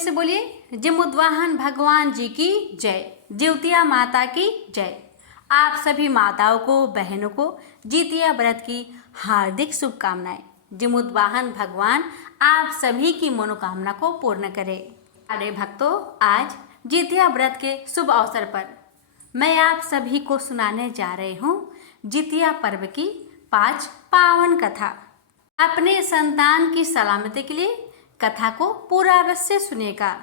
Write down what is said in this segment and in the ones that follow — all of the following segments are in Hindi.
से बोलिए, जमुद्वाहन भगवान जी की जय, जिउतिया माता की जय। आप सभी माताओं को, बहनों को जितिया व्रत की हार्दिक शुभकामनाएं। जमुद्वाहन भगवान आप सभी की मनोकामना को पूर्ण करे। अरे भक्तों, आज जितिया व्रत के शुभ अवसर पर मैं आप सभी को सुनाने जा रही हूँ जितिया पर्व की 5 पावन कथा। अपने संतान की सलामती के लिए कथा को पूरा अवश्य सुनिएगा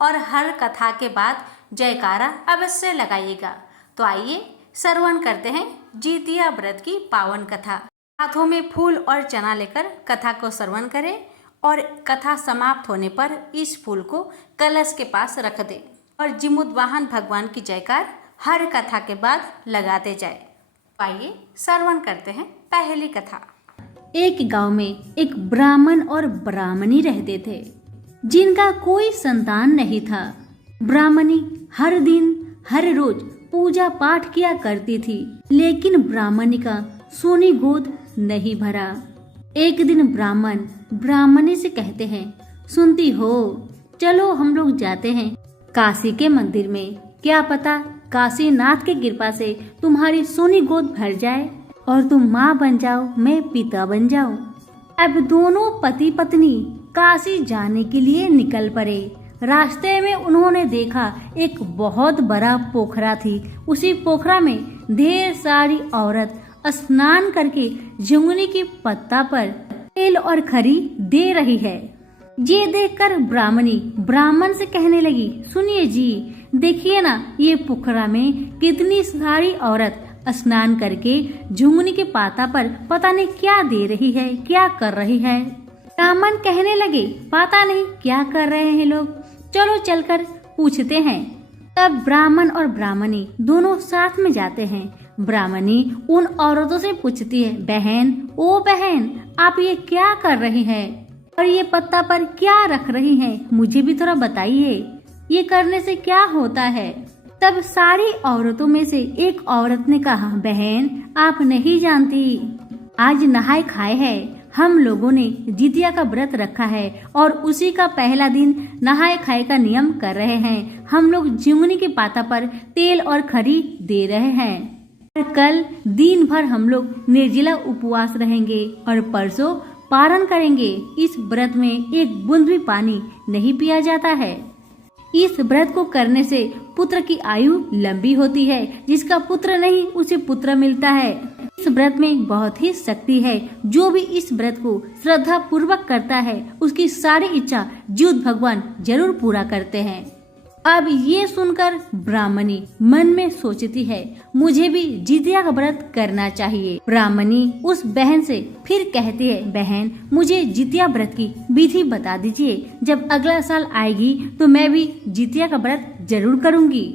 और हर कथा के बाद जयकारा अवश्य लगाइएगा। तो आइए श्रवण करते हैं जितिया व्रत की पावन कथा। हाथों में फूल और चना लेकर कथा को श्रवण करें और कथा समाप्त होने पर इस फूल को कलश के पास रख दें और जमुद्वाहन भगवान की जयकार हर कथा के बाद लगाते जाए। आइए श्रवण करते हैं पहली कथा। एक गांव में एक ब्राह्मण और ब्राह्मणी रहते थे जिनका कोई संतान नहीं था। ब्राह्मणी हर दिन हर रोज पूजा पाठ किया करती थी, लेकिन ब्राह्मणी का सोनी गोद नहीं भरा। एक दिन ब्राह्मण ब्राह्मणी से कहते हैं, सुनती हो, चलो हम लोग जाते हैं काशी के मंदिर में। क्या पता काशीनाथ की कृपा से तुम्हारी सोनी गोद भर जाए और तुम माँ बन जाओ, मैं पिता बन जाऊं। अब दोनों पति पत्नी काशी जाने के लिए निकल पड़े। रास्ते में उन्होंने देखा एक बहुत बड़ा पोखरा थी। उसी पोखरा में ढेर सारी औरत स्नान करके झुंगनी की पत्ता पर तेल और खरी दे रही है। ये देखकर ब्राह्मणी ब्राह्मण से कहने लगी, सुनिए जी, देखिए ना, ये पोखरा में कितनी सारी औरत स्नान करके झुंगनी के पाता पर पता नहीं क्या दे रही है, क्या कर रही है। ब्राह्मण कहने लगे, पता नहीं क्या कर रहे हैं लोग, चलो चलकर पूछते हैं। तब ब्राह्मण और ब्राह्मणी दोनों साथ में जाते हैं। ब्राह्मणी उन औरतों से पूछती है, बहन, ओ बहन, आप ये क्या कर रही है और ये पत्ता पर क्या रख रही है, मुझे भी थोड़ा बताइए, ये करने से क्या होता है। तब सारी औरतों में से एक औरत ने कहा, बहन, आप नहीं जानती, आज नहाए खाए है, हम लोगों ने जितिया का व्रत रखा है और उसी का पहला दिन नहाए खाए का नियम कर रहे हैं। हम लोग झुंगनी के पाता पर तेल और खरी दे रहे हैं और कल दिन भर हम लोग निर्जला उपवास रहेंगे और परसों पारण करेंगे। इस व्रत में एक बूंद भी पानी नहीं पिया जाता है। इस व्रत को करने से पुत्र की आयु लंबी होती है, जिसका पुत्र नहीं उसे पुत्र मिलता है। इस व्रत में बहुत ही शक्ति है। जो भी इस व्रत को श्रद्धा पूर्वक करता है, उसकी सारी इच्छा ज्योत भगवान जरूर पूरा करते हैं। अब ये सुनकर ब्राह्मणी मन में सोचती है, मुझे भी जितिया का व्रत करना चाहिए। ब्राह्मणी उस बहन से फिर कहती है, बहन, मुझे जितिया व्रत की विधि बता दीजिए। जब अगला साल आएगी तो मैं भी जितिया का व्रत जरूर करूंगी।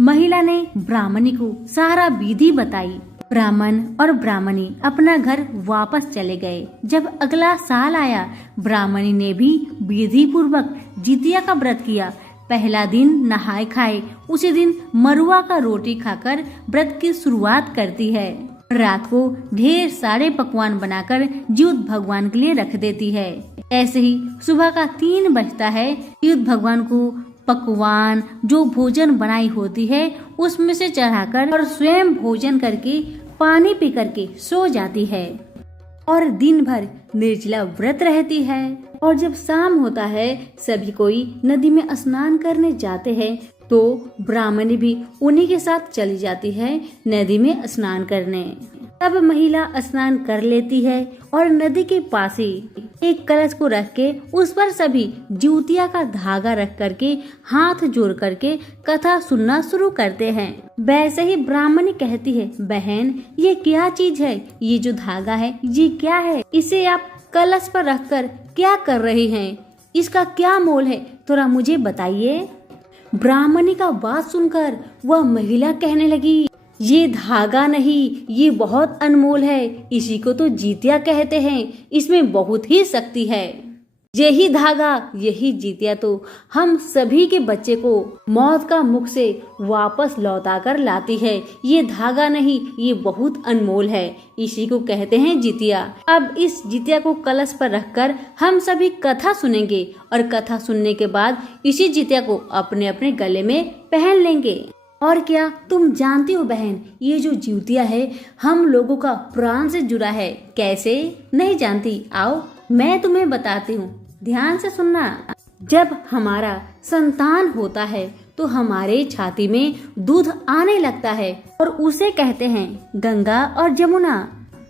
महिला ने ब्राह्मणी को सारा विधि बताई। ब्राह्मण और ब्राह्मणी अपना घर वापस चले गए। जब अगला साल आया, ब्राह्मणी ने भी विधि पूर्वक जितिया का व्रत किया। पहला दिन नहाए खाए, उसी दिन मरुआ का रोटी खाकर व्रत की शुरुआत करती है। रात को ढेर सारे पकवान बनाकर ज्योत भगवान के लिए रख देती है। ऐसे ही सुबह का 3 बजता है, ज्योत भगवान को पकवान जो भोजन बनाई होती है उसमें से चढ़ाकर और स्वयं भोजन करके पानी पी करके सो जाती है और दिन भर निर्जला व्रत रहती है। और जब शाम होता है, सभी कोई नदी में स्नान करने जाते हैं, तो ब्राह्मणी भी उन्हीं के साथ चली जाती है नदी में स्नान करने। तब महिला स्नान कर लेती है और नदी के पास ही एक कलश को रख के उस पर सभी जिउतिया का धागा रख करके हाथ जोड़ करके कथा सुनना शुरू करते हैं। वैसे ही ब्राह्मणी कहती है, बहन, ये क्या चीज है, ये जो धागा है ये क्या है, इसे आप कलश पर रखकर क्या कर रही हैं? इसका क्या मोल है, थोड़ा मुझे बताइए। ब्राह्मणी का बात सुनकर वह महिला कहने लगी, ये धागा नहीं, ये बहुत अनमोल है, इसी को तो जितिया कहते हैं, इसमें बहुत ही शक्ति है। यही धागा, यही जितिया तो हम सभी के बच्चे को मौत का मुख से वापस लौटा कर लाती है। ये धागा नहीं, ये बहुत अनमोल है। इसी को कहते हैं जितिया। अब इस जितिया को कलश पर रखकर हम सभी कथा सुनेंगे और कथा सुनने के बाद इसी जितिया को अपने अपने गले में पहन लेंगे। और क्या तुम जानती हो बहन, ये जो जितिया है हम लोगों का प्राण से जुड़ा है। कैसे नहीं जानती? आओ मैं तुम्हें बताती हूँ, ध्यान से सुनना। जब हमारा संतान होता है तो हमारे छाती में दूध आने लगता है और उसे कहते हैं गंगा और जमुना।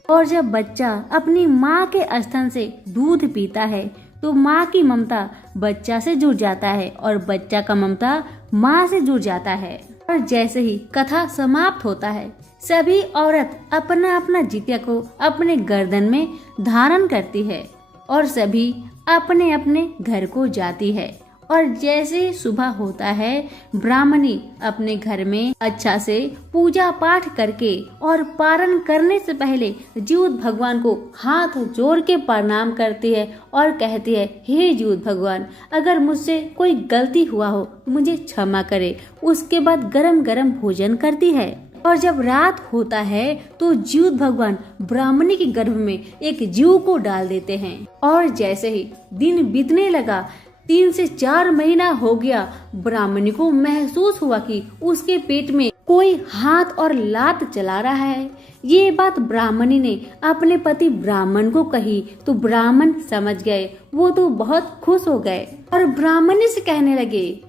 और जब बच्चा अपनी माँ के स्तन से दूध पीता है तो माँ की ममता बच्चा से जुड़ जाता है और बच्चा का ममता माँ से जुड़ जाता है। और जैसे ही कथा समाप्त होता है सभी औरत अपना अपना जितिया को अपने गर्दन में धारण करती है और सभी अपने अपने घर को जाती है। और जैसे सुबह होता है ब्राह्मणी अपने घर में अच्छा से पूजा पाठ करके और पारण करने से पहले जीउत भगवान को हाथ जोड़ के प्रणाम करती है और कहती है, हे जीउत भगवान, अगर मुझसे कोई गलती हुआ हो मुझे क्षमा करे। उसके बाद गरम गरम भोजन करती है। और जब रात होता है तो जीउत भगवान ब्राह्मणी के गर्भ में एक जीव को डाल देते हैं। और जैसे ही दिन बीतने लगा, 3 से 4 महीना हो गया, ब्राह्मणी को महसूस हुआ कि उसके पेट में कोई हाथ और लात चला रहा है। ये बात ब्राह्मणी ने अपने पति ब्राह्मण को कही तो ब्राह्मण समझ गए। वो तो बहुत खुश हो गए और ब्राह्मणी से कहने लगे,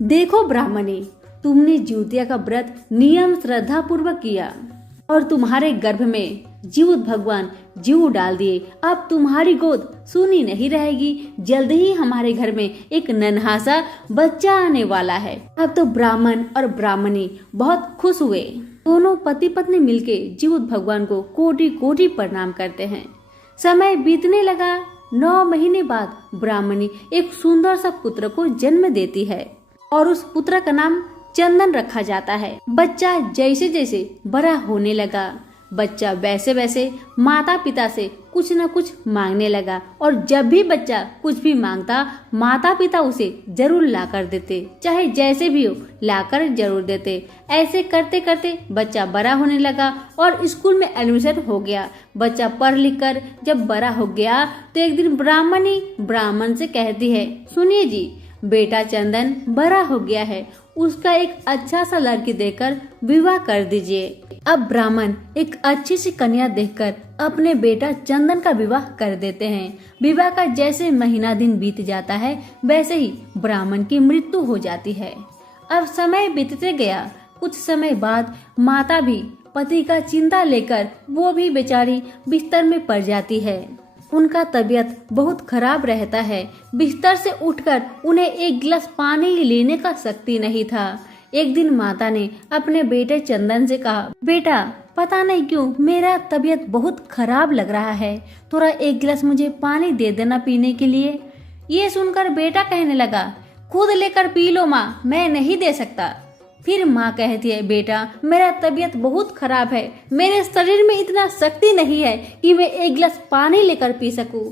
देखो ब्राह्मणी, तुमने जितिया का व्रत नियम श्रद्धा पूर्वक किया और तुम्हारे गर्भ में जीउत भगवान जीव डाल दिए। अब तुम्हारी गोद सूनी नहीं रहेगी। जल्द ही हमारे घर में एक नन्हा सा बच्चा आने वाला है। अब तो ब्राह्मण और ब्राह्मणी बहुत खुश हुए। दोनों पति पत्नी मिलके जीउत भगवान को कोटि कोटि प्रणाम करते हैं। समय बीतने लगा। 9 महीने बाद ब्राह्मणी एक सुंदर सा पुत्र को जन्म देती है और उस पुत्र का नाम चंदन रखा जाता है। बच्चा जैसे जैसे बड़ा होने लगा, बच्चा वैसे वैसे माता पिता से कुछ न कुछ मांगने लगा और जब भी बच्चा कुछ भी मांगता माता पिता उसे जरूर ला कर देते, चाहे जैसे भी हो लाकर जरूर देते। ऐसे करते करते बच्चा बड़ा होने लगा और स्कूल में एडमिशन हो गया। बच्चा पढ़ लिख कर जब बड़ा हो गया तो एक दिन ब्राह्मणी ब्राह्मण से कहती है, सुनिए जी, बेटा चंदन बड़ा हो गया है, उसका एक अच्छा सा लड़की देखकर विवाह कर दीजिए। अब ब्राह्मण एक अच्छी सी कन्या देखकर अपने बेटा चंदन का विवाह कर देते हैं। विवाह का जैसे महीना दिन बीत जाता है वैसे ही ब्राह्मण की मृत्यु हो जाती है। अब समय बीतते गया। कुछ समय बाद माता भी पति का चिंता लेकर वो भी बेचारी बिस्तर में पड़ जाती है। उनका तबीयत बहुत खराब रहता है। बिस्तर से उठकर उन्हें एक गिलास पानी लेने का शक्ति नहीं था। एक दिन माता ने अपने बेटे चंदन से कहा, बेटा पता नहीं क्यों मेरा तबीयत बहुत खराब लग रहा है, थोड़ा एक गिलास मुझे पानी दे देना पीने के लिए। ये सुनकर बेटा कहने लगा, खुद लेकर पी लो माँ, मैं नहीं दे सकता। फिर माँ कहती है, बेटा मेरा तबीयत बहुत खराब है, मेरे शरीर में इतना शक्ति नहीं है कि मैं एक गिलास पानी लेकर पी सकूं,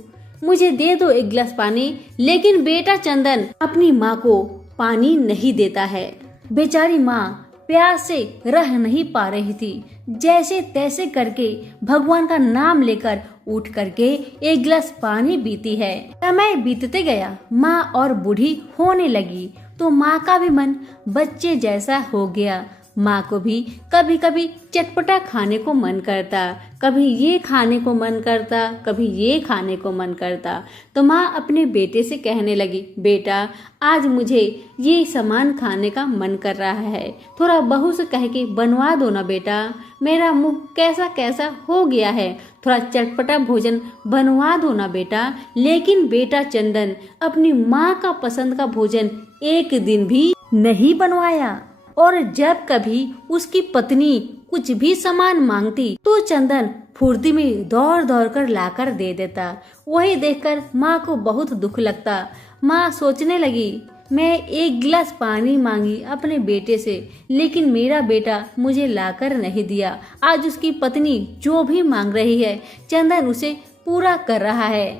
मुझे दे दो एक गिलास पानी। लेकिन बेटा चंदन अपनी माँ को पानी नहीं देता है। बेचारी माँ प्यास से रह नहीं पा रही थी। जैसे तैसे करके भगवान का नाम लेकर उठ करके एक गिलास पानी पीती है। समय बीतते गया, माँ और बूढ़ी होने लगी तो माँ का भी मन बच्चे जैसा हो गया। माँ को भी कभी कभी चटपटा खाने को मन करता, कभी ये खाने को मन करता, कभी ये खाने को मन करता। तो माँ अपने बेटे से कहने लगी, बेटा आज मुझे ये सामान खाने का मन कर रहा है, थोड़ा बहू से कह के बनवा दो ना बेटा, मेरा मुंह कैसा कैसा हो गया है, थोड़ा चटपटा भोजन बनवा दो ना बेटा। लेकिन बेटा चंदन अपनी माँ का पसंद का भोजन एक दिन भी नहीं बनवाया। और जब कभी उसकी पत्नी कुछ भी सामान मांगती तो चंदन फुर्ती में दौड़ दौड़ कर लाकर दे देता। वही देखकर माँ को बहुत दुख लगता। माँ सोचने लगी, मैं एक गिलास पानी मांगी अपने बेटे से, लेकिन मेरा बेटा मुझे लाकर नहीं दिया। आज उसकी पत्नी जो भी मांग रही है चंदन उसे पूरा कर रहा है।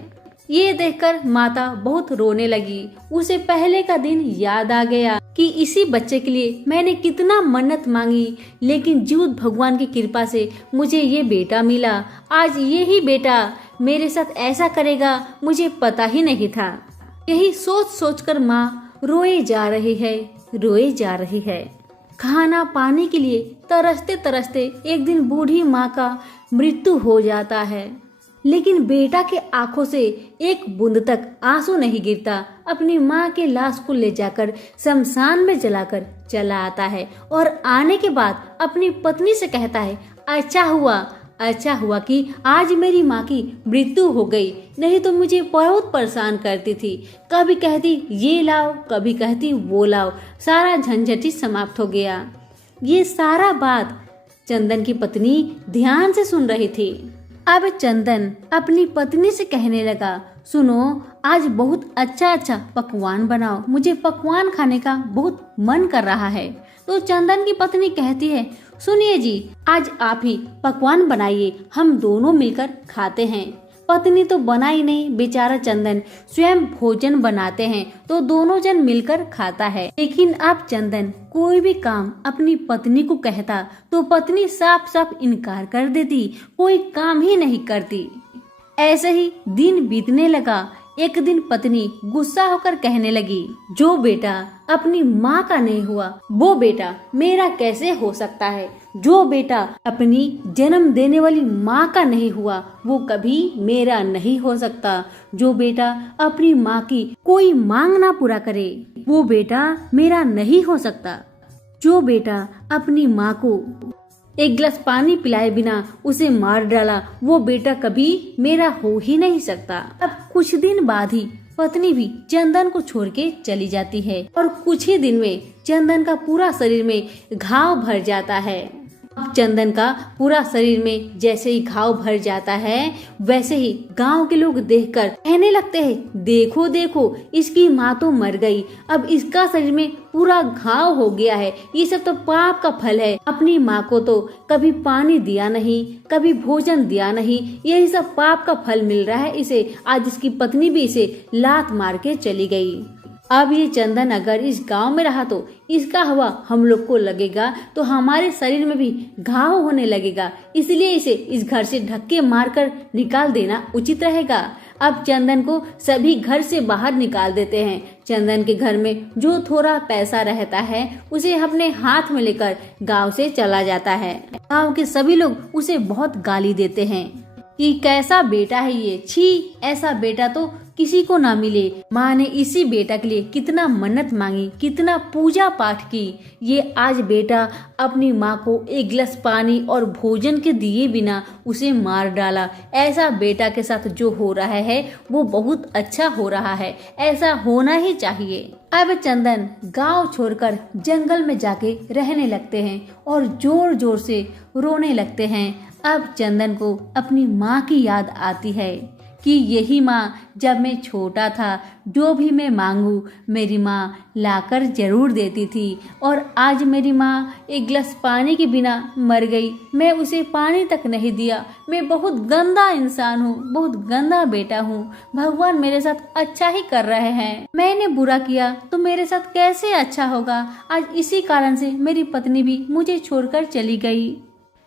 ये देखकर माता बहुत रोने लगी। उसे पहले का दिन याद आ गया कि इसी बच्चे के लिए मैंने कितना मन्नत मांगी, लेकिन जीवत भगवान की कृपा से मुझे ये बेटा मिला। आज ये ही बेटा मेरे साथ ऐसा करेगा, मुझे पता ही नहीं था। यही सोच सोचकर माँ रोए जा रही है, रोए जा रही है। खाना पानी के लिए तरसते तरसते एक दिन बूढ़ी माँ का मृत्यु हो जाता है, लेकिन बेटा के आंखों से एक बूंद तक आंसू नहीं गिरता। अपनी माँ के लाश को ले जाकर शमशान में जलाकर चला आता है और आने के बाद अपनी पत्नी से कहता है, अच्छा हुआ कि आज मेरी माँ की मृत्यु हो गई, नहीं तो मुझे बहुत परेशान करती थी। कभी कहती ये लाओ, कभी कहती वो लाओ, सारा झंझट ही समाप्त हो गया। ये सारा बात चंदन की पत्नी ध्यान से सुन रही थी। अब चंदन अपनी पत्नी से कहने लगा, सुनो, आज बहुत अच्छा पकवान बनाओ, मुझे पकवान खाने का बहुत मन कर रहा है। तो चंदन की पत्नी कहती है, सुनिए जी, आज आप ही पकवान बनाइए, हम दोनों मिलकर खाते हैं। पत्नी तो बनाई नहीं, बेचारा चंदन स्वयं भोजन बनाते हैं तो दोनों जन मिलकर खाता है। लेकिन अब चंदन कोई भी काम अपनी पत्नी को कहता तो पत्नी साफ साफ इनकार कर देती, कोई काम ही नहीं करती। ऐसे ही दिन बीतने लगा। एक दिन पत्नी गुस्सा होकर कहने लगी, जो बेटा अपनी माँ का नहीं हुआ वो बेटा मेरा कैसे हो सकता है। जो बेटा अपनी जन्म देने वाली माँ का नहीं हुआ वो कभी मेरा नहीं हो सकता। जो बेटा अपनी माँ की कोई मांग ना पूरा करे वो बेटा मेरा नहीं हो सकता। जो बेटा अपनी माँ को एक गिलास पानी पिलाए बिना उसे मार डाला वो बेटा कभी मेरा हो ही नहीं सकता। अब कुछ दिन बाद ही पत्नी भी चंदन को छोड़ के चली जाती है और कुछ ही दिन में चंदन का पूरा शरीर में घाव भर जाता है। अब चंदन का पूरा शरीर में जैसे ही घाव भर जाता है वैसे ही गांव के लोग देखकर कहने लगते हैं, देखो देखो इसकी माँ तो मर गई, अब इसका शरीर में पूरा घाव हो गया है, ये सब तो पाप का फल है। अपनी माँ को तो कभी पानी दिया नहीं, कभी भोजन दिया नहीं, यही सब पाप का फल मिल रहा है इसे। आज इसकी पत्नी भी इसे लात मार के चली गई। अब ये चंदन अगर इस गांव में रहा तो इसका हवा हम लोग को लगेगा तो हमारे शरीर में भी घाव होने लगेगा, इसलिए इसे इस घर से धक्के मारकर निकाल देना उचित रहेगा। अब चंदन को सभी घर से बाहर निकाल देते हैं। चंदन के घर में जो थोड़ा पैसा रहता है उसे अपने हाथ में लेकर गांव से चला जाता है। गांव के सभी लोग उसे बहुत गाली देते हैं कि कैसा बेटा है ये, छी, ऐसा बेटा तो किसी को ना मिले। माँ ने इसी बेटा के लिए कितना मन्नत मांगी, कितना पूजा पाठ की, ये आज बेटा अपनी माँ को एक गिलास पानी और भोजन के दिए बिना उसे मार डाला। ऐसा बेटा के साथ जो हो रहा है वो बहुत अच्छा हो रहा है, ऐसा होना ही चाहिए। अब चंदन गांव छोड़कर जंगल में जाके रहने लगते हैं और जोर जोर से रोने लगते हैं। अब चंदन को अपनी माँ की याद आती है कि यही माँ जब मैं छोटा था जो भी मैं मांगू मेरी माँ लाकर जरूर देती थी, और आज मेरी माँ एक गिलास पानी के बिना मर गई, मैं उसे पानी तक नहीं दिया। मैं बहुत गंदा इंसान हूँ, बहुत गंदा बेटा हूँ। भगवान मेरे साथ अच्छा ही कर रहे हैं, मैंने बुरा किया तो मेरे साथ कैसे अच्छा होगा। आज इसी कारण से मेरी पत्नी भी मुझे छोड़कर चली गई।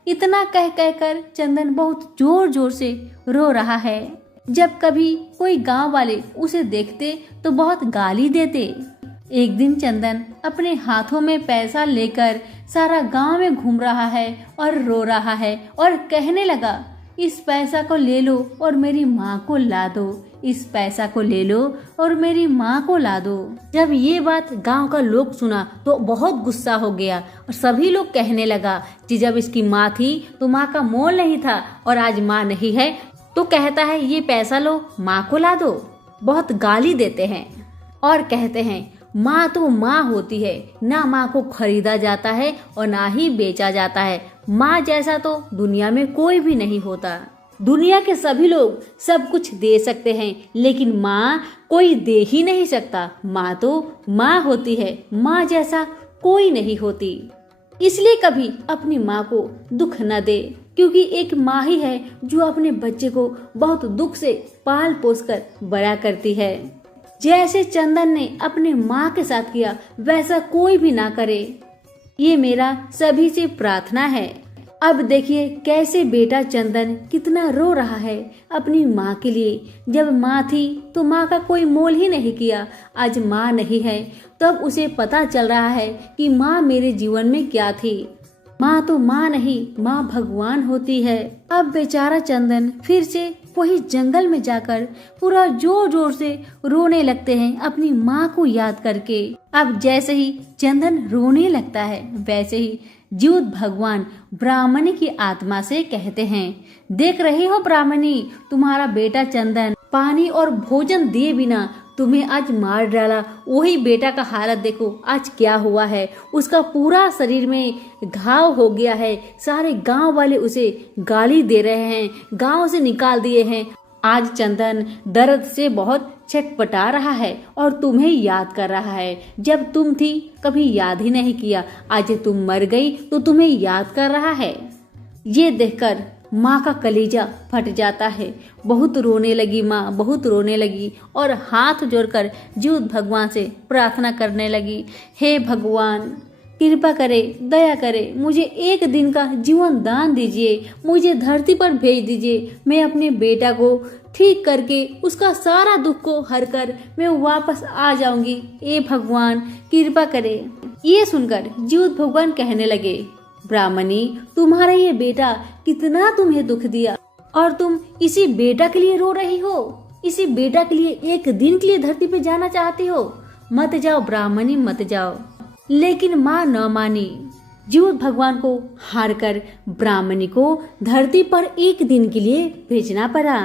इतना कह कर चंदन बहुत जोर जोर से रो रहा है। जब कभी कोई गांव वाले उसे देखते तो बहुत गाली देते। एक दिन चंदन अपने हाथों में पैसा लेकर सारा गांव में घूम रहा है और रो रहा है और कहने लगा, इस पैसा को ले लो और मेरी माँ को ला दो, इस पैसा को ले लो और मेरी माँ को ला दो। जब ये बात गांव का लोग सुना तो बहुत गुस्सा हो गया और सभी लोग कहने लगा कि जब इसकी माँ थी तो माँ का मोल नहीं था और आज माँ नहीं है तो कहता है ये पैसा लो माँ को ला दो। बहुत गाली देते हैं और कहते हैं माँ तो माँ होती है, ना माँ को खरीदा जाता है और ना ही बेचा जाता है। माँ जैसा तो दुनिया में कोई भी नहीं होता। दुनिया के सभी लोग सब कुछ दे सकते हैं लेकिन माँ कोई दे ही नहीं सकता। माँ तो माँ होती है, माँ जैसा कोई नहीं होती। इसलिए कभी अपनी माँ को दुख न दे, क्योंकि एक माँ ही है जो अपने बच्चे को बहुत दुख से पाल पोस कर बड़ा करती है। जैसे चंदन ने अपने माँ के साथ किया वैसा कोई भी ना करे, ये मेरा सभी से प्रार्थना है। अब देखिए कैसे बेटा चंदन कितना रो रहा है अपनी माँ के लिए। जब माँ थी तो माँ का कोई मोल ही नहीं किया, आज माँ नहीं है तब उसे पता चल रहा है कि माँ मेरे जीवन में क्या थी। माँ तो माँ नहीं, माँ भगवान होती है। अब बेचारा चंदन फिर से वही जंगल में जाकर पूरा जोर जोर से रोने लगते हैं अपनी माँ को याद करके। अब जैसे ही चंदन रोने लगता है वैसे ही जीवित भगवान ब्राह्मणी की आत्मा से कहते हैं, देख रही हो ब्राह्मणी, तुम्हारा बेटा चंदन पानी और भोजन दिए बिना तुम्हें आज मार डाला। वही बेटा का हालत देखो आज क्या हुआ है। उसका पूरा शरीर में घाव हो गया है। सारे गांव वाले उसे गाली दे रहे हैं, गांव से निकाल दिए हैं। आज चंदन दर्द से बहुत छटपटा रहा है और तुम्हें याद कर रहा है। जब तुम थी कभी याद ही नहीं किया, आज तुम मर गई तो तुम्हें याद कर रहा है। ये देखकर माँ का कलेजा फट जाता है। बहुत रोने लगी माँ, बहुत रोने लगी और हाथ जोड़कर जीवित भगवान से प्रार्थना करने लगी, हे भगवान कृपा करे, दया करे, मुझे एक दिन का जीवन दान दीजिए, मुझे धरती पर भेज दीजिए। मैं अपने बेटा को ठीक करके उसका सारा दुख को हर कर मैं वापस आ जाऊंगी। ए भगवान कृपा करे। ये सुनकर जीवित भगवान कहने लगे, ब्राह्मणी तुम्हारा ये बेटा कितना तुम्हें दुख दिया और तुम इसी बेटा के लिए रो रही हो, इसी बेटा के लिए एक दिन के लिए धरती पे जाना चाहती हो। मत जाओ ब्राह्मणी, मत जाओ। लेकिन माँ न मानी। जीवित भगवान को हार कर ब्राह्मणी को धरती पर एक दिन के लिए भेजना पड़ा।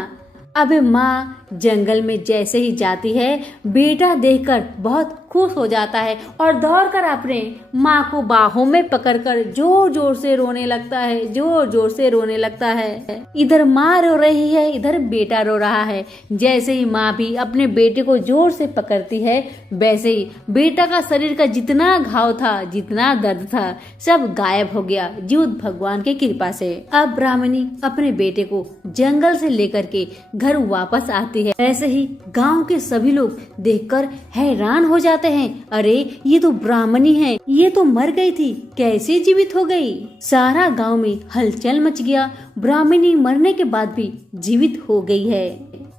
अब माँ जंगल में जैसे ही जाती है बेटा देखकर बहुत खुश हो जाता है और दौड़कर अपने माँ को बाहों में पकड़कर जोर जोर से रोने लगता है, जोर जोर से रोने लगता है। इधर माँ रो रही है, इधर बेटा रो रहा है। जैसे ही माँ भी अपने बेटे को जोर से पकड़ती है वैसे ही बेटा का शरीर का जितना घाव था, जितना दर्द था सब गायब हो गया जीवित भगवान की कृपा से। अब ब्राह्मणी अपने बेटे को जंगल से लेकर के घर वापस आती है। ऐसे ही गांव के सभी लोग देखकर हैरान हो जाते हैं, अरे ये तो ब्राह्मणी है, ये तो मर गई थी, कैसे जीवित हो गई। सारा गांव में हलचल मच गया, ब्राह्मणी मरने के बाद भी जीवित हो गई है।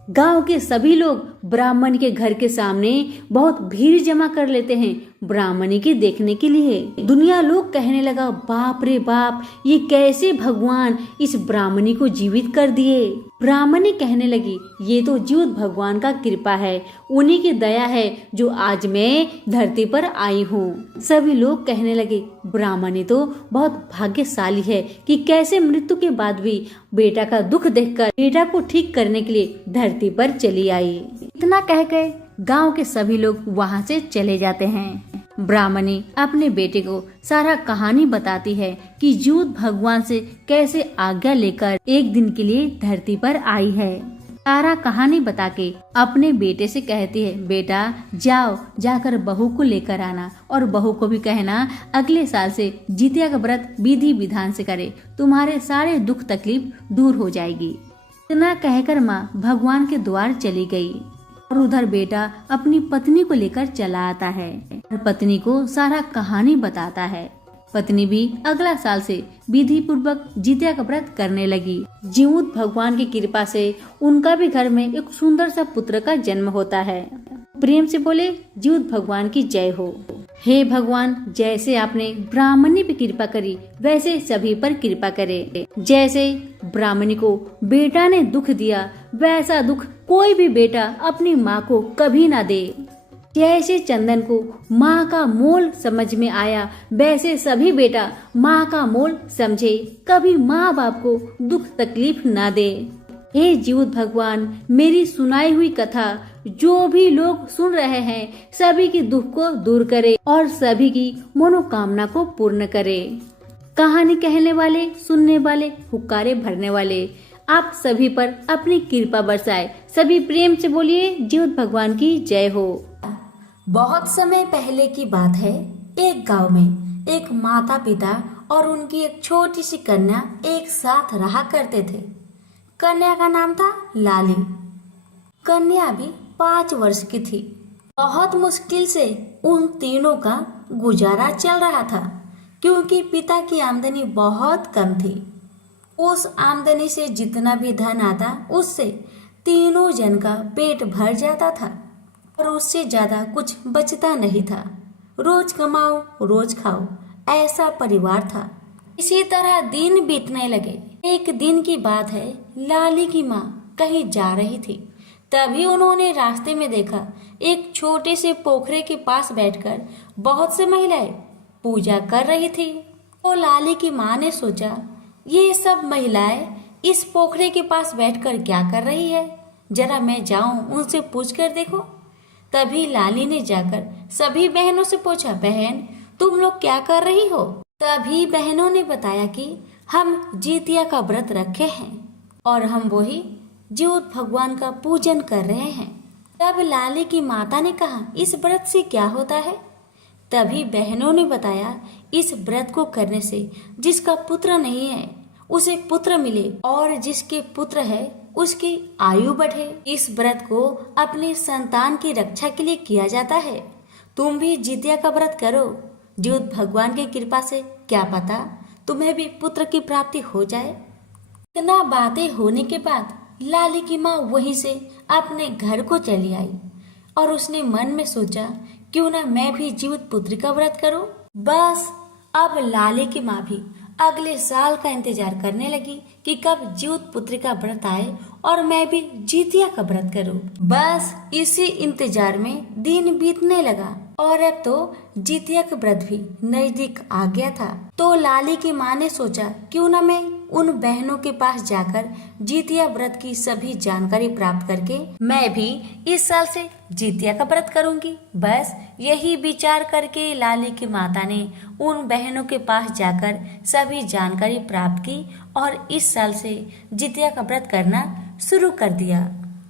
गांव के सभी लोग ब्राह्मण के घर के सामने बहुत भीड़ जमा कर लेते हैं ब्राह्मणी की देखने के लिए। दुनिया लोग कहने लगा, बाप रे बाप, ये कैसे भगवान इस ब्राह्मणी को जीवित कर दिए। ब्राह्मणी कहने लगी, ये तो जीवित भगवान का कृपा है, उन्हीं की दया है जो आज मैं धरती पर आई हूँ। सभी लोग कहने लगे, ब्राह्मणी तो बहुत भाग्यशाली है कि कैसे मृत्यु के बाद भी बेटा का दुख देखकर बेटा को ठीक करने के लिए धरती पर चली आई। इतना कहकर गांव के सभी लोग वहां से चले जाते हैं। ब्राह्मणी अपने बेटे को सारा कहानी बताती है कि जीवित भगवान से कैसे आज्ञा लेकर एक दिन के लिए धरती पर आई है। सारा कहानी बता के अपने बेटे से कहती है, बेटा जाओ, जाकर बहू को लेकर आना और बहू को भी कहना अगले साल से जितिया का व्रत विधि विधान से करे, तुम्हारे सारे दुख तकलीफ दूर हो जाएगी। इतना कहकर माँ भगवान के द्वार चली गई और उधर बेटा अपनी पत्नी को लेकर चला आता है और पत्नी को सारा कहानी बताता है। पत्नी भी अगला साल से विधि पूर्वक जितिया का व्रत करने लगी। जीवित भगवान की कृपा से उनका भी घर में एक सुंदर सा पुत्र का जन्म होता है। प्रेम से बोले, जीवित भगवान की जय हो। हे भगवान, जैसे आपने ब्राह्मणी पे कृपा करी वैसे सभी पर कृपा करे। जैसे ब्राह्मणी को बेटा ने दुख दिया वैसा दुख कोई भी बेटा अपनी माँ को कभी ना दे। जैसे चंदन को माँ का मोल समझ में आया वैसे सभी बेटा माँ का मोल समझे, कभी माँ बाप को दुख तकलीफ ना दे। हे जीवित भगवान, मेरी सुनाई हुई कथा जो भी लोग सुन रहे हैं सभी की दुख को दूर करे और सभी की मनोकामना को पूर्ण करे। कहानी कहने वाले, सुनने वाले, हुक्कारे भरने वाले आप सभी पर अपनी कृपा बरसाए। सभी प्रेम से बोलिए, जीवित भगवान की जय हो। बहुत समय पहले की बात है, एक गांव में एक माता पिता और उनकी एक छोटी सी कन्या एक साथ रहा करते थे। कन्या का नाम था लाली। कन्या भी 5 वर्ष की थी। बहुत मुश्किल से उन तीनों का गुजारा चल रहा था, क्योंकि पिता की आमदनी बहुत कम थी। उस आमदनी से जितना भी धन आता उससे तीनों जन का पेट भर जाता था और उससे ज्यादा कुछ बचता नहीं था। रोज कमाओ रोज खाओ, ऐसा परिवार था। इसी तरह दिन बीतने लगे। एक दिन की बात है, लाली की माँ कहीं जा रही थी। तभी उन्होंने रास्ते में देखा, एक छोटे से पोखरे के पास बैठकर बहुत से महिलाएं पूजा कर रही थी। तो लाली की माँ ने सोचा, ये सब महिलाएं इस पोखरे के पास बैठकर क्या कर रही है, जरा मैं जाऊं उनसे पूछ कर देखो। तभी लाली ने जाकर सभी बहनों से पूछा, बहन तुम लोग क्या कर रही हो? तभी बहनों ने बताया कि हम जितिया का व्रत रखे हैं और हम वही ज्योत भगवान का पूजन कर रहे हैं। तब लाली की माता ने कहा, इस व्रत से क्या होता है? तभी बहनों ने बताया, इस व्रत को करने से जिसका पुत्र नहीं है उसे पुत्र मिले और जिसके पुत्र है उसकी आयु बढ़े। इस व्रत को अपने संतान की रक्षा के लिए किया जाता है। तुम भी जितिया का व्रत करो, ज्योत भगवान की कृपा से क्या पता तुम्हें भी पुत्र की प्राप्ति हो जाए। इतना बातें होने के बाद लाली की माँ वहीं से अपने घर को चली आई और उसने मन में सोचा, क्यों ना मैं भी जीवित पुत्री का व्रत करूं। बस अब लाली की माँ भी अगले साल का इंतजार करने लगी कि कब जीवित पुत्री का व्रत आए और मैं भी जितिया का व्रत करूं। बस इसी इंतजार में दिन बीतने लगा और अब तो जितिया का व्रत भी नजदीक आ गया था। तो लाली की माँ ने सोचा, क्यों ना मैं उन बहनों के पास जाकर जितिया व्रत की सभी जानकारी प्राप्त करके मैं भी इस साल से जितिया का व्रत करूंगी। बस यही विचार करके लाली की माता ने उन बहनों के पास जाकर सभी जानकारी प्राप्त की और इस साल से जितिया का व्रत करना शुरू कर दिया।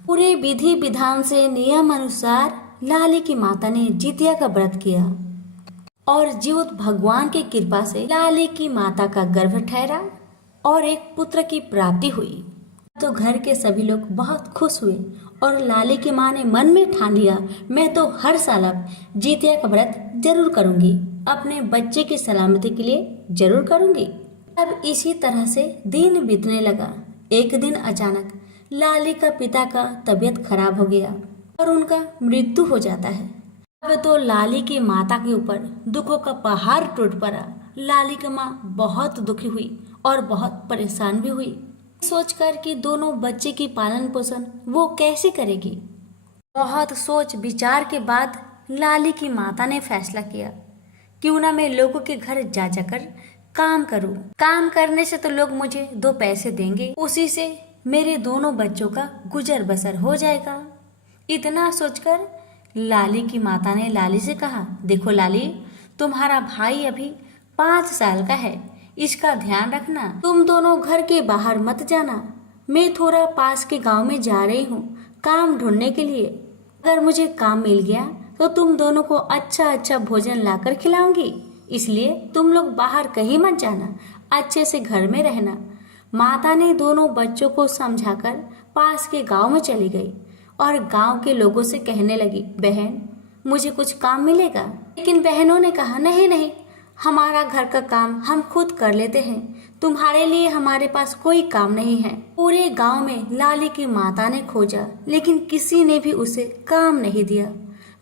पूरे विधि विधान से नियम अनुसार लाली की माता ने जितिया का व्रत किया और ज्योत भगवान की कृपा से लाली की माता का गर्भ ठहरा और एक पुत्र की प्राप्ति हुई। तो घर के सभी लोग बहुत खुश हुए और लाली की माँ ने मन में ठान लिया, मैं तो हर साल अब जितिया का व्रत जरूर करूंगी, अपने बच्चे की सलामती के लिए जरूर करूंगी। अब इसी तरह से दिन बीतने लगा। एक दिन अचानक लाली का पिता का तबीयत खराब हो गया और उनका मृत्यु हो जाता है। अब तो लाली की माता के ऊपर दुखों का पहाड़ टूट पड़ा। लाली की माँ बहुत दुखी हुई और बहुत परेशान भी हुई, सोचकर कि दोनों बच्चे की पालन पोषण वो कैसे करेगी। बहुत सोच विचार के बाद लाली की माता ने फैसला किया, क्यों ना मैं लोगों के घर जा जाकर काम करूं। काम करने से तो लोग मुझे 2 पैसे देंगे, उसी से मेरे दोनों बच्चों का गुजर बसर हो जाएगा। इतना सोचकर लाली की माता ने लाली से कहा, देखो लाली, तुम्हारा भाई अभी 5 साल का है, इसका ध्यान रखना। तुम दोनों घर के बाहर मत जाना। मैं थोड़ा पास के गांव में जा रही हूँ काम ढूंढने के लिए। अगर मुझे काम मिल गया तो तुम दोनों को अच्छा अच्छा भोजन लाकर खिलाऊंगी, इसलिए तुम लोग बाहर कहीं मत जाना, अच्छे से घर में रहना। माता ने दोनों बच्चों को समझाकर पास के गांव में चली गई और गांव के लोगों से कहने लगी, बहन मुझे कुछ काम मिलेगा। लेकिन बहनों ने कहा, नहीं नहीं, हमारा घर का काम हम खुद कर लेते हैं, तुम्हारे लिए हमारे पास कोई काम नहीं है। पूरे गांव में लाली की माता ने खोजा, लेकिन किसी ने भी उसे काम नहीं दिया।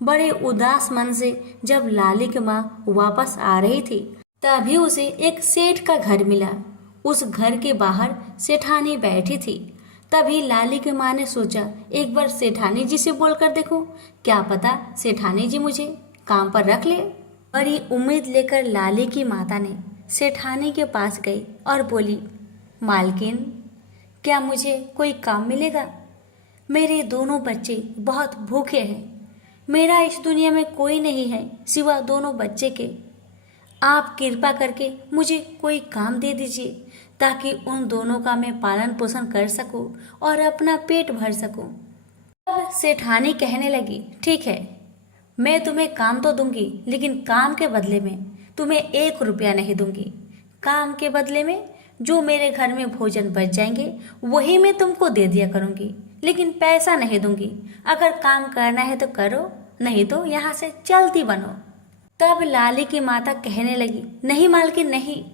बड़े उदास मन से जब लाली की माँ वापस आ रही थी, तभी उसे एक सेठ का घर मिला। उस घर के बाहर सेठानी बैठी थी। तभी लाली की माँ ने सोचा, एक बार सेठानी जी से बोलकर देखूं, क्या पता सेठानी जी मुझे काम पर रख ले। बड़ी उम्मीद लेकर लाली की माता ने सेठानी के पास गई और बोली, मालकिन क्या मुझे कोई काम मिलेगा? मेरे दोनों बच्चे बहुत भूखे हैं, मेरा इस दुनिया में कोई नहीं है सिवा दोनों बच्चे के। आप कृपा करके मुझे कोई काम दे दीजिए ताकि उन दोनों का मैं पालन पोषण कर सकूं और अपना पेट भर सकूं। तब सेठानी कहने लगी, ठीक है, मैं तुम्हें काम तो दूंगी, लेकिन काम के बदले में तुम्हें 1 रुपया नहीं दूंगी, काम के बदले में जो मेरे घर में भोजन बच जाएंगे वही मैं तुमको दे दिया करूँगी, लेकिन पैसा नहीं दूंगी। अगर काम करना है तो करो, नहीं तो यहाँ से चलती बनो। तब लाली की माता कहने लगी, नहीं मालकिन नहीं,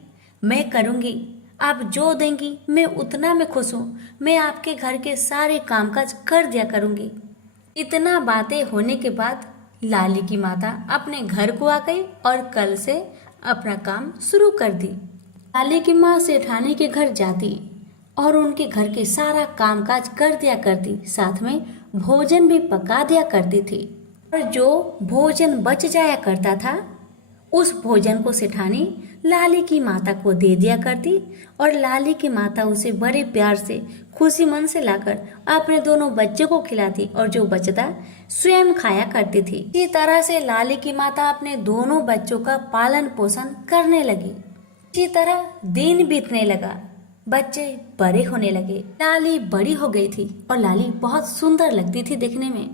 मैं करूँगी। आप जो देंगी मैं उतना में खुश हूँ। मैं आपके घर के सारे कामकाज कर दिया करूँगी। इतना बातें होने के बाद लाली की माता अपने घर को आ गई और कल से अपना काम शुरू कर दी। लाली की माँ सेठानी के घर जाती और उनके घर के सारा कामकाज कर दिया करती, साथ में भोजन भी पका दिया करती थी। और जो भोजन बच जाया करता था उस भोजन को सेठानी लाली की माता को दे दिया करती और लाली की माता उसे बड़े प्यार से खुशी मन से लाकर अपने दोनों बच्चों को खिलाती और जो बचता स्वयं खाया करती थी। इसी तरह से लाली की माता अपने दोनों बच्चों का पालन पोषण करने लगी। इसी तरह दिन बीतने लगा, बच्चे बड़े होने लगे। लाली बड़ी हो गई थी और लाली बहुत सुंदर लगती थी देखने में।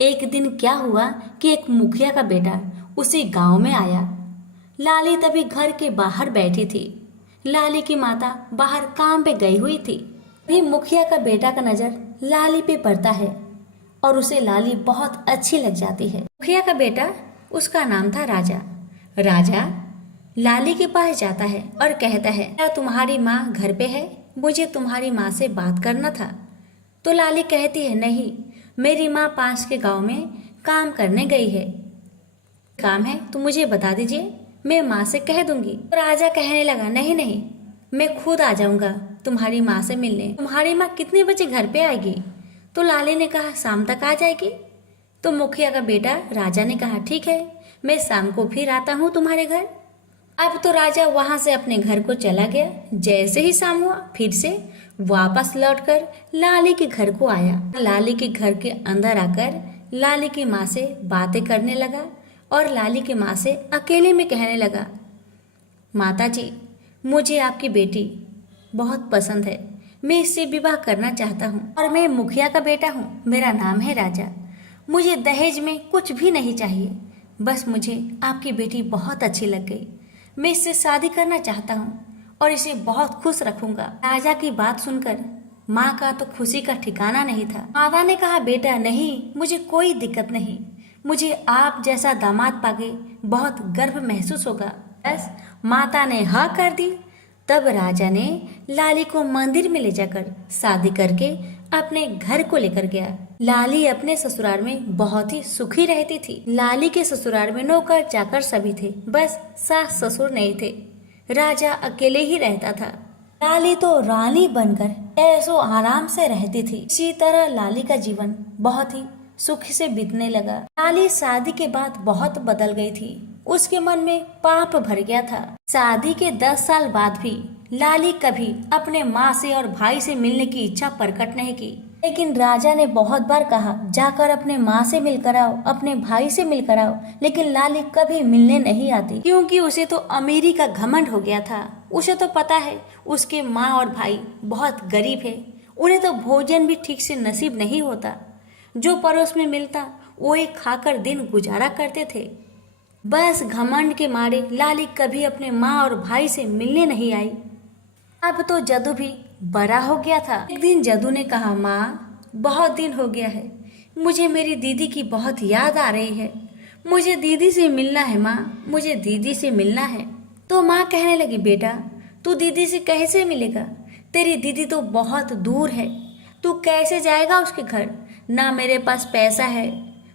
एक दिन क्या हुआ कि एक मुखिया का बेटा उसी गांव में आया। लाली तभी घर के बाहर बैठी थी। लाली की माता बाहर काम पे गई हुई थी। भी मुखिया का बेटा का नजर लाली पे पड़ता है और उसे लाली बहुत अच्छी लग जाती है। मुखिया का बेटा, उसका नाम था राजा। राजा लाली के पास जाता है और कहता है, क्या तुम्हारी माँ घर पे है? मुझे तुम्हारी माँ से बात करना था। तो लाली कहती है, नहीं, मेरी माँ पास के गांव में काम करने गई है। काम है तो मुझे बता दीजिए, मैं माँ से कह दूंगी। तो राजा कहने लगा, नहीं नहीं, मैं खुद आ जाऊंगा तुम्हारी माँ से मिलने। तुम्हारी माँ कितने बजे घर पे आएगी? तो लाली ने कहा, शाम तक आ जाएगी। तो मुखिया का बेटा राजा ने कहा, ठीक है, मैं शाम को फिर आता हूँ तुम्हारे घर। अब तो राजा वहां से अपने घर को चला गया। जैसे ही शाम हुआ फिर से वापस लौटकर लाली के घर को आया। लाली के घर के अंदर आकर लाली की माँ से बातें करने लगा और लाली की माँ से अकेले में कहने लगा, माता जी, मुझे आपकी बेटी बहुत पसंद है। मैं इससे विवाह करना चाहता हूँ और मैं मुखिया का बेटा हूँ। मेरा नाम है राजा। मुझे दहेज में कुछ भी नहीं चाहिए, बस मुझे आपकी बेटी बहुत अच्छी लग गई। मैं इससे शादी करना चाहता हूँ और इसे बहुत खुश रखूंगा। राजा की बात सुनकर माँ का तो खुशी का ठिकाना नहीं था। माता ने कहा, बेटा नहीं, मुझे कोई दिक्कत नहीं। मुझे आप जैसा दामाद पाके बहुत गर्व महसूस होगा। बस माता ने हाँ कर दी। तब राजा ने लाली को मंदिर में ले जाकर शादी करके अपने घर को लेकर गया। लाली अपने ससुराल में बहुत ही सुखी रहती थी। लाली के ससुराल में नौकर चाकर सभी थे, बस सास ससुर नहीं थे। राजा अकेले ही रहता था। लाली तो रानी बनकर ऐसो आराम से रहती थी। इसी तरह लाली का जीवन बहुत ही सुख से बीतने लगा। लाली शादी के बाद बहुत बदल गई थी। उसके मन में पाप भर गया था। शादी के 10 साल बाद भी लाली कभी अपने माँ से और भाई से मिलने की इच्छा प्रकट नहीं की। लेकिन राजा ने बहुत बार कहा, जाकर अपने माँ से मिलकर आओ, अपने भाई से मिलकर आओ, लेकिन लाली कभी मिलने नहीं आती, क्योंकि उसे तो अमीरी का घमंड हो गया था। उसे तो पता है उसके माँ और भाई बहुत गरीब है, उन्हें तो भोजन भी ठीक से नसीब नहीं होता। जो पड़ोस में मिलता वही खाकर दिन गुजारा करते थे। बस घमंड के मारे लाली कभी अपने माँ और भाई से मिलने नहीं आई। अब तो जदू भी बड़ा हो गया था। एक दिन जदू ने कहा, माँ, बहुत दिन हो गया है, मुझे मेरी दीदी की बहुत याद आ रही है। मुझे दीदी से मिलना है माँ, मुझे दीदी से मिलना है। तो माँ कहने लगी, बेटा, तू दीदी से कैसे मिलेगा? तेरी दीदी तो बहुत दूर है, तू कैसे जाएगा उसके घर? ना मेरे पास पैसा है,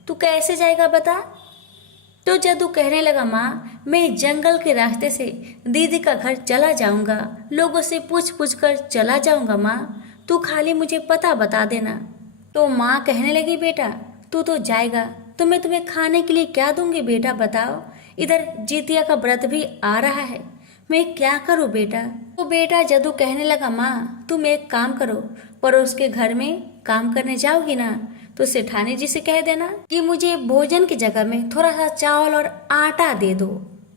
तू कैसे जाएगा बता? तो जदू कहने लगा, माँ, मैं जंगल के रास्ते से दीदी का घर चला जाऊंगा, लोगों से पूछ पूछ कर चला जाऊंगा। माँ, तू खाली मुझे पता बता देना। तो माँ कहने लगी, बेटा, तू तो जाएगा तो मैं तुम्हें खाने के लिए क्या दूंगी बेटा, बताओ? इधर जितिया का व्रत भी आ रहा है, मैं क्या करूँ बेटा? तो बेटा जदू कहने लगा, माँ, तुम एक काम करो, पड़ोस के घर में काम करने जाओगी ना, तो सेठानी जी से कह देना कि मुझे भोजन की जगह में थोड़ा सा चावल और आटा दे दो।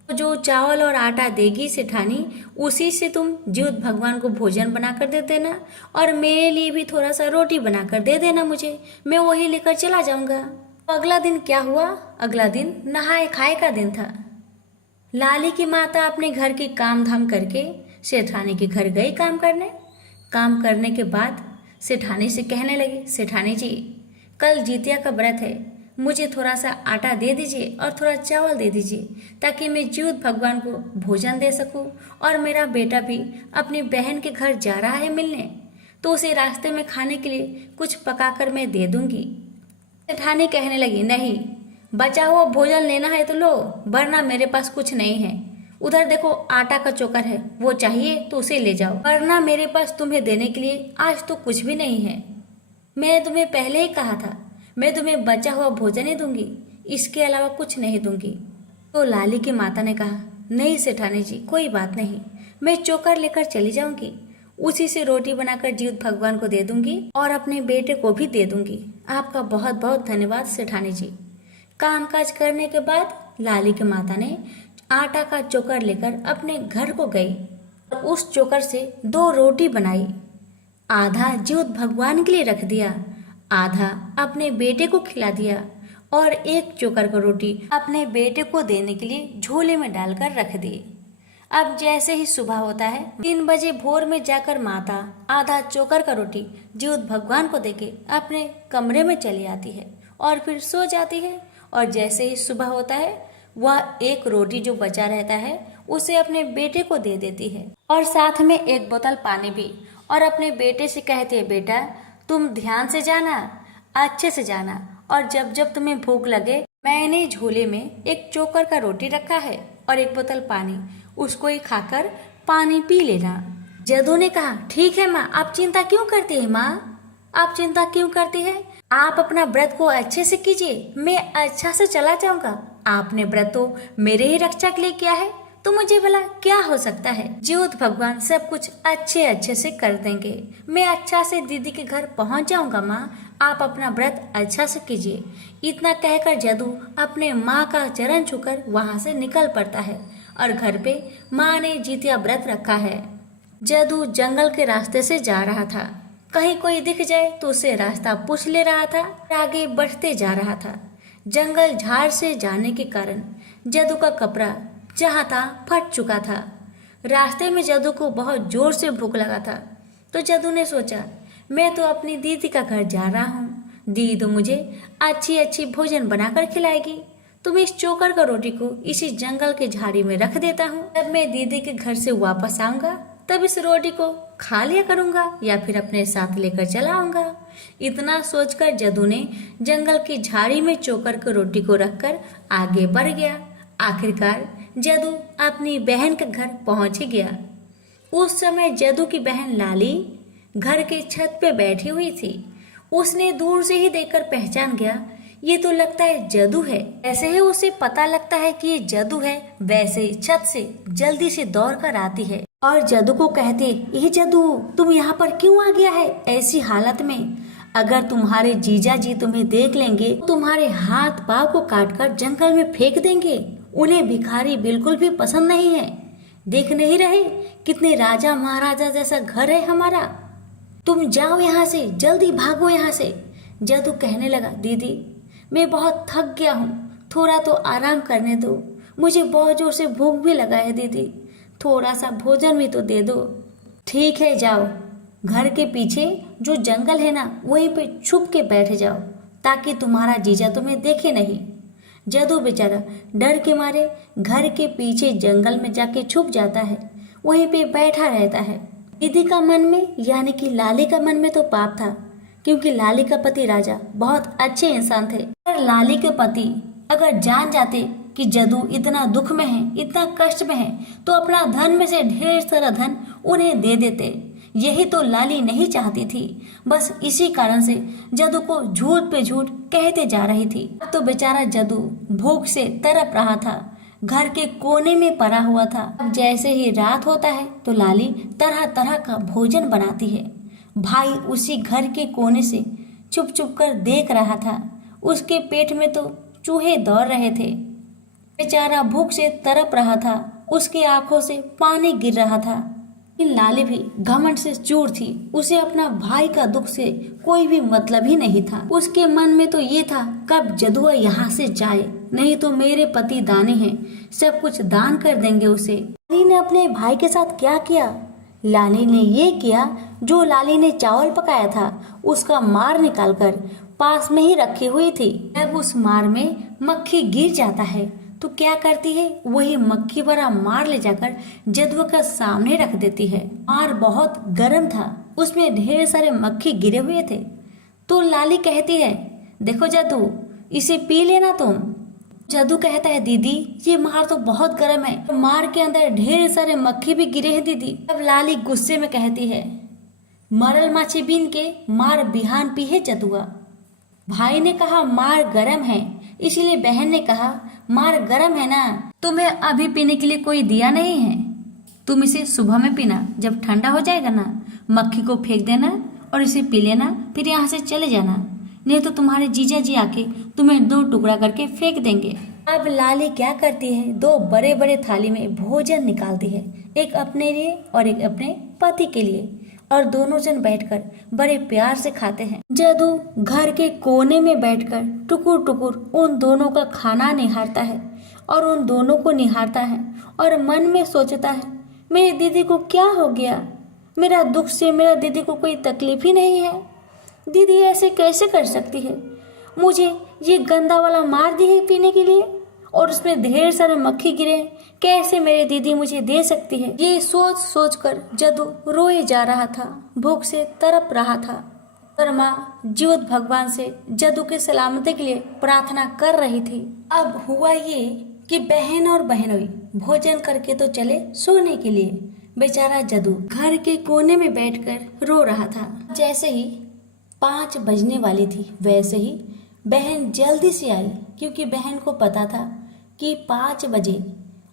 तो जो चावल और आटा देगी सेठानी, उसी से तुम जीव भगवान को भोजन बनाकर दे देना और मेरे लिए भी थोड़ा सा रोटी बनाकर दे देना मुझे, मैं वही लेकर चला जाऊंगा। तो अगला दिन क्या हुआ? अगला दिन नहाए खाए का दिन था। लाली की माता अपने घर के काम धाम करके सेठानी के घर गई काम करने। काम करने के बाद सेठानी से कहने लगी, सेठानी जी कल जितिया का व्रत है, मुझे थोड़ा सा आटा दे दीजिए और थोड़ा चावल दे दीजिए ताकि मैं ज्योत भगवान को भोजन दे सकूं। और मेरा बेटा भी अपनी बहन के घर जा रहा है मिलने, तो उसे रास्ते में खाने के लिए कुछ पकाकर मैं दे दूंगी। सेठानी कहने लगी, नहीं, बचा हुआ भोजन लेना है तो लो, वरना मेरे पास कुछ नहीं है। उधर देखो आटा का चोकर है, वो चाहिए तो उसे ले जाओ, वरना मेरे पास तुम्हें देने के लिए आज तो कुछ भी नहीं है। मैंने तुम्हें पहले ही कहा था, मैं तुम्हें बचा हुआ भोजन ही दूंगी, इसके अलावा कुछ नहीं दूंगी। तो लाली की माता ने कहा, नहीं सेठानी जी, कोई बात नहीं, मैं चोकर लेकर चली जाऊंगी, उसी से रोटी बनाकर जीव भगवान को दे दूंगी और अपने बेटे को भी दे दूंगी। आपका बहुत बहुत धन्यवाद सेठानी जी। कामकाज करने के बाद लाली की माता ने आटा का चोकर लेकर अपने घर को गई और उस चोकर से 2 रोटी बनाई। आधा जीव भगवान के लिए रख दिया, आधा अपने बेटे को खिला दिया और एक चोकर का रोटी अपने बेटे को देने के लिए झोले में डालकर रख दी। अब जैसे ही सुबह होता है, 3 बजे भोर में जाकर माता आधा चोकर का रोटी जीव भगवान को देके अपने कमरे में चली आती है और फिर सो जाती है। और जैसे ही सुबह होता है, वह एक रोटी जो बचा रहता है उसे अपने बेटे को दे देती है और साथ में 1 बोतल पानी भी, और अपने बेटे से कहती है, बेटा तुम ध्यान से जाना, अच्छे से जाना, और जब जब तुम्हें भूख लगे मैंने झोले में एक चोकर का रोटी रखा है और 1 बोतल पानी, उसको ही खाकर पानी पी लेना। जदू ने कहा, ठीक है माँ, आप चिंता क्यों करती है माँ, आप चिंता क्यों करती है, आप अपना व्रत को अच्छे से कीजिए, मैं अच्छा से चला जाऊंगा। आपने व्रत तो मेरे ही रक्षा के लिए किया है, तो मुझे भला क्या हो सकता है। ज्योत भगवान सब कुछ अच्छे से कर देंगे, मैं अच्छा से दीदी के घर पहुंच जाऊंगा माँ, आप अपना व्रत अच्छा से कीजिए। इतना कहकर जदू अपने माँ का चरण छूकर वहाँ से निकल पड़ता है और घर पे माँ ने जितिया व्रत रखा है। जदू जंगल के रास्ते से जा रहा था, कहीं कोई दिख जाए तो उसे रास्ता पूछ ले रहा था, आगे बढ़ते जा रहा था। जंगल झाड़ से जाने के कारण जदू का कपड़ा जहाँ था फट चुका था। रास्ते में जदू को बहुत जोर से भूख लगा था, तो जदू ने सोचा, मैं तो अपनी दीदी का घर जा रहा हूँ, दीदी तो मुझे अच्छी भोजन बनाकर खिलाएगी, तो मैं इस चोकर का रोटी को इसी जंगल के झाड़ी में रख देता हूँ। जब मैं दीदी के घर से वापस आऊंगा तब इस रोटी को खा लिया करूंगा या फिर अपने साथ लेकर चला आऊंगा। इतना सोचकर जदू ने जंगल की झाड़ी में चोकर की रोटी को रखकर आगे बढ़ गया। आखिरकार जदू अपनी बहन के घर पहुंच ही गया। उस समय जदू की बहन लाली घर के छत पे बैठी हुई थी। उसने दूर से ही देखकर पहचान गया, ये तो लगता है जदू है। ऐसे ही उसे पता लगता है कि ये जदू है, वैसे ही छत से जल्दी से दौड़ कर आती है और जदू को कहते, ये जदू तुम यहाँ पर क्यों आ गया है ऐसी हालत में? अगर तुम्हारे जीजा जी तुम्हें देख लेंगे तो तुम्हारे हाथ पाँव को काटकर जंगल में फेंक देंगे। उन्हें भिखारी बिल्कुल भी पसंद नहीं है। देख नहीं रहे कितने राजा महाराजा जैसा घर है हमारा। तुम जाओ यहाँ से, जल्दी भागो यहाँ से। जदू कहने लगा, दीदी मैं बहुत थक गया हूँ, थोड़ा तो आराम करने दो, मुझे बहुत जोर से भूख भी लगा है दीदी, थोड़ा सा भोजन भी तो दे दो। ठीक है जाओ, घर के पीछे जो जंगल है ना वहीं पे छुप के बैठ जाओ ताकि तुम्हारा जीजा तुम्हें देखे नहीं। जदू बेचारा डर के मारे घर के पीछे जंगल में जाके छुप जाता है, वहीं पे बैठा रहता है। दीदी का मन में यानी कि लाली का मन में तो पाप था, क्योंकि लाली का पति राजा बहुत अच्छे इंसान थे। और लाली के पति अगर जान जाते कि जदू इतना दुख में है, इतना कष्ट में है, तो अपना धन में से ढेर सारा धन उन्हें दे देते। यही तो लाली नहीं चाहती थी। बस इसी कारण से जदू को झूठ पे झूठ कहते जा रही थी। अब तो बेचारा जदू भूख से तड़प रहा था, घर के कोने में पड़ा हुआ था। अब जैसे ही रात होता है तो लाली तरह तरह का भोजन बनाती है। भाई उसी घर के कोने से चुप चुप कर देख रहा था। उसके पेट में तो चूहे दौड़ रहे थे। बेचारा भूख से तड़प रहा था, उसकी आंखों से पानी गिर रहा था। लाली भी घमंड से चूर थी। उसे अपना भाई का दुख से कोई भी मतलब ही नहीं था। उसके मन में तो ये था कब जदुआ यहाँ से जाए नहीं तो मेरे पति दानी हैं, सब कुछ दान कर देंगे उसे। लाली ने अपने भाई के साथ क्या किया? लाली ने ये किया, जो लाली ने चावल पकाया था उसका मार निकालकर पास में ही रखी हुई थी। जब उस मार में मक्खी गिर जाता है तो क्या करती है, वही मक्खी भरा मार ले जाकर जदू के सामने रख देती है। मार बहुत गर्म था, उसमें ढेर सारे मक्खी गिरे हुए थे। तो लाली कहती है, देखो जदू, इसे पी लेना तुम। जदू कहता है, दीदी ये मार तो बहुत गर्म है, मार के अंदर ढेर सारे मक्खी भी गिरे हैं दीदी। तब लाली गुस्से में कहती है, मरल माछी बीन के मार बिहान पी है जदुआ। भाई ने कहा मार गर्म है, इसीलिए बहन ने कहा मार गर्म है ना, तुम्हें अभी पीने के लिए कोई दिया नहीं है, तुम इसे सुबह में पीना, जब ठंडा हो जाएगा ना मक्खी को फेंक देना और इसे पी लेना, फिर यहाँ से चले जाना, नहीं तो तुम्हारे जीजा जी आके तुम्हें 2 टुकड़ा करके फेंक देंगे। अब लाली क्या करती है, 2 बड़े बड़े थाली में भोजन निकालती है, एक अपने लिए और एक अपने पति के लिए, और दोनों जन बैठकर बड़े प्यार से खाते हैं। जदू घर के कोने में बैठकर टुकुर टुकुर उन दोनों का खाना निहारता है और उन दोनों को निहारता है और मन में सोचता है, मेरी दीदी को क्या हो गया, मेरा दुख से मेरा दीदी को कोई तकलीफ ही नहीं है, दीदी ऐसे कैसे कर सकती है, मुझे ये गंदा वाला मार दी है पीने के लिए और उसमें ढेर सारे मक्खी गिरे, कैसे मेरी दीदी मुझे दे सकती है। ये सोच सोच कर जदू रोए जा रहा था, भूख से तड़प रहा था और माँ जीवत भगवान से जदू के सलामती के लिए प्रार्थना कर रही थी। अब हुआ ये कि बहन और बहनोई भोजन करके तो चले सोने के लिए, बेचारा जदू घर के कोने में बैठकर रो रहा था। जैसे ही 5 बजने वाली थी वैसे ही बहन जल्दी से आई, क्योंकि बहन को पता था कि 5 बजे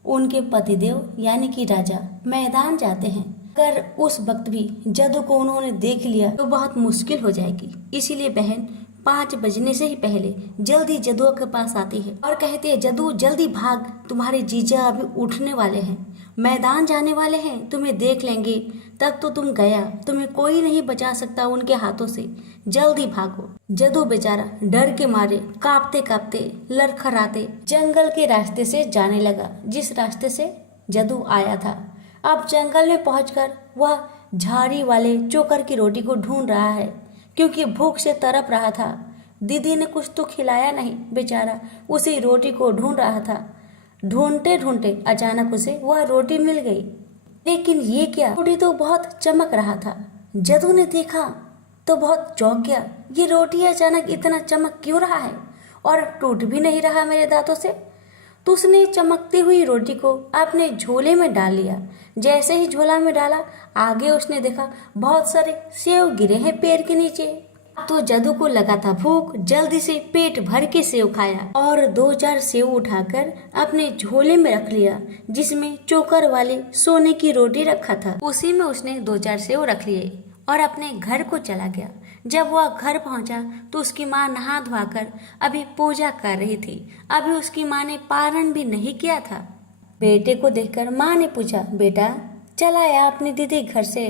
उनके पतिदेव यानी कि राजा मैदान जाते हैं। अगर उस वक्त भी जदू को उन्होंने देख लिया तो बहुत मुश्किल हो जाएगी, इसीलिए बहन 5 बजने से ही पहले जल्दी जदू के पास आती है और कहती है, जदू जल्दी भाग, तुम्हारे जीजा अभी उठने वाले हैं, मैदान जाने वाले हैं, तुम्हें देख लेंगे, तब तो तुम गया, तुम्हें कोई नहीं बचा सकता उनके हाथों से, जल्दी भागो। जदू बेचारा डर के मारे कांपते कांपते लड़खड़ाते जंगल के रास्ते से जाने लगा, जिस रास्ते से जदू आया था। अब जंगल में पहुंचकर वह झाड़ी वाले चोकर की रोटी को ढूंढ रहा है, क्योंकि भूख से तड़प रहा था। दीदी ने कुछ तो खिलाया नहीं, बेचारा उसी रोटी को ढूंढ रहा था। ढूंढते ढूंढते अचानक उसे वह रोटी मिल गई, लेकिन ये क्या, रोटी तो बहुत चमक रहा था। जदू ने देखा तो बहुत चौंक गया, ये रोटी अचानक इतना चमक क्यों रहा है और टूट भी नहीं रहा मेरे दांतों से। तो उसने चमकती हुई रोटी को अपने झोले में डाल लिया। जैसे ही झोला में डाला, आगे उसने देखा बहुत सारे सेव गिरे हैं पेड़ के नीचे। तो जदू को लगा था भूख, जल्दी से पेट भर के सेव खाया और 2-4 सेव उठाकर अपने झोले में रख लिया, जिसमें चोकर वाले सोने की रोटी रखा था। उसी में उसने 2-4 सेव रख लिए और अपने घर को चला गया। जब वह घर पहुंचा तो उसकी माँ नहा धोकर अभी पूजा कर रही थी। अभी उसकी माँ ने पारण भी नहीं किया था। बेटे को देखकर माँ ने पूछा, बेटा चला आया अपनी दीदी घर से?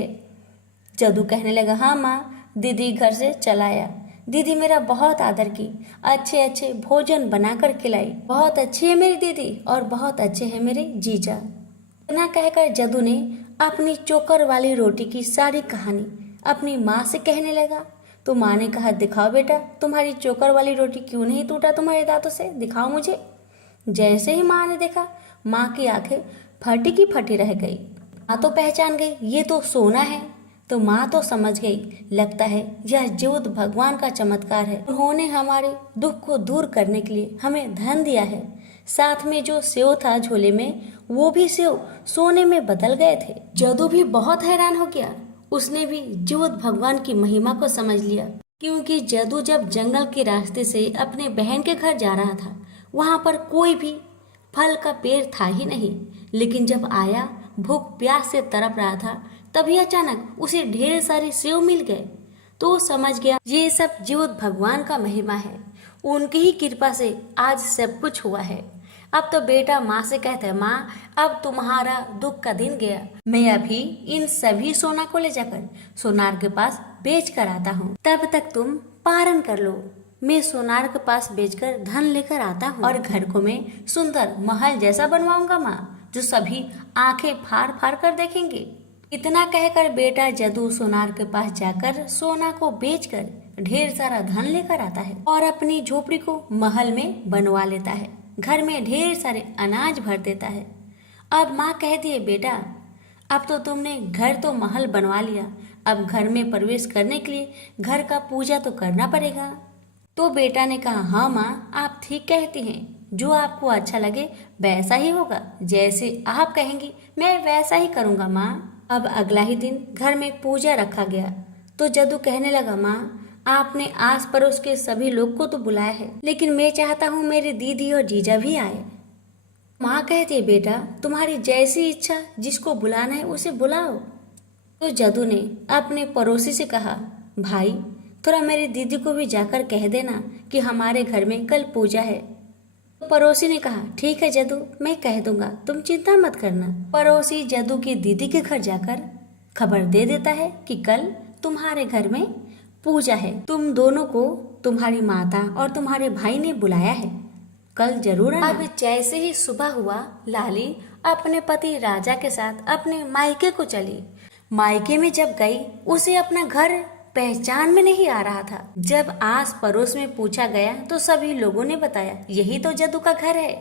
जदू कहने लगा, हाँ माँ, दीदी घर से चला आया। दीदी मेरा बहुत आदर की, अच्छे अच्छे भोजन बनाकर खिलाई, बहुत अच्छी है मेरी दीदी और बहुत अच्छे हैं मेरे जीजा। इतना कहकर जदू ने अपनी चोकर वाली रोटी की सारी कहानी अपनी माँ से कहने लगा। तो माँ ने कहा, दिखाओ बेटा, तुम्हारी चोकर वाली रोटी क्यों नहीं टूटा तुम्हारे दांतों से, दिखाओ मुझे। जैसे ही माँ ने देखा, माँ की आंखें फटी की फटी रह गई। माँ तो पहचान गई ये तो सोना है। तो माँ तो समझ गई, लगता है यह जीवत भगवान का चमत्कार है, उन्होंने हमारे दुख को दूर करने के लिए हमें धन दिया है। साथ में जो सेव था झोले में, वो भी सेव सोने में बदल गए थे। जदू भी बहुत हैरान हो गया, उसने भी जीवत भगवान की महिमा को समझ लिया, क्योंकि जदू जब जंगल के रास्ते से अपने बहन के घर जा रहा था, वहाँ पर कोई भी फल का पेड़ था ही नहीं। लेकिन जब आया, भूख प्यास से तड़प रहा था, तभी अचानक उसे ढेर सारे सेव मिल गए। तो वो समझ गया ये सब जीवत भगवान का महिमा है, उनकी ही कृपा से आज सब कुछ हुआ है। अब तो बेटा माँ से कहता है, माँ अब तुम्हारा दुख का दिन गया, मैं अभी इन सभी सोना को ले जाकर सोनार के पास बेच कर आता हूँ, तब तक तुम पारण कर लो, मैं सोनार के पास बेचकर धन लेकर आता हूँ और घर को मैं सुंदर महल जैसा बनवाऊंगा माँ, जो सभी आंखें फाड़ फाड़ कर देखेंगे। इतना कहकर बेटा जदू सोनार के पास जाकर सोना को बेचकर ढेर सारा धन लेकर आता है और अपनी झोपड़ी को महल में बनवा लेता है। घर में ढेर सारे अनाज भर देता है। अब माँ कहती है, बेटा अब तो तुमने घर तो महल बनवा लिया, अब घर में प्रवेश करने के लिए घर का पूजा तो करना पड़ेगा। तो बेटा ने कहा, हाँ माँ, आप ठीक कहती हैं, जो आपको अच्छा लगे वैसा ही होगा, जैसे आप कहेंगी मैं वैसा ही करूँगा माँ। अब अगला ही दिन घर में पूजा रखा गया तो जदू कहने लगा, माँ आपने आस पड़ोस के सभी लोग को तो बुलाया है, लेकिन मैं चाहता हूँ मेरी दीदी और जीजा भी आए। माँ कहती है, बेटा तुम्हारी जैसी इच्छा, जिसको बुलाना है उसे बुलाओ। तो जदू ने अपने पड़ोसी से कहा, भाई थोड़ा मेरी दीदी को भी जाकर कह देना कि हमारे घर में कल पूजा है। तो पड़ोसी ने कहा, ठीक है जदू, मैं कह दूंगा, तुम चिंता मत करना। पड़ोसी जदू की दीदी के घर जाकर खबर दे देता है कि कल तुम्हारे घर में पूजा है, तुम दोनों को तुम्हारी माता और तुम्हारे भाई ने बुलाया है, कल जरूर आना। अब जैसे ही सुबह हुआ, लाली अपने पति राजा के साथ अपने मायके को चली। मायके में जब गई, उसे अपना घर पहचान में नहीं आ रहा था। जब आस पड़ोस में पूछा गया तो सभी लोगों ने बताया, यही तो जदू का घर है।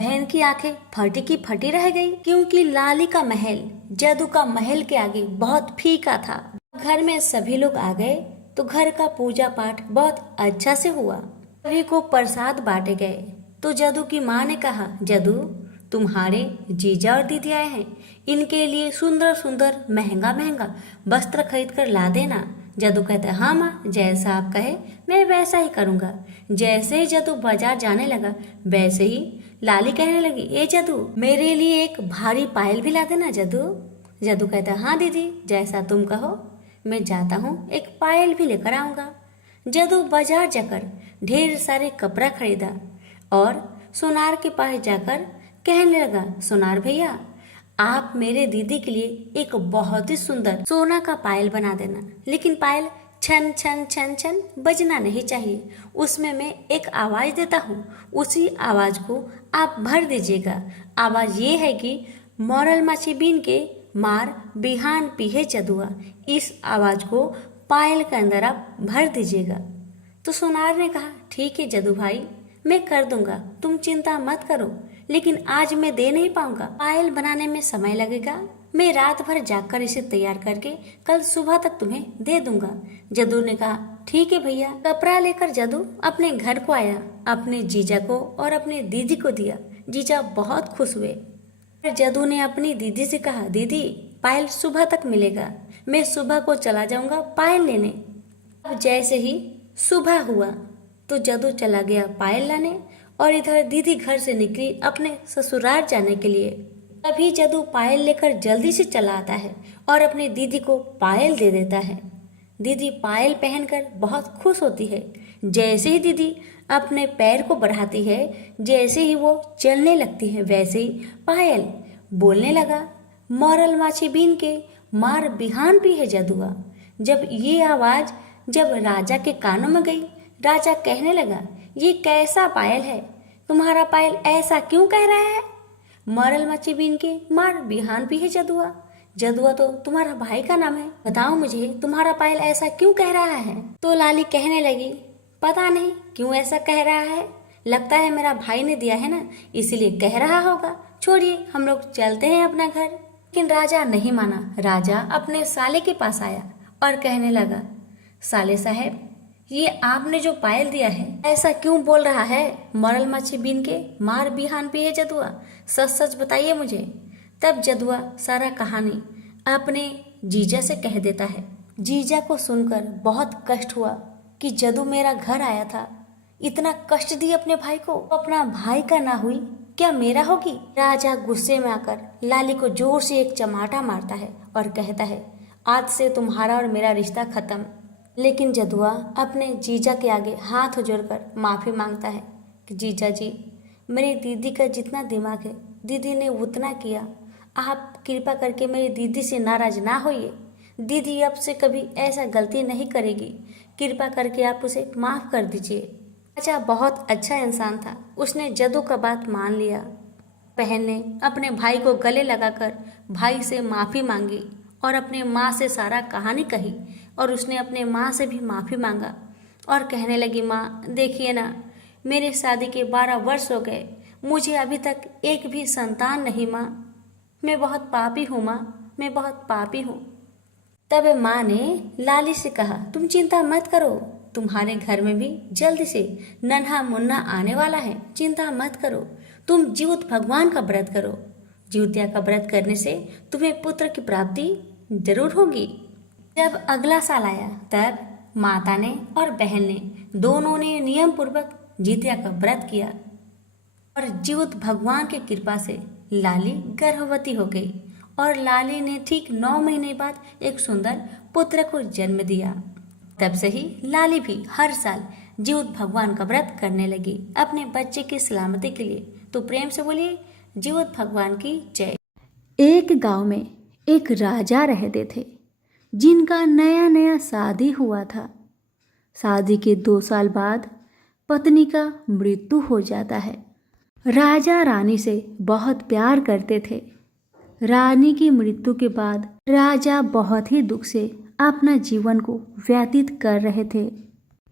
बहन की आंखें फटी की फटी रह गई, क्योंकि लाली का महल जदू का महल के आगे बहुत फीका था। घर में सभी लोग आ गए तो घर का पूजा पाठ बहुत अच्छा से हुआ। सभी को प्रसाद बांटे गए। तो जदू की माँ ने कहा, जदू तुम्हारे जीजा और दीदी आए हैं, इनके लिए सुंदर सुंदर महंगा महंगा वस्त्र खरीद कर ला देना। जदू कहता है, हाँ माँ, जैसा आप कहे मैं वैसा ही करूँगा। जैसे ही जदू बाजार जाने लगा, वैसे ही लाली कहने लगी, ए जदू मेरे लिए एक भारी पायल भी ला देना जदू। जदू कहता है, हाँ दीदी, जैसा तुम कहो, मैं जाता हूँ, एक पायल भी लेकर आऊँगा। जदू बाजार जाकर ढेर सारे कपड़ा खरीदा और सोनार के पास जाकर कहने लगा, सोनार भैया आप मेरे दीदी के लिए एक बहुत ही सुंदर सोना का पायल बना देना, लेकिन पायल छन छन छन छन बजना नहीं चाहिए। उसमें मैं एक आवाज़ देता हूँ, उसी आवाज़ को आप भर दीजिएगा। आवाज़ ये है कि मरल मछली बीन के मार बिहान पीहे जदुआ। इस आवाज़ को पायल के अंदर आप भर दीजिएगा। तो सोनार ने कहा, ठीक है जदू भाई, मैं कर दूंगा, तुम चिंता मत करो, लेकिन आज मैं दे नहीं पाऊंगा, पायल बनाने में समय लगेगा। मैं रात भर जाकर इसे तैयार करके कल सुबह तक तुम्हें दे दूंगा। जदू ने कहा, ठीक है भैया। कपड़ा लेकर जदू अपने घर को आया, अपने जीजा को और अपने दीदी को दिया। जीजा बहुत खुश हुए। जदू ने अपनी दीदी से कहा, दीदी पायल सुबह तक मिलेगा, मैं सुबह को चला जाऊंगा पायल लेने। अब जैसे ही सुबह हुआ तो जदू चला गया पायल लाने और इधर दीदी घर से निकली अपने ससुराल जाने के लिए। तभी जदू पायल लेकर जल्दी से चला आता है और अपनी दीदी को पायल दे देता है। दीदी पायल पहनकर बहुत खुश होती है। जैसे ही दीदी अपने पैर को बढ़ाती है, जैसे ही वो चलने लगती है, वैसे ही पायल बोलने लगा, मरल माछी बीन के मार बिहान पी है जदुआ। जब ये आवाज़ जब राजा के कानों में गई, राजा कहने लगा, ये कैसा पायल है, तुम्हारा पायल ऐसा क्यों कह रहा है? मरल मच्छी बीन के मार बिहान पी है जदुआ। जदुआ तो तुम्हारा भाई का नाम है, बताओ मुझे तुम्हारा पायल ऐसा क्यों कह रहा है? तो लाली कहने लगी, पता नहीं क्यों ऐसा कह रहा है, लगता है मेरा भाई ने दिया है ना, इसीलिए कह रहा होगा। छोड़िए, हम लोग चलते हैं अपना घर। लेकिन राजा नहीं माना। राजा अपने साले के पास आया और कहने लगा, साले साहब, ये आपने जो पायल दिया है ऐसा क्यों बोल रहा है? मरल मच्छी बीन के मार बिहान पी है जदुआ, सच सच बताइए मुझे। तब जदुआ सारा कहानी अपने जीजा से कह देता है। जीजा को सुनकर बहुत कष्ट हुआ कि जदू मेरा घर आया था, इतना कष्ट दी अपने भाई को, अपना भाई का ना हुई क्या मेरा होगी? राजा गुस्से में आकर लाली को जोर से एक चमाटा मारता है और कहता है, आज से तुम्हारा और मेरा रिश्ता खत्म। लेकिन जदुआ अपने जीजा के आगे हाथ जोड़कर माफ़ी मांगता है कि जीजा जी, मेरी दीदी का जितना दिमाग है दीदी ने उतना किया, आप कृपा करके मेरी दीदी से नाराज ना होइए। दीदी अब से कभी ऐसा गलती नहीं करेगी, कृपा करके आप उसे माफ़ कर दीजिए। राजा बहुत अच्छा इंसान था, उसने जदू का बात मान लिया। बहन ने अपने भाई को गले लगाकर भाई से माफ़ी मांगी और अपने माँ से सारा कहानी कही, और उसने अपने माँ से भी माफ़ी मांगा और कहने लगी, माँ देखिए ना, मेरे शादी के 12 वर्ष हो गए, मुझे अभी तक एक भी संतान नहीं माँ, मैं बहुत पापी हूँ माँ, मैं बहुत पापी हूँ। तब माँ ने लाली से कहा, तुम चिंता मत करो, तुम्हारे घर में भी जल्दी से नन्हा मुन्ना आने वाला है, चिंता मत करो, तुम जीवत भगवान का व्रत करो, जीवत्या का व्रत करने से तुम्हें पुत्र की प्राप्ति जरूर होगी। जब अगला साल आया तब माता ने और बहन ने दोनों ने नियम पूर्वक जीतिया का व्रत किया और जीवत भगवान की कृपा से लाली गर्भवती हो गई और लाली ने ठीक 9 महीने बाद एक सुंदर पुत्र को जन्म दिया। तब से ही लाली भी हर साल जीवत भगवान का व्रत करने लगी अपने बच्चे की सलामती के लिए। तो प्रेम से बोलिए जीवत भगवान की जय। एक गांव में एक राजा रहते थे जिनका नया नया शादी हुआ था। शादी के 2 साल बाद पत्नी का मृत्यु हो जाता है। राजा रानी से बहुत प्यार करते थे। रानी की मृत्यु के बाद राजा बहुत ही दुख से अपना जीवन को व्यतीत कर रहे थे।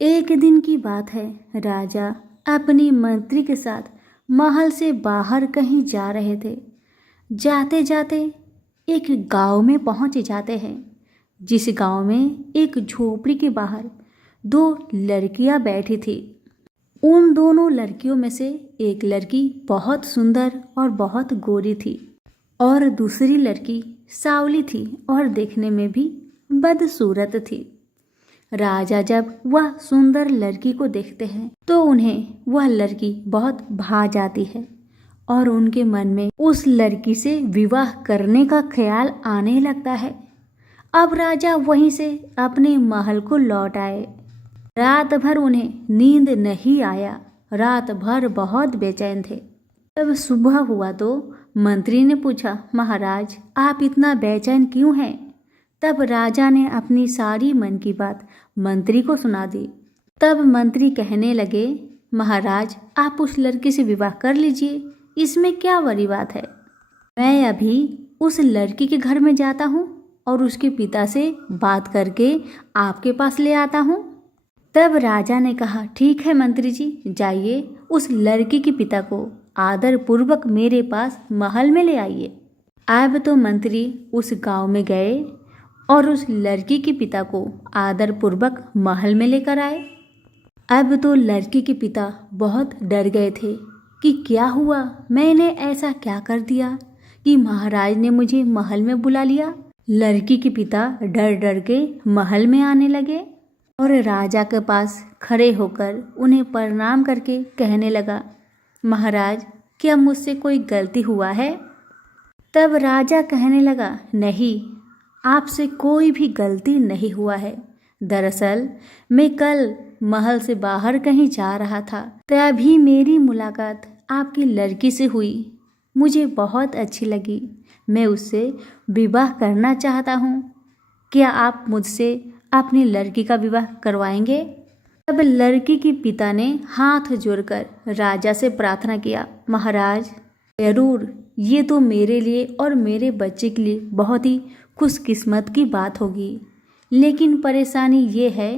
एक दिन की बात है, राजा अपनी मंत्री के साथ महल से बाहर कहीं जा रहे थे। जाते जाते एक गांव में पहुंच जाते हैं, जिस गांव में एक झोपड़ी के बाहर 2 लड़कियां बैठी थी। उन दोनों लड़कियों में से एक लड़की बहुत सुंदर और बहुत गोरी थी और दूसरी लड़की सांवली थी और देखने में भी बदसूरत थी। राजा जब वह सुंदर लड़की को देखते हैं तो उन्हें वह लड़की बहुत भा जाती है और उनके मन में उस लड़की से विवाह करने का ख्याल आने लगता है। अब राजा वहीं से अपने महल को लौट आए। रात भर उन्हें नींद नहीं आया, रात भर बहुत बेचैन थे। जब सुबह हुआ तो मंत्री ने पूछा, महाराज आप इतना बेचैन क्यों हैं? तब राजा ने अपनी सारी मन की बात मंत्री को सुना दी। तब मंत्री कहने लगे, महाराज आप उस लड़की से विवाह कर लीजिए, इसमें क्या बड़ी बात है। मैं अभी उस लड़की के घर में जाता हूँ और उसके पिता से बात करके आपके पास ले आता हूँ। तब राजा ने कहा, ठीक है मंत्री जी, जाइए उस लड़की के पिता को आदर पूर्वक मेरे पास महल में ले आइए। अब तो मंत्री उस गांव में गए और उस लड़की के पिता को आदर पूर्वक महल में लेकर आए। अब तो लड़की के पिता बहुत डर गए थे कि क्या हुआ, मैंने ऐसा क्या कर दिया कि महाराज ने मुझे महल में बुला लिया। लड़की के पिता डर डर के महल में आने लगे और राजा के पास खड़े होकर उन्हें प्रणाम करके कहने लगा, महाराज क्या मुझसे कोई गलती हुआ है? तब राजा कहने लगा, नहीं, आपसे कोई भी गलती नहीं हुआ है। दरअसल मैं कल महल से बाहर कहीं जा रहा था, तभी मेरी मुलाकात आपकी लड़की से हुई। मुझे बहुत अच्छी लगी, मैं उससे विवाह करना चाहता हूँ। क्या आप मुझसे अपनी लड़की का विवाह करवाएंगे? तब लड़की के पिता ने हाथ जोड़कर राजा से प्रार्थना किया, महाराज जरूर, ये तो मेरे लिए और मेरे बच्चे के लिए बहुत ही खुशकिस्मत की बात होगी, लेकिन परेशानी ये है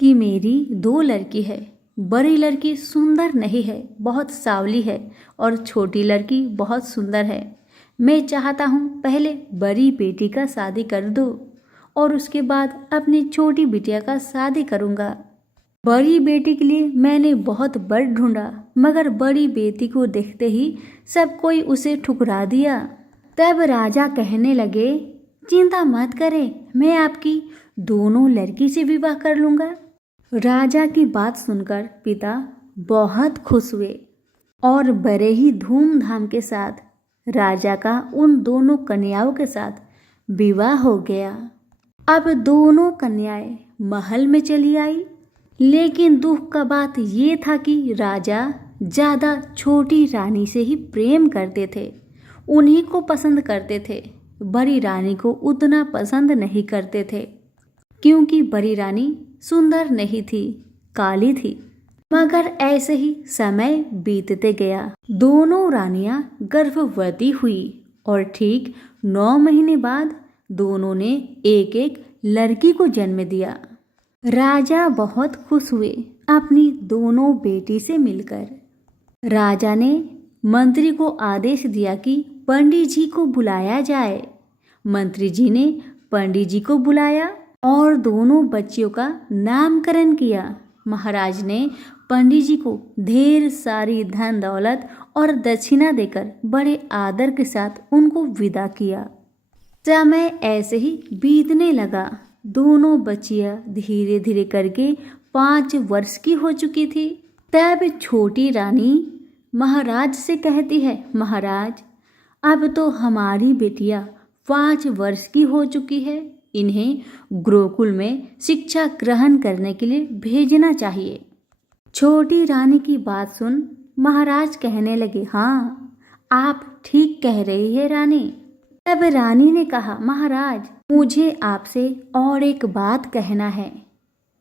कि मेरी 2 लड़की है। बड़ी लड़की सुंदर नहीं है, बहुत सांवली है, और छोटी लड़की बहुत सुंदर है। मैं चाहता हूँ पहले बड़ी बेटी का शादी कर दो और उसके बाद अपनी छोटी बिटिया का शादी करूँगा। बड़ी बेटी के लिए मैंने बहुत बर ढूंढा, मगर बड़ी बेटी को देखते ही सब कोई उसे ठुकरा दिया। तब राजा कहने लगे, चिंता मत करें, मैं आपकी दोनों लड़की से विवाह कर लूँगा। राजा की बात सुनकर पिता बहुत खुश हुए और बड़े ही धूमधाम के साथ राजा का उन दोनों कन्याओं के साथ विवाह हो गया। अब दोनों कन्याएं महल में चली आई, लेकिन दुख का बात ये था कि राजा ज़्यादा छोटी रानी से ही प्रेम करते थे, उन्हीं को पसंद करते थे। बड़ी रानी को उतना पसंद नहीं करते थे, क्योंकि बड़ी रानी सुंदर नहीं थी, काली थी। मगर ऐसे ही समय बीतते गया। दोनों रानियां गर्भवती हुई और ठीक 9 महीने बाद दोनों ने एक एक लड़की को जन्म दिया। राजा बहुत खुश हुए अपनी दोनों बेटी से मिलकर। राजा ने मंत्री को आदेश दिया कि पंडित जी को बुलाया जाए। मंत्री जी ने पंडित जी को बुलाया और दोनों बच्चियों का नामकरण किया। महाराज ने पंडित जी को ढेर सारी धन दौलत और दक्षिणा देकर बड़े आदर के साथ उनको विदा किया। समय ऐसे ही बीतने लगा। दोनों बच्चियां धीरे धीरे करके 5 वर्ष की हो चुकी थी। तब छोटी रानी महाराज से कहती है, महाराज, अब तो हमारी बेटियां 5 वर्ष की हो चुकी है, इन्हें गुरुकुल में शिक्षा ग्रहण करने के लिए भेजना चाहिए। छोटी रानी की बात सुन महाराज कहने लगे, हाँ, आप ठीक कह रही है रानी। तब रानी ने कहा, महाराज, मुझे आपसे और एक बात कहना है।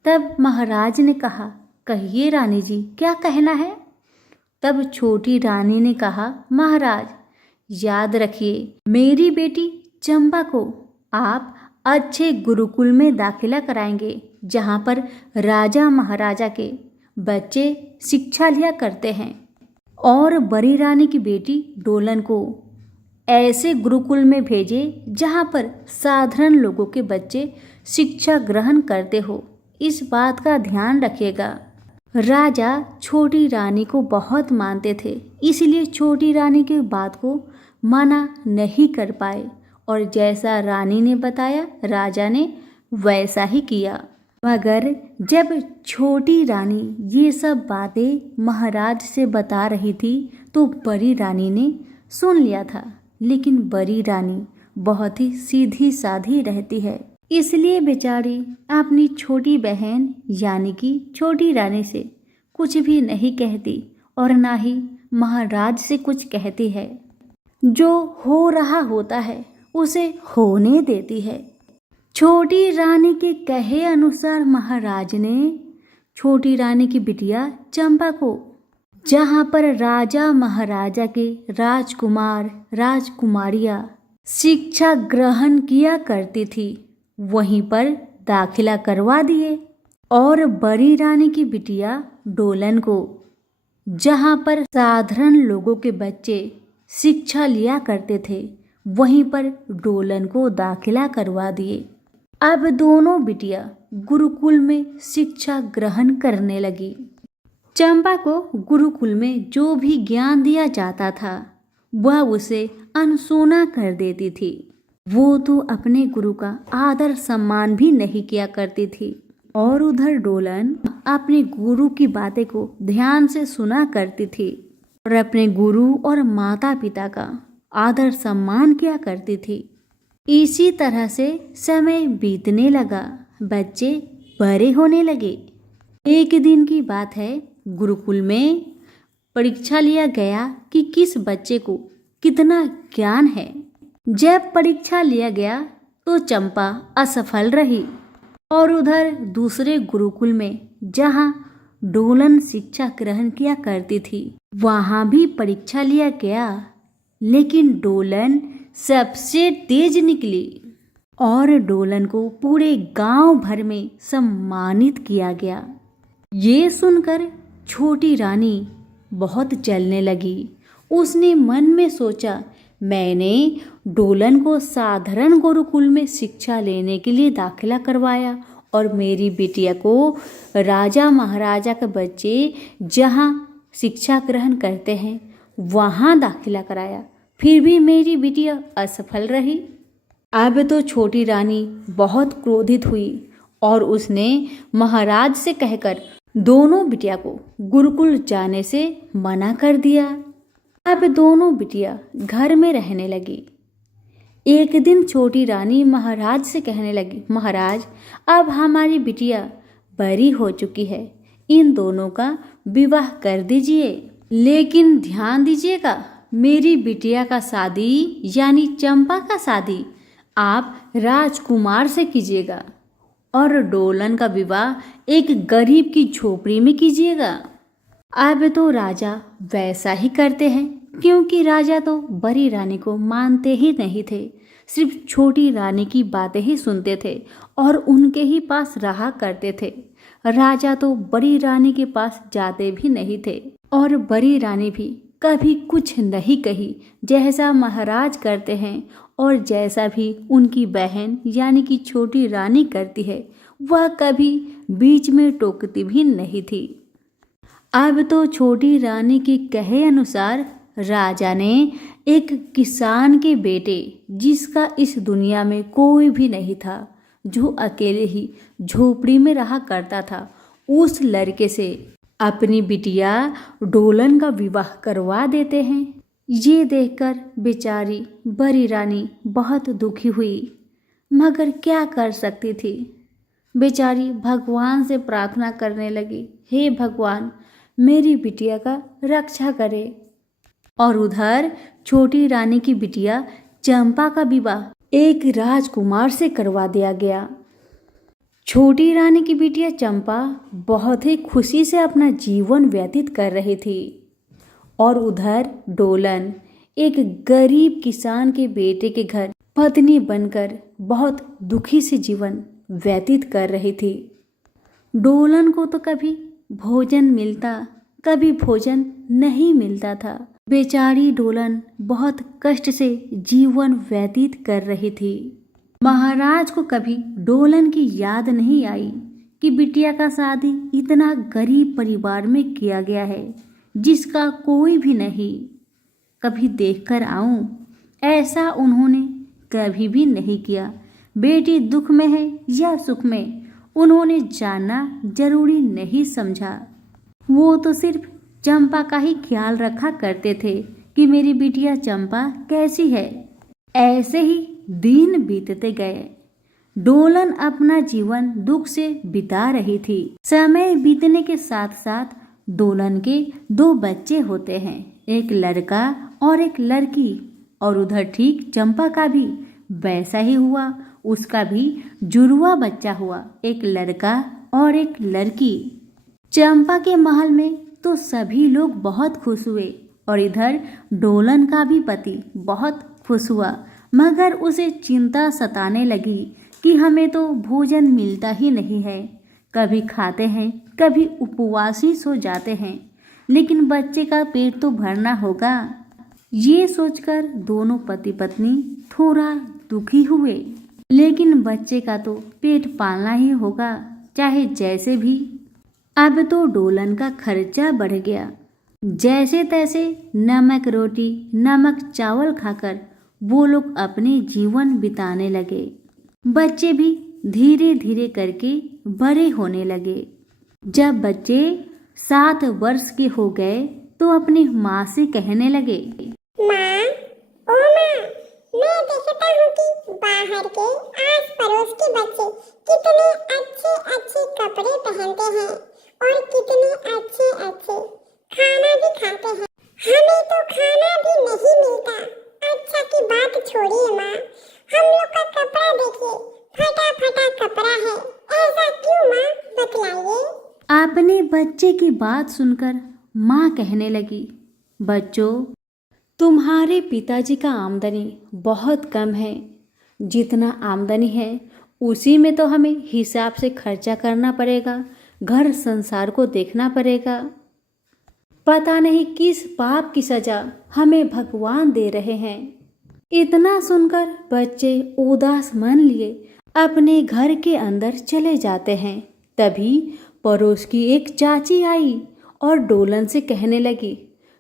तब महाराज ने कहा, कहिए रानी जी, क्या कहना है? तब छोटी रानी ने कहा, महाराज, याद रखिए, मेरी बेटी चंपा को आप अच्छे गुरुकुल में दाखिला कराएंगे, जहाँ पर राजा महाराजा के बच्चे शिक्षा लिया करते हैं। और बड़ी रानी की बेटी डोलन को ऐसे गुरुकुल में भेजे जहाँ पर साधारण लोगों के बच्चे शिक्षा ग्रहण करते हो। इस बात का ध्यान रखिएगा। राजा छोटी रानी को बहुत मानते थे, इसलिए छोटी रानी की बात को मना नहीं कर पाए और जैसा रानी ने बताया राजा ने वैसा ही किया। मगर जब छोटी रानी ये सब बातें महाराज से बता रही थी तो बड़ी रानी ने सुन लिया था। लेकिन बड़ी रानी बहुत ही सीधी साधी रहती है, इसलिए बेचारी अपनी छोटी बहन यानी कि छोटी रानी से कुछ भी नहीं कहती और ना ही महाराज से कुछ कहती है। जो हो रहा होता है उसे होने देती है। छोटी रानी के कहे अनुसार महाराज ने छोटी रानी की बिटिया चंपा को जहाँ पर राजा महाराजा के राजकुमार राजकुमारियाँ शिक्षा ग्रहण किया करती थी वहीं पर दाखिला करवा दिए और बड़ी रानी की बिटिया डोलन को जहाँ पर साधारण लोगों के बच्चे शिक्षा लिया करते थे वहीं पर डोलन को दाखिला करवा दिए। अब दोनों बिटिया गुरुकुल में शिक्षा ग्रहण करने लगी। चंपा को गुरुकुल में जो भी ज्ञान दिया जाता था वह उसे अनसुना कर देती थी। वो तो अपने गुरु का आदर सम्मान भी नहीं किया करती थी और उधर डोलन अपने गुरु की बातें को ध्यान से सुना करती थी और अपने गुरु और माता पिता का आदर सम्मान किया करती थी। इसी तरह से समय बीतने लगा, बच्चे बड़े होने लगे। एक दिन की बात है, गुरुकुल में परीक्षा लिया गया कि किस बच्चे को कितना ज्ञान है। जब परीक्षा लिया गया तो चंपा असफल रही और उधर दूसरे गुरुकुल में जहाँ डोलन शिक्षा ग्रहण किया करती थी वहाँ भी परीक्षा लिया गया, लेकिन डोलन सबसे तेज निकली और डोलन को पूरे गांव भर में सम्मानित किया गया। ये सुनकर छोटी रानी बहुत जलने लगी। उसने मन में सोचा, मैंने डोलन को साधारण गुरुकुल में शिक्षा लेने के लिए दाखिला करवाया और मेरी बिटिया को राजा महाराजा के बच्चे जहाँ शिक्षा ग्रहण करते हैं वहाँ दाखिला कराया, फिर भी मेरी बिटिया असफल रही। अब तो छोटी रानी बहुत क्रोधित हुई और उसने महाराज से कहकर दोनों बिटिया को गुरुकुल जाने से मना कर दिया। अब दोनों बिटिया घर में रहने लगी। एक दिन छोटी रानी महाराज से कहने लगी, महाराज, अब हमारी बिटिया बड़ी हो चुकी है, इन दोनों का विवाह कर दीजिए, लेकिन ध्यान दीजिएगा मेरी बिटिया का शादी यानी चंपा का शादी आप राजकुमार से कीजिएगा और डोलन का विवाह एक गरीब की झोपड़ी में कीजिएगा। अब तो राजा वैसा ही करते हैं, क्योंकि राजा तो बड़ी रानी को मानते ही नहीं थे, सिर्फ छोटी रानी की बातें ही सुनते थे और उनके ही पास रहा करते थे। राजा तो बड़ी रानी के पास जाते भी नहीं थे और बड़ी रानी भी कभी कुछ नहीं कही। जैसा महाराज करते हैं और जैसा भी उनकी बहन यानी कि छोटी रानी करती है, वह कभी बीच में टोकती भी नहीं थी। अब तो छोटी रानी के कहे अनुसार राजा ने एक किसान के बेटे, जिसका इस दुनिया में कोई भी नहीं था, जो अकेले ही झोपड़ी में रहा करता था, उस लड़के से अपनी बिटिया डोलन का विवाह करवा देते हैं। ये देखकर बेचारी बड़ी रानी बहुत दुखी हुई, मगर क्या कर सकती थी। बेचारी भगवान से प्रार्थना करने लगी, हे भगवान, मेरी बिटिया का रक्षा करे। और उधर छोटी रानी की बिटिया चंपा का विवाह एक राजकुमार से करवा दिया गया। छोटी रानी की बिटिया चंपा बहुत ही खुशी से अपना जीवन व्यतीत कर रही थी और उधर डोलन एक गरीब किसान के बेटे के घर पत्नी बनकर बहुत दुखी से जीवन व्यतीत कर रही थी। डोलन को तो कभी भोजन मिलता, कभी भोजन नहीं मिलता था। बेचारी डोलन बहुत कष्ट से जीवन व्यतीत कर रही थी। महाराज को कभी डोलन की याद नहीं आई कि बिटिया का शादी इतना गरीब परिवार में किया गया है, जिसका कोई भी नहीं। कभी देखकर आऊं, ऐसा उन्होंने कभी भी नहीं किया। बेटी दुख में है या सुख में, उन्होंने जानना जरूरी नहीं समझा। वो तो सिर्फ चंपा का ही ख्याल रखा करते थे कि मेरी बिटिया चंपा कैसी है। ऐसे ही दिन बीतते गए। डोलन अपना जीवन दुख से बिता रही थी। समय बीतने के साथ साथ डोलन के 2 बच्चे होते हैं, एक लड़का और एक लड़की। और उधर ठीक चंपा का भी वैसा ही हुआ, उसका भी जुड़वा बच्चा हुआ, एक लड़का और एक लड़की। चंपा के महल में तो सभी लोग बहुत खुश हुए और इधर डोलन का भी पति बहुत खुश हुआ, मगर उसे चिंता सताने लगी कि हमें तो भोजन मिलता ही नहीं है। कभी खाते हैं, कभी उपवासी सो जाते हैं, लेकिन बच्चे का पेट तो भरना होगा। ये सोचकर दोनों पति पत्नी थोड़ा दुखी हुए, लेकिन बच्चे का तो पेट पालना ही होगा, चाहे जैसे भी। अब तो डोलन का खर्चा बढ़ गया। जैसे तैसे नमक रोटी, नमक चावल खाकर वो लोग अपने जीवन बिताने लगे। बच्चे भी धीरे धीरे करके बड़े होने लगे। जब बच्चे 7 वर्ष के हो गए तो अपनी माँ से कहने लगे, माँ, ओ माँ, मैं देखता हूँ कि बाहर के आस पड़ोस के बच्चे कितने अच्छे अच्छे कपड़े पहनते हैं और कितने अच्छे अच्छे खाना भी खाते हैं। हमें तो खाना भी नहीं मिलता। अच्छा की बात छोड़िए माँ, हम लोग का कपड़ा देखिए, फटा फटा कपड़ा है। ऐसा क्यों माँ, बतलाइए। अपने बच्चे की बात सुनकर माँ कहने लगी, बच्चों, तुम्हारे पिताजी का आमदनी बहुत कम है। जितना आमदनी है उसी में तो हमें हिसाब से खर्चा करना पड़ेगा, घर संसार को देखना पड़ेगा। पता नहीं किस पाप की सजा हमें भगवान दे रहे हैं। इतना सुनकर बच्चे उदास मन लिए अपने घर के अंदर चले जाते हैं। तभी पड़ोस की एक चाची आई और डोलन से कहने लगी,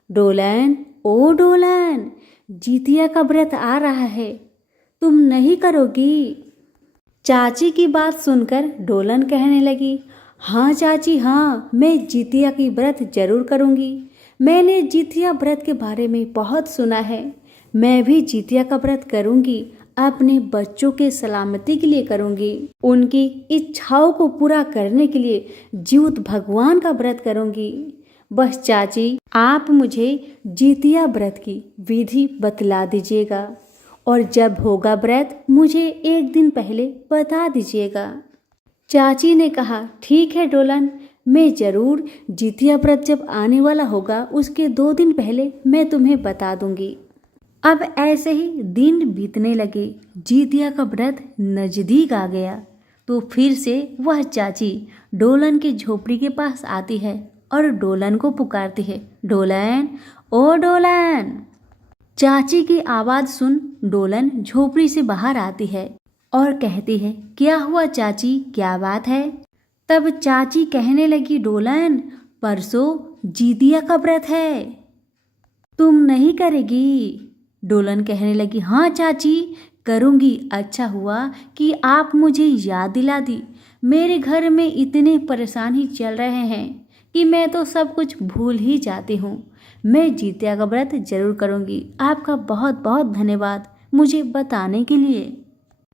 डोलन, ओ डोलन, जितिया का व्रत आ रहा है, तुम नहीं करोगी? चाची की बात सुनकर डोलन कहने लगी, हाँ चाची, हाँ, मैं जितिया की व्रत जरूर करूँगी। मैंने जितिया व्रत के बारे में बहुत सुना है। मैं भी जितिया का व्रत करूँगी, अपने बच्चों के सलामती के लिए करूँगी, उनकी इच्छाओं को पूरा करने के लिए जीवित भगवान का व्रत करूँगी। बस चाची, आप मुझे जितिया व्रत की विधि बतला दीजिएगा और जब होगा व्रत मुझे एक दिन पहले बता दीजिएगा। चाची ने कहा, ठीक है डोलन, मैं जरूर जितिया व्रत जब आने वाला होगा उसके 2 दिन पहले मैं तुम्हें बता दूंगी। अब ऐसे ही दिन बीतने लगे। जितिया का व्रत नजदीक आ गया तो फिर से वह चाची डोलन की झोपड़ी के पास आती है और डोलन को पुकारती है, डोलन, ओ डोलन। चाची की आवाज़ सुन डोलन झोपड़ी से बाहर आती है और कहती है, क्या हुआ चाची, क्या बात है? तब चाची कहने लगी, डोलन, परसों जितिया का व्रत है, तुम नहीं करेगी? डोलन कहने लगी, हाँ चाची करूँगी। अच्छा हुआ कि आप मुझे याद दिला दी। मेरे घर में इतने परेशानी चल रहे हैं कि मैं तो सब कुछ भूल ही जाती हूँ। मैं जितिया का व्रत जरूर करूँगी। आपका बहुत बहुत धन्यवाद मुझे बताने के लिए।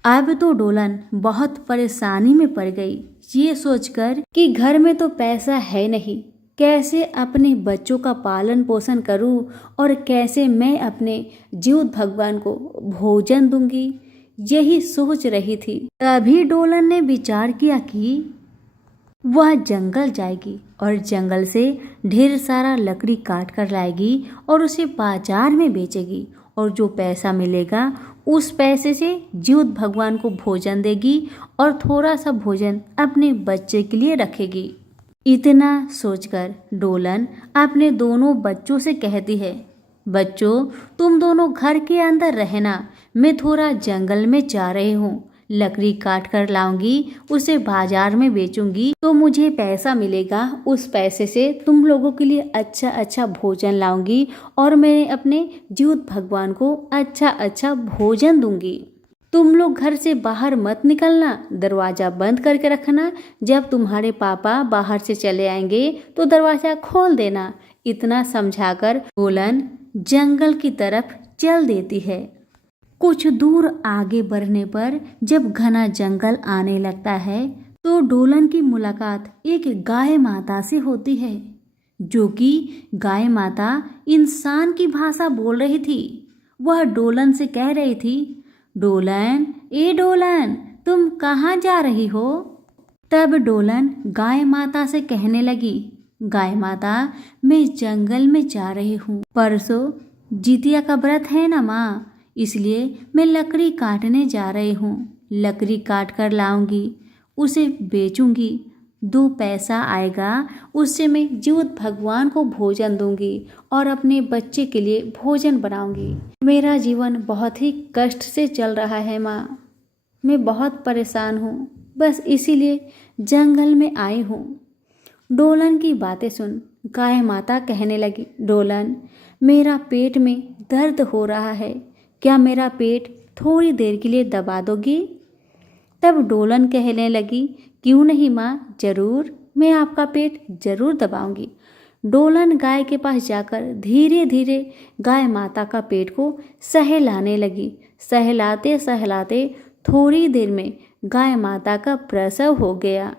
अब तो डोलन बहुत परेशानी में पड़ गई, ये सोचकर कि घर में तो पैसा है नहीं, कैसे अपने बच्चों का पालन पोषण करूं और कैसे मैं अपने जीवित भगवान को भोजन दूंगी, यही सोच रही थी। तभी डोलन ने विचार किया कि वह जंगल जाएगी और जंगल से ढेर सारा लकड़ी काट कर लाएगी और उसे बाजार में बेचेगी और जो पैसा मिलेगा उस पैसे से जीवित भगवान को भोजन देगी और थोड़ा सा भोजन अपने बच्चे के लिए रखेगी। इतना सोचकर डोलन अपने दोनों बच्चों से कहती है, बच्चों तुम दोनों घर के अंदर रहना, मैं थोड़ा जंगल में जा रही हूँ, लकड़ी काट कर लाऊंगी, उसे बाजार में बेचूंगी तो मुझे पैसा मिलेगा, उस पैसे से तुम लोगों के लिए अच्छा अच्छा भोजन लाऊंगी और मैं अपने जीवित भगवान को अच्छा अच्छा भोजन दूंगी। तुम लोग घर से बाहर मत निकलना, दरवाजा बंद करके रखना, जब तुम्हारे पापा बाहर से चले आएंगे तो दरवाजा खोल देना। इतना समझाकर डोलन जंगल की तरफ चल देती है। कुछ दूर आगे बढ़ने पर जब घना जंगल आने लगता है तो डोलन की मुलाकात एक गाय माता से होती है, जो कि गाय माता इंसान की भाषा बोल रही थी। वह डोलन से कह रही थी, डोलन, ए डोलन, तुम कहाँ जा रही हो? तब डोलन गाय माता से कहने लगी, गाय माता, मैं जंगल में जा रही हूँ, परसों जितिया का व्रत है ना माँ, इसलिए मैं लकड़ी काटने जा रही हूँ। लकड़ी काट कर लाऊंगी, उसे बेचूंगी, 2 पैसा आएगा, उससे मैं जीवित भगवान को भोजन दूंगी और अपने बच्चे के लिए भोजन बनाऊंगी। मेरा जीवन बहुत ही कष्ट से चल रहा है माँ, मैं बहुत परेशान हूँ, बस इसीलिए जंगल में आई हूँ। डोलन की बातें सुन गाय माता कहने लगी, डोलन, मेरा पेट में दर्द हो रहा है, क्या मेरा पेट थोड़ी देर के लिए दबा दोगी? तब डोलन कहने लगी, क्यों नहीं माँ, जरूर, मैं आपका पेट जरूर दबाऊंगी। डोलन गाय के पास जाकर धीरे धीरे गाय माता का पेट को सहलाने लगी। सहलाते सहलाते थोड़ी देर में गाय माता का प्रसव हो गया।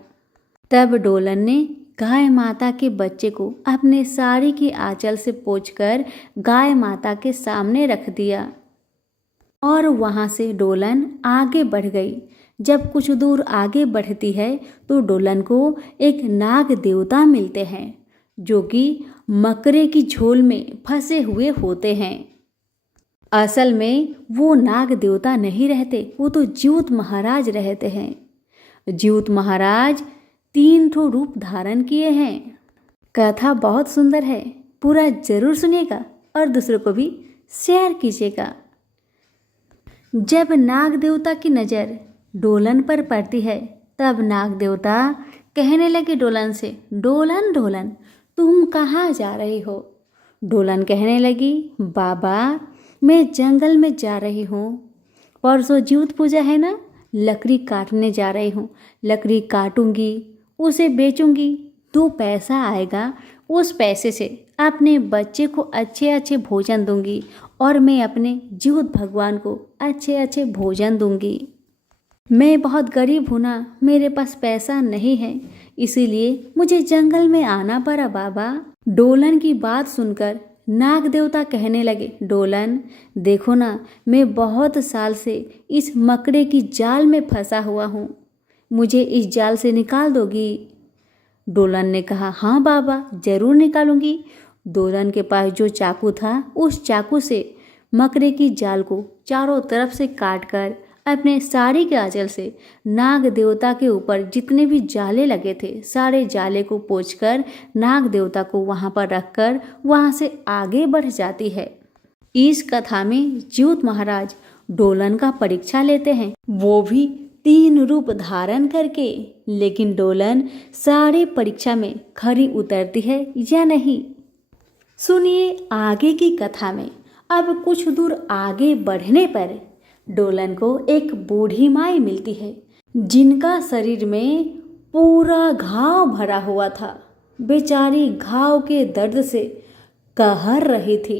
तब डोलन ने गाय माता के बच्चे को अपने साड़ी की आंचल से पोंछकर गाय माता के सामने रख दिया और वहाँ से डोलन आगे बढ़ गई। जब कुछ दूर आगे बढ़ती है तो डोलन को एक नाग देवता मिलते हैं, जो कि मकरे की झोल में फंसे हुए होते हैं। असल में वो नाग देवता नहीं रहते, वो तो जीवित महाराज रहते हैं। जीवित महाराज 3 ठो रूप धारण किए हैं। कथा बहुत सुंदर है, पूरा जरूर सुनिएगा और दूसरों को भी शेयर कीजिएगा। जब नाग देवता की नज़र डोलन पर पड़ती है तब नाग देवता कहने लगे डोलन से, डोलन डोलन, तुम कहाँ जा रही हो? डोलन कहने लगी, बाबा, मैं जंगल में जा रही हूँ, परसों जीवित पूजा है ना, लकड़ी काटने जा रही हूँ। लकड़ी काटूंगी, उसे बेचूंगी, 2 पैसा आएगा, उस पैसे से अपने बच्चे को अच्छे अच्छे भोजन दूंगी और मैं अपने जीवित भगवान को अच्छे अच्छे भोजन दूंगी। मैं बहुत गरीब हूँ ना, मेरे पास पैसा नहीं है, इसीलिए मुझे जंगल में आना पड़ा बाबा। डोलन की बात सुनकर नाग देवता कहने लगे, डोलन देखो ना, मैं बहुत साल से इस मकड़े की जाल में फंसा हुआ हूँ, मुझे इस जाल से निकाल दोगी? डोलन ने कहा, हाँ बाबा जरूर निकालूंगी। डोलन के पास जो चाकू था उस चाकू से मकड़े की जाल को चारों तरफ से काटकर अपने साड़ी के आंचल से नाग देवता के ऊपर जितने भी जाले लगे थे सारे जाले को पोंछकर नाग देवता को वहां पर रखकर वहां से आगे बढ़ जाती है। इस कथा में ज्योत महाराज डोलन का परीक्षा लेते हैं, वो भी 3 रूप धारण करके। लेकिन डोलन सारे परीक्षा में खरी उतरती है या नहीं, सुनिए आगे की कथा में। अब कुछ दूर आगे बढ़ने पर डोलन को एक बूढ़ी माई मिलती है जिनका शरीर में पूरा घाव भरा हुआ था। बेचारी घाव के दर्द से कहर रही थी।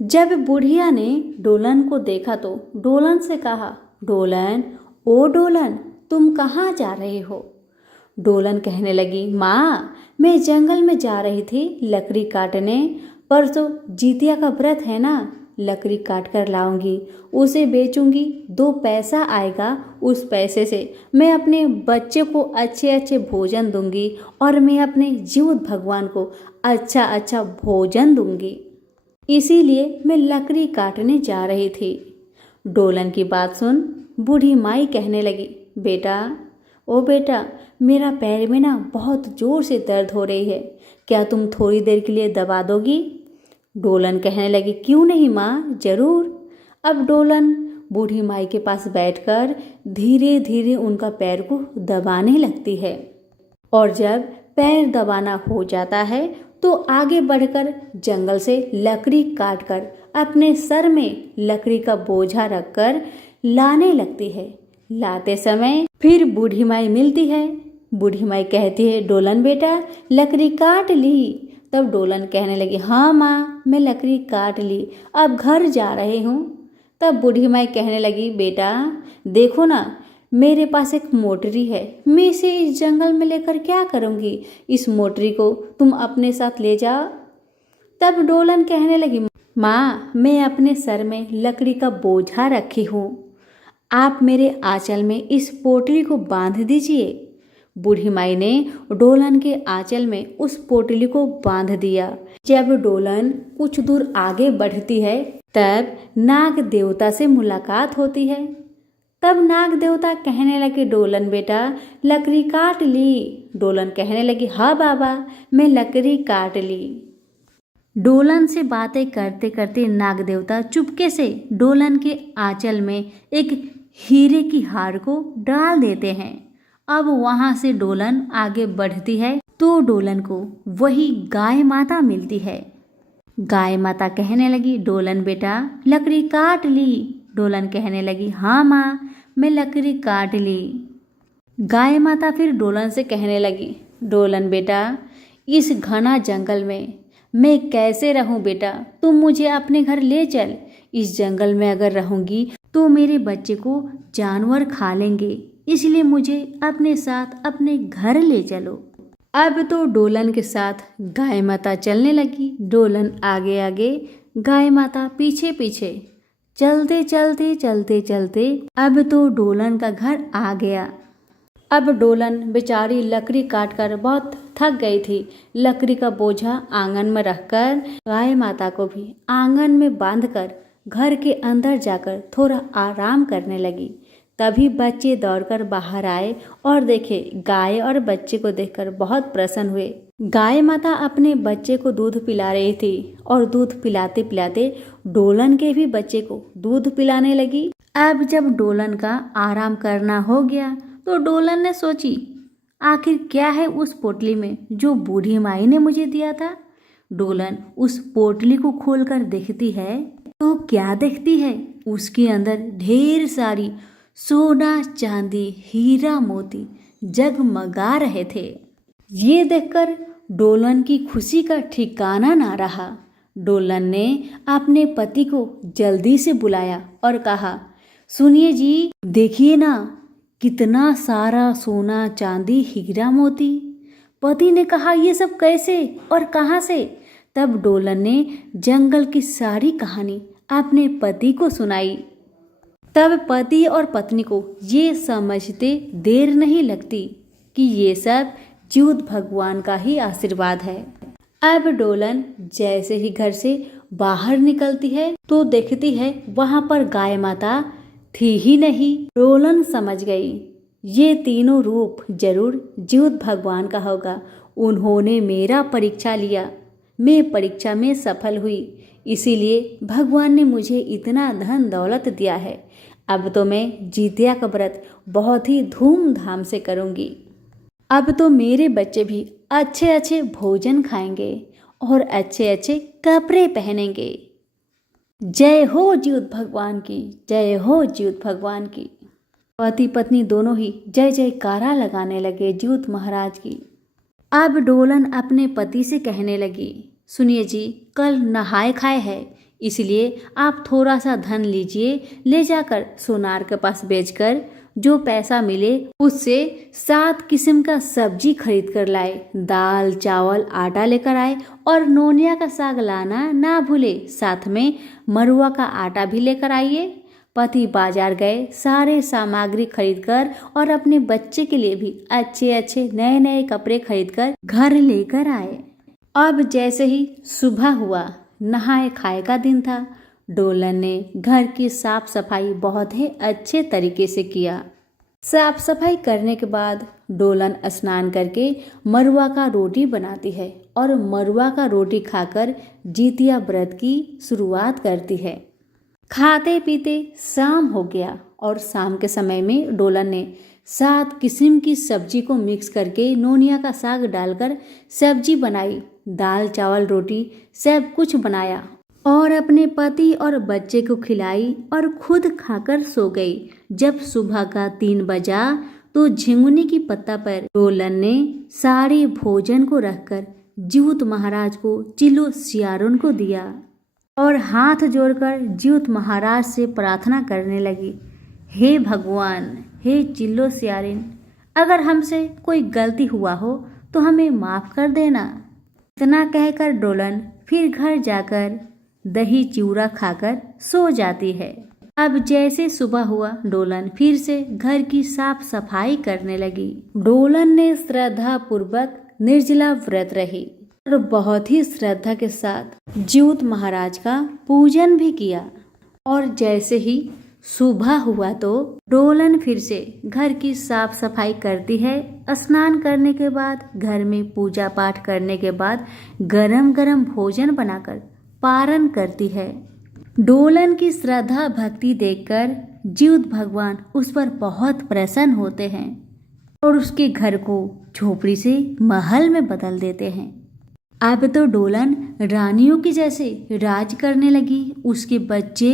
जब बुढ़िया ने डोलन को देखा तो डोलन से कहा, डोलन ओ डोलन तुम कहाँ जा रहे हो? डोलन कहने लगी, माँ मैं जंगल में जा रही थी लकड़ी काटने, परसों जितिया का व्रत है ना, लकड़ी काट कर लाऊंगी, उसे बेचूंगी, 2 पैसा आएगा, उस पैसे से मैं अपने बच्चे को अच्छे अच्छे भोजन दूंगी और मैं अपने जीवित भगवान को अच्छा अच्छा भोजन दूंगी, इसीलिए मैं लकड़ी काटने जा रही थी। डोलन की बात सुन बूढ़ी माई कहने लगी, बेटा ओ बेटा मेरा पैर में ना बहुत जोर से दर्द हो रही है, क्या तुम थोड़ी देर के लिए दबा दोगी? डोलन कहने लगी, क्यों नहीं माँ जरूर। अब डोलन बूढ़ी माई के पास बैठकर धीरे धीरे उनका पैर को दबाने लगती है और जब पैर दबाना हो जाता है तो आगे बढ़कर जंगल से लकड़ी काटकर अपने सर में लकड़ी का बोझा रखकर लाने लगती है। लाते समय फिर बूढ़ी माई मिलती है। बूढ़ी माई कहती है, डोलन बेटा लकड़ी काट ली? तब डोलन कहने लगी, हाँ माँ मैं लकड़ी काट ली, अब घर जा रहे हूँ। तब बूढ़ी माई कहने लगी, बेटा देखो ना मेरे पास एक मोटरी है, मैं इसे इस जंगल में लेकर क्या करूँगी, इस मोटरी को तुम अपने साथ ले जाओ। तब डोलन कहने लगी, माँ मैं अपने सर में लकड़ी का बोझा रखी हूँ, आप मेरे आंचल में इस पोटली को बांध दीजिए। बूढ़ी माई ने डोलन के आंचल में उस पोटली को बांध दिया। जब डोलन कुछ दूर आगे बढ़ती है तब नाग देवता से मुलाकात होती है। तब नाग देवता कहने लगे, डोलन बेटा लकड़ी काट ली? डोलन कहने लगी, हाँ बाबा मैं लकड़ी काट ली। डोलन से बातें करते करते नाग देवता चुपके से डोलन के आंचल में एक हीरे की हार को डाल देते हैं। अब वहां से डोलन आगे बढ़ती है तो डोलन को वही गाय माता मिलती है। गाय माता कहने लगी, डोलन बेटा लकड़ी काट ली? डोलन कहने लगी, हाँ माँ मैं लकड़ी काट ली। गाय माता फिर डोलन से कहने लगी, डोलन बेटा इस घना जंगल में मैं कैसे रहूं बेटा, तुम मुझे अपने घर ले चल। इस जंगल में अगर रहूंगी तो मेरे बच्चे को जानवर खा लेंगे, इसलिए मुझे अपने साथ अपने घर ले चलो। अब तो डोलन के साथ गाय माता चलने लगी। डोलन आगे आगे, गाय माता पीछे पीछे। चलते चलते चलते चलते अब तो डोलन का घर आ गया। अब डोलन बेचारी लकड़ी काटकर बहुत थक गई थी। लकड़ी का बोझा आंगन में रखकर गाय माता को भी आंगन में बांधकर घर के अंदर जाकर थोड़ा आराम करने लगी। तभी बच्चे दौड़कर बाहर आए और देखे गाय और बच्चे को देखकर बहुत प्रसन्न हुए। गाय माता अपने बच्चे को दूध पिला रही थी और दूध पिलाते पिलाते डोलन के भी बच्चे को दूध पिलाने लगी। अब जब डोलन का आराम करना हो गया तो डोलन ने सोची, आखिर क्या है उस पोटली में जो बूढ़ी माई ने मुझे दिया था। डोलन उस पोटली को खोलकर देखती है तो क्या देखती है, उसके अंदर ढेर सारी सोना चांदी हीरा मोती जगमगा रहे थे। ये देखकर डोलन की खुशी का ठिकाना ना रहा। डोलन ने अपने पति को जल्दी से बुलाया और कहा, सुनिए जी, देखिए ना कितना सारा सोना चांदी हीरा मोती, पति ने कहा, ये सब कैसे और कहाँ से? तब डोलन ने जंगल की सारी कहानी अपने पति को सुनाई। तब पति और पत्नी को ये समझते देर नहीं लगती कि ये सब च्युत भगवान का ही आशीर्वाद है। अब डोलन जैसे ही घर से बाहर निकलती है तो देखती है वहां पर गाय माता थी ही नहीं। डोलन समझ गई ये तीनों रूप जरूर च्युत भगवान का होगा। उन्होंने मेरा परीक्षा लिया, मैं परीक्षा में सफल हुई, इसीलिए भगवान ने मुझे इतना धन दौलत दिया है। अब तो मैं जितिया का व्रत बहुत ही धूमधाम से करूंगी। अब तो मेरे बच्चे भी अच्छे अच्छे भोजन खाएंगे और अच्छे अच्छे कपड़े पहनेंगे। जय हो च्युत भगवान की, जय हो च्युत भगवान की। पति पत्नी दोनों ही जय जयकारा लगाने लगे च्युत महाराज की। अब डोलन अपने पति से कहने लगी, सुनिए जी, कल नहाए खाए है, इसलिए आप थोड़ा सा धन लीजिए, ले जाकर सोनार के पास बेचकर जो पैसा मिले उससे 7 किस्म का सब्जी खरीद कर लाए, दाल चावल आटा लेकर आए और नोनिया का साग लाना ना भूले, साथ में मरुआ का आटा भी लेकर आइए। पति बाजार गए, सारे सामग्री खरीदकर और अपने बच्चे के लिए भी अच्छे अच्छे नए नए कपड़े खरीदकर घर लेकर आए। अब जैसे ही सुबह हुआ, नहाए खाए का दिन था, डोलन ने घर की साफ सफाई बहुत ही अच्छे तरीके से किया। साफ सफाई करने के बाद डोलन स्नान करके मरुआ का रोटी बनाती है और मरुआ का रोटी खाकर जितिया व्रत की शुरुआत करती है। खाते पीते शाम हो गया और शाम के समय में डोलन ने 7 किस्म की सब्जी को मिक्स करके नोनिया का साग डालकर सब्जी बनाई, दाल चावल रोटी सब कुछ बनाया और अपने पति और बच्चे को खिलाई और खुद खाकर सो गई। जब सुबह का 3 बजा तो झिंगुनी की पत्ता पर डोलन ने सारे भोजन को रखकर च्युत महाराज को चिल्लो सियारुन को दिया और हाथ जोड़कर च्युत महाराज से प्रार्थना करने लगी, हे भगवान, हे चिल्लो सियारिन, अगर हमसे कोई गलती हुआ हो तो हमें माफ कर देना। इतना कहकर डोलन फिर घर जाकर दही चिवड़ा खाकर सो जाती है। अब जैसे सुबह हुआ, डोलन फिर से घर की साफ सफाई करने लगी। डोलन ने श्रद्धा पूर्वक निर्जला व्रत रही और बहुत ही श्रद्धा के साथ च्युत महाराज का पूजन भी किया। और जैसे ही सुबह हुआ तो डोलन फिर से घर की साफ सफाई करती है। स्नान करने के बाद, घर में पूजा पाठ करने के बाद गरम गरम भोजन बनाकर पारण करती है। डोलन की श्रद्धा भक्ति देखकर च्युत भगवान उस पर बहुत प्रसन्न होते हैं और उसके घर को झोपड़ी से महल में बदल देते हैं। अब तो डोलन रानियों के जैसे राज करने लगी। उसके बच्चे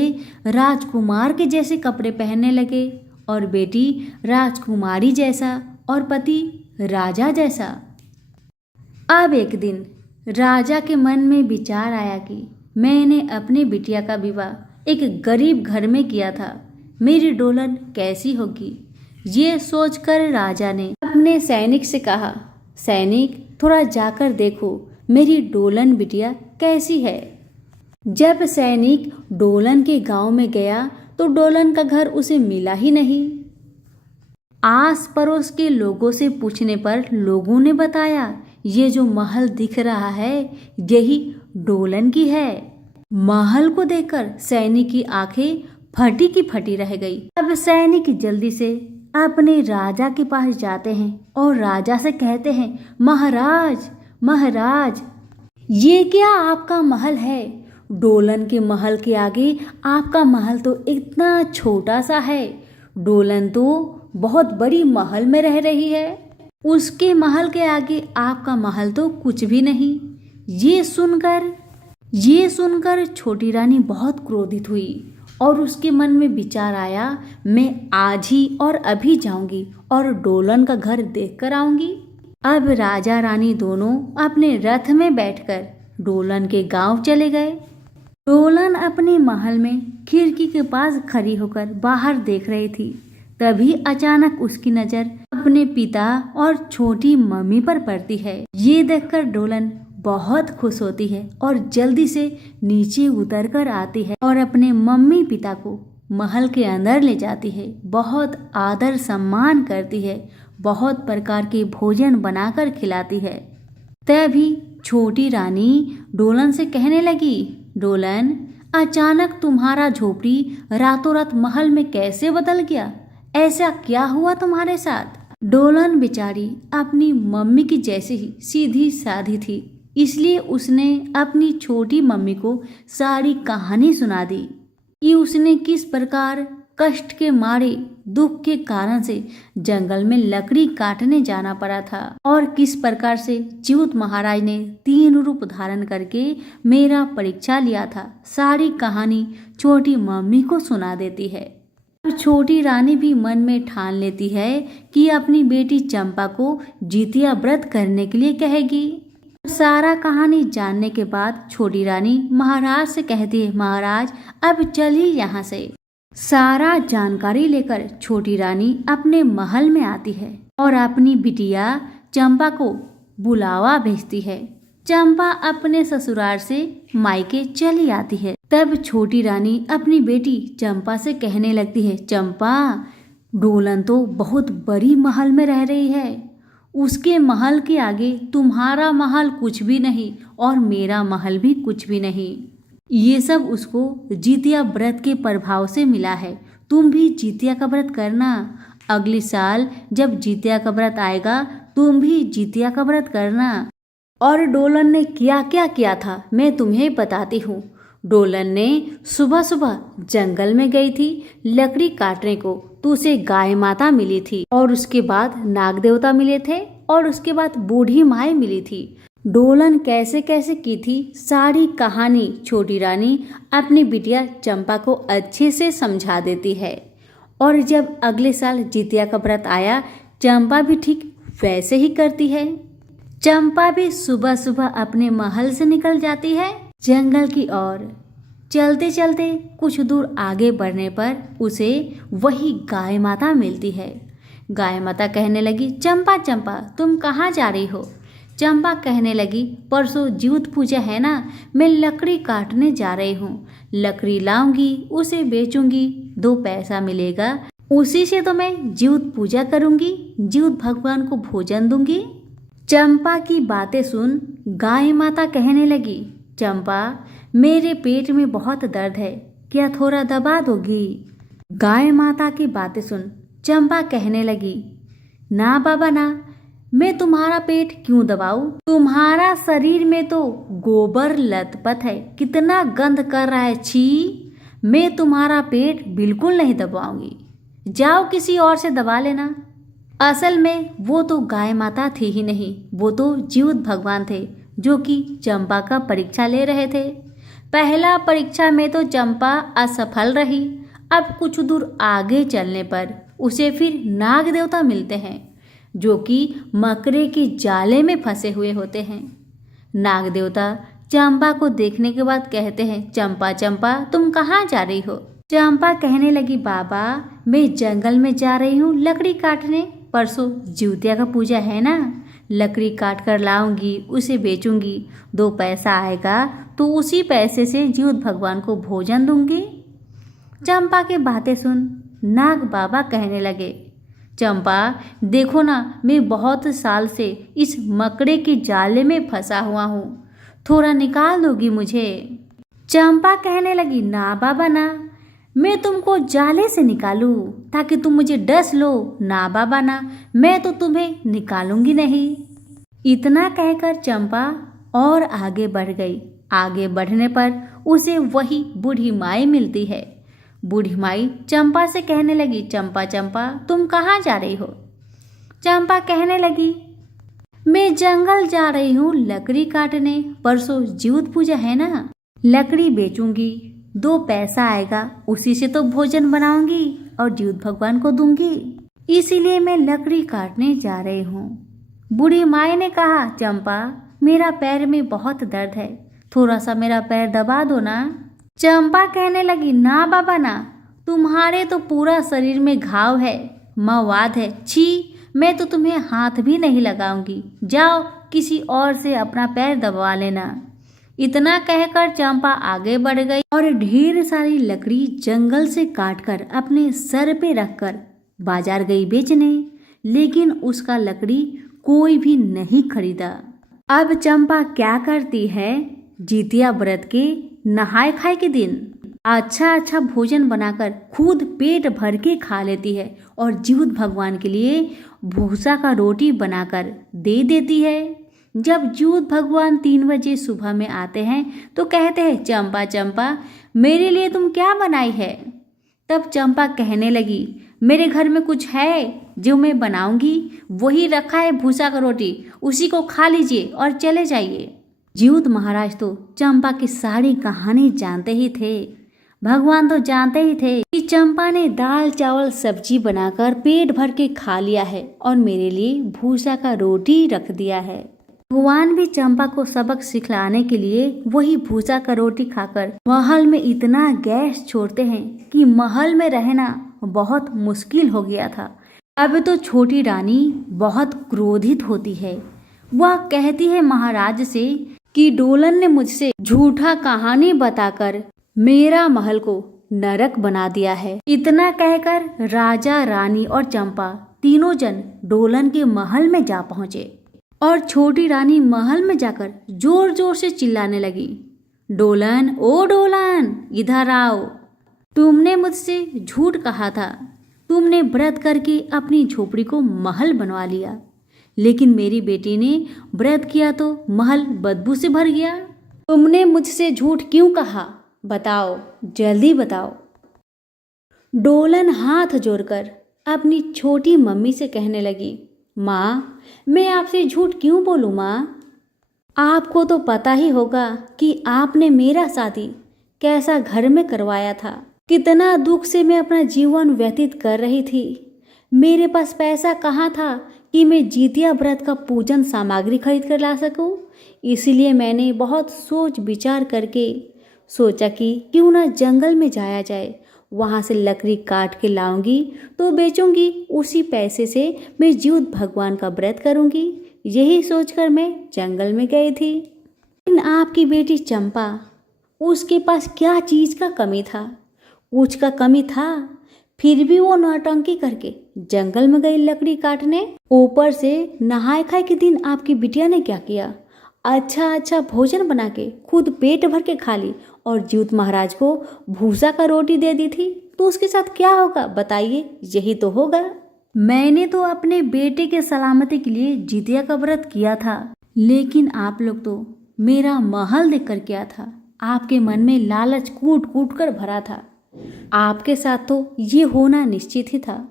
राजकुमार के जैसे कपड़े पहनने लगे और बेटी राजकुमारी जैसा और पति राजा जैसा। अब एक दिन राजा के मन में विचार आया कि मैंने अपनी बिटिया का विवाह एक गरीब घर में किया था, मेरी डोलन कैसी होगी। ये सोचकर राजा ने अपने सैनिक से कहा, सैनिक थोड़ा जाकर देखो मेरी डोलन बिटिया कैसी है। जब सैनिक डोलन के गांव में गया तो डोलन का घर उसे मिला ही नहीं। आस पड़ोस के लोगों से पूछने पर लोगों ने बताया, ये जो महल दिख रहा है यही डोलन की है। महल को देखकर सैनिक की आंखें फटी की फटी रह गई। अब सैनिक जल्दी से अपने राजा के पास जाते हैं और राजा से कहते हैं, महाराज महाराज, ये क्या आपका महल है? डोलन के महल के आगे आपका महल तो इतना छोटा सा है। डोलन तो बहुत बड़ी महल में रह रही है, उसके महल के आगे आपका महल तो कुछ भी नहीं। ये सुनकर छोटी रानी बहुत क्रोधित हुई और उसके मन में विचार आया, मैं आज ही और अभी जाऊंगी और डोलन का घर देखकर आऊंगी। अब राजा रानी दोनों अपने रथ में बैठकर डोलन के गांव चले गए। डोलन अपने महल में खिड़की के पास खड़ी होकर बाहर देख रही थी। तभी अचानक उसकी नजर अपने पिता और छोटी मम्मी पर पड़ती है। ये देखकर डोलन बहुत खुश होती है और जल्दी से नीचे उतर कर आती है और अपने मम्मी पिता को महल के अंदर ले जाती है। बहुत आदर सम्मान करती है, बहुत प्रकार के भोजन बनाकर खिलाती है। तभी छोटी रानी डोलन से कहने लगी, डोलन, अचानक तुम्हारा झोपड़ी रातों रात महल में कैसे बदल गया? ऐसा क्या हुआ तुम्हारे साथ? डोलन बेचारी अपनी मम्मी की जैसे ही सीधी साधी थी, इसलिए उसने अपनी छोटी मम्मी को सारी कहानी सुना दी कि उसने किस प्रकार कष्ट के मारे दुख के कारण से जंगल में लकड़ी काटने जाना पड़ा था और किस प्रकार से च्युत महाराज ने 3 रूप धारण करके मेरा परीक्षा लिया था। सारी कहानी छोटी मम्मी को सुना देती है। छोटी रानी भी मन में ठान लेती है कि अपनी बेटी चंपा को जितिया व्रत करने के लिए कहेगी। सारा कहानी जानने के बाद छोटी रानी महाराज से कहती है, महाराज अब चलिए यहाँ से। सारा जानकारी लेकर छोटी रानी अपने महल में आती है और अपनी बिटिया चंपा को बुलावा भेजती है। चंपा अपने ससुराल से मायके चली आती है। तब छोटी रानी अपनी बेटी चंपा से कहने लगती है, चंपा, डोलन तो बहुत बड़ी महल में रह रही है, उसके महल के आगे तुम्हारा महल कुछ भी नहीं और मेरा महल भी कुछ भी नहीं। ये सब उसको जितिया व्रत के प्रभाव से मिला है। तुम भी जितिया का व्रत करना। अगले साल जब जितिया का व्रत आएगा तुम भी जितिया का व्रत करना। और डोलन ने क्या क्या किया था मैं तुम्हें बताती हूँ। डोलन ने सुबह सुबह जंगल में गई थी लकड़ी काटने को, तो उसे गाय माता मिली थी और उसके बाद नाग देवता मिले थे और उसके बाद बूढ़ी माई मिली थी। डोलन कैसे कैसे की थी सारी कहानी छोटी रानी अपनी बिटिया चंपा को अच्छे से समझा देती है। और जब अगले साल जितिया का व्रत आया, चंपा भी ठीक वैसे ही करती है। चंपा भी सुबह सुबह अपने महल से निकल जाती है जंगल की ओर। चलते चलते कुछ दूर आगे बढ़ने पर उसे वही गाय माता मिलती है। गाय माता कहने लगी, चंपा चंपा तुम कहाँ जा रही हो? चंपा कहने लगी, परसों जीवत पूजा है ना, मैं लकड़ी काटने जा रही हूँ। लकड़ी लाऊंगी, उसे बेचूंगी, 2 पैसा मिलेगा, उसी से तो मैं जीवत पूजा करूंगी, जीवत भगवान को भोजन दूंगी। चंपा की बातें सुन गाय माता कहने लगी, चंपा मेरे पेट में बहुत दर्द है, क्या थोड़ा दबा दोगी? गाय माता की बातें सुन चंपा कहने लगी, ना बाबा ना, मैं तुम्हारा पेट क्यों दबाऊं? तुम्हारा शरीर में तो गोबर लथपथ है, कितना गंध कर रहा है, छी। मैं तुम्हारा पेट बिल्कुल नहीं दबाऊंगी, जाओ किसी और से दबा लेना। असल में वो तो गाय माता थी ही नहीं, वो तो जीवत भगवान थे जो कि चंपा का परीक्षा ले रहे थे। पहला परीक्षा में तो चंपा असफल रही। अब कुछ दूर आगे चलने पर उसे फिर नाग देवता मिलते हैं जो कि मकड़े के जाले में फंसे हुए होते हैं। नाग देवता चंपा को देखने के बाद कहते हैं, चंपा चंपा तुम कहाँ जा रही हो? चंपा कहने लगी, बाबा मैं जंगल में जा रही हूँ लकड़ी काटने, परसों जितिया का पूजा है ना, लकड़ी काट कर लाऊंगी, उसे बेचूंगी, 2 पैसा आएगा तो उसी पैसे से जीवत भगवान को भोजन दूंगी। चंपा की बातें सुन नाग बाबा कहने लगे, चंपा देखो ना, मैं बहुत साल से इस मकड़े के जाले में फंसा हुआ हूँ, थोड़ा निकाल दोगी मुझे? चंपा कहने लगी, ना बाबा ना, मैं तुमको जाले से निकालूं ताकि तुम मुझे डस लो? ना बाबा ना, मैं तो तुम्हें निकालूंगी नहीं। इतना कहकर चंपा और आगे बढ़ गई। आगे बढ़ने पर उसे वही बूढ़ी माई मिलती है। बूढ़ी माई चंपा से कहने लगी, चंपा चंपा तुम कहाँ जा रही हो? चंपा कहने लगी, मैं जंगल जा रही हूँ लकड़ी काटने, परसों जीवत पूजा है ना, लकड़ी बेचूंगी, 2 पैसा आएगा, उसी से तो भोजन बनाऊंगी और जीवत भगवान को दूंगी, इसीलिए मैं लकड़ी काटने जा रही हूँ। बूढ़ी माई ने कहा, चंपा मेरा पैर में बहुत दर्द है, थोड़ा सा मेरा पैर दबा दो ना। चंपा कहने लगी, ना बाबा ना, तुम्हारे तो पूरा शरीर में घाव है, मवाद है। छी, मैं तो तुम्हें हाथ भी नहीं लगाऊंगी। जाओ, किसी और से अपना पैर दबा लेना। इतना कहकर चंपा आगे बढ़ गई और ढेर सारी लकड़ी जंगल से काटकर अपने सर पे रखकर बाजार गई बेचने, लेकिन उसका लकड़ी कोई भी नहीं खरीदा। अब चंपा क्या करती है, जितिया व्रत के नहाए खाए के दिन अच्छा अच्छा भोजन बनाकर खुद पेट भर के खा लेती है और जीवत भगवान के लिए भूसा का रोटी बनाकर दे देती है। जब जीवत भगवान 3 बजे सुबह में आते हैं तो कहते हैं, चंपा चंपा मेरे लिए तुम क्या बनाई है? तब चंपा कहने लगी, मेरे घर में कुछ है जो मैं बनाऊंगी, वही रखा है भूसा का रोटी, उसी को खा लीजिए और चले जाइए। जीवत महाराज तो चंपा की सारी कहानी जानते ही थे। भगवान तो जानते ही थे कि चंपा ने दाल चावल सब्जी बनाकर पेट भर के खा लिया है और मेरे लिए भूसा का रोटी रख दिया है। भगवान भी चंपा को सबक सिखलाने के लिए वही भूसा का रोटी खाकर महल में इतना गैस छोड़ते हैं कि महल में रहना बहुत मुश्किल हो गया था। अब तो छोटी रानी बहुत क्रोधित होती है। वह कहती है महाराज से कि डोलन ने मुझसे झूठा कहानी बताकर मेरा महल को नरक बना दिया है। इतना कहकर राजा रानी और चंपा तीनों जन डोलन के महल में जा पहुंचे और छोटी रानी महल में जाकर जोर जोर से चिल्लाने लगी, डोलन ओ डोलन इधर आओ, तुमने मुझसे झूठ कहा था। तुमने व्रत करके अपनी झोपड़ी को महल बनवा लिया, लेकिन मेरी बेटी ने व्रत किया तो महल बदबू से भर गया। तुमने मुझसे झूठ क्यों कहा? बताओ, जल्दी बताओ। डोलन हाथ जोड़कर अपनी छोटी मम्मी से कहने लगी, माँ मैं आपसे झूठ क्यों बोलूँ माँ? आपको तो पता ही होगा कि आपने मेरा शादी कैसा घर में करवाया था। कितना दुख से मैं अपना जीवन व्यतीत कर रही थी। मेरे पास पैसा कहाँ था कि मैं जितिया व्रत का पूजन सामग्री खरीद कर ला सकूं। इसलिए मैंने बहुत सोच विचार करके सोचा कि क्यों ना जंगल में जाया जाए, वहाँ से लकड़ी काट के लाऊंगी तो बेचूंगी, उसी पैसे से मैं जीवत भगवान का व्रत करूंगी। यही सोचकर मैं जंगल में गई थी। लेकिन आपकी बेटी चंपा, उसके पास क्या चीज़ का कमी था? कुछ का कमी था, फिर भी वो नौटंकी करके जंगल में गई लकड़ी काटने। ऊपर से नहाए खाए के दिन आपकी बिटिया ने क्या किया, अच्छा अच्छा भोजन बना के खुद पेट भर के खा ली और जीवत महाराज को भूसा का रोटी दे दी थी। तो उसके साथ क्या होगा बताइए? यही तो होगा। मैंने तो अपने बेटे के सलामती के लिए जितिया का व्रत किया था, लेकिन आप लोग तो मेरा महल देखकर किया था। आपके मन में लालच कूट कूट कर भरा था। आपके साथ तो ये होना निश्चित ही था।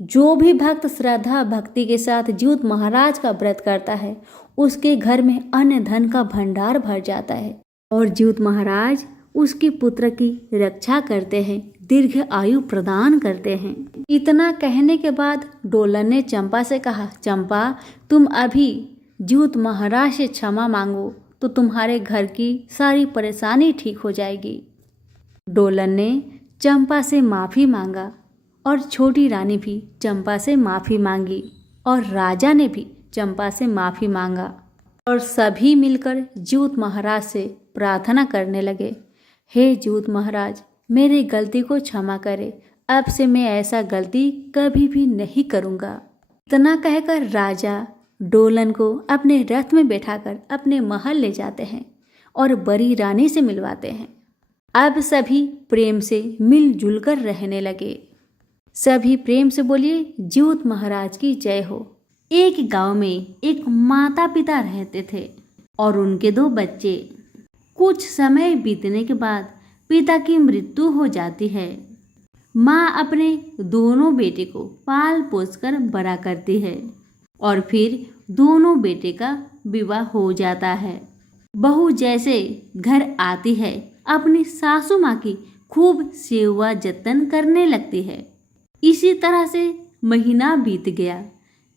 जो भी भक्त श्रद्धा भक्ति के साथ जीवत महाराज का व्रत करता है, उसके घर में अन्न धन का भंडार भर जाता है और जीवत महाराज उसके पुत्र की रक्षा करते हैं, दीर्घ आयु प्रदान करते हैं। इतना कहने के बाद डोलन ने चंपा से कहा, चंपा तुम अभी जीवत महाराज से क्षमा मांगो तो तुम्हारे घर की सारी परेशानी ठीक हो जाएगी। डोलन ने चंपा से माफ़ी मांगा और छोटी रानी भी चंपा से माफ़ी मांगी और राजा ने भी चंपा से माफ़ी मांगा और सभी मिलकर जीवत महाराज से प्रार्थना करने लगे, हे जीवत महाराज मेरी गलती को क्षमा करे, अब से मैं ऐसा गलती कभी भी नहीं करूँगा। इतना कहकर राजा डोलन को अपने रथ में बैठाकर अपने महल ले जाते हैं और बड़ी रानी से मिलवाते हैं। अब सभी प्रेम से मिलजुल कर रहने लगे। सभी प्रेम से बोलिए, जीवत महाराज की जय हो। एक गांव में एक माता पिता रहते थे और उनके 2 बच्चे। कुछ समय बीतने के बाद पिता की मृत्यु हो जाती है। माँ अपने दोनों बेटे को पाल पोस कर बड़ा करती है और फिर दोनों बेटे का विवाह हो जाता है। बहू जैसे घर आती है, अपनी सासू माँ की खूब सेवा जतन करने लगती है। इसी तरह से महीना बीत गया।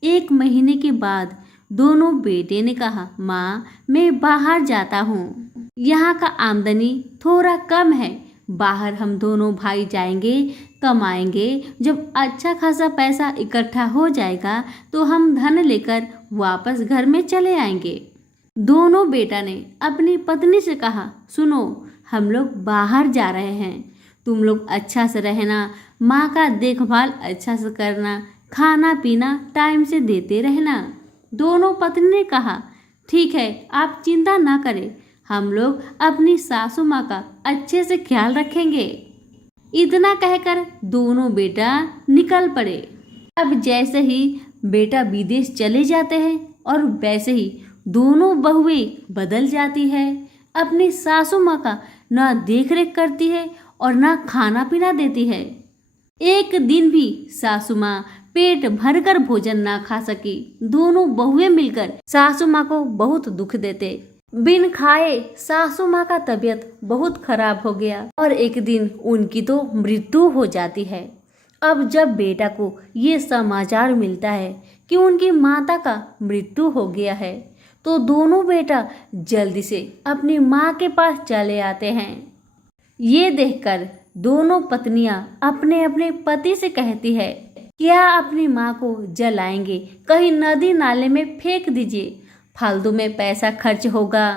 1 महीने के बाद दोनों बेटे ने कहा, माँ मैं बाहर जाता हूँ, यहाँ का आमदनी थोड़ा कम है, बाहर हम दोनों भाई जाएंगे कमाएंगे, जब अच्छा खासा पैसा इकट्ठा हो जाएगा तो हम धन लेकर वापस घर में चले आएंगे। दोनों बेटा ने अपनी पत्नी से कहा, सुनो, हम लोग बाहर जा रहे हैं, तुम लोग अच्छा से रहना, माँ का देखभाल अच्छा से करना, खाना पीना टाइम से देते रहना। दोनों पत्नी ने कहा, ठीक है, आप चिंता ना करें, हम लोग अपनी सासू माँ का अच्छे से ख्याल रखेंगे। इतना कहकर दोनों बेटा निकल पड़े। अब जैसे ही बेटा विदेश चले जाते हैं और वैसे ही दोनों बहुएं बदल जाती है। अपनी सासू माँ का ना देख रेख करती है और ना खाना पीना देती है। एक दिन भी सासू माँ पेट भरकर भोजन ना खा सकी। दोनों बहुएं मिलकर सासू माँ को बहुत दुख देते। बिन खाए सासू माँ का तबीयत बहुत खराब हो गया और एक दिन उनकी तो मृत्यु हो जाती है। अब जब बेटा को ये समाचार मिलता है कि उनकी माता का मृत्यु हो गया है, तो दोनों बेटा जल्दी से अपनी माँ के पास चले आते हैं। ये देखकर दोनों पत्नियां अपने अपने पति से कहती है, क्या अपनी माँ को जलाएंगे, कहीं नदी नाले में फेंक दीजिए, फालतू में पैसा खर्च होगा,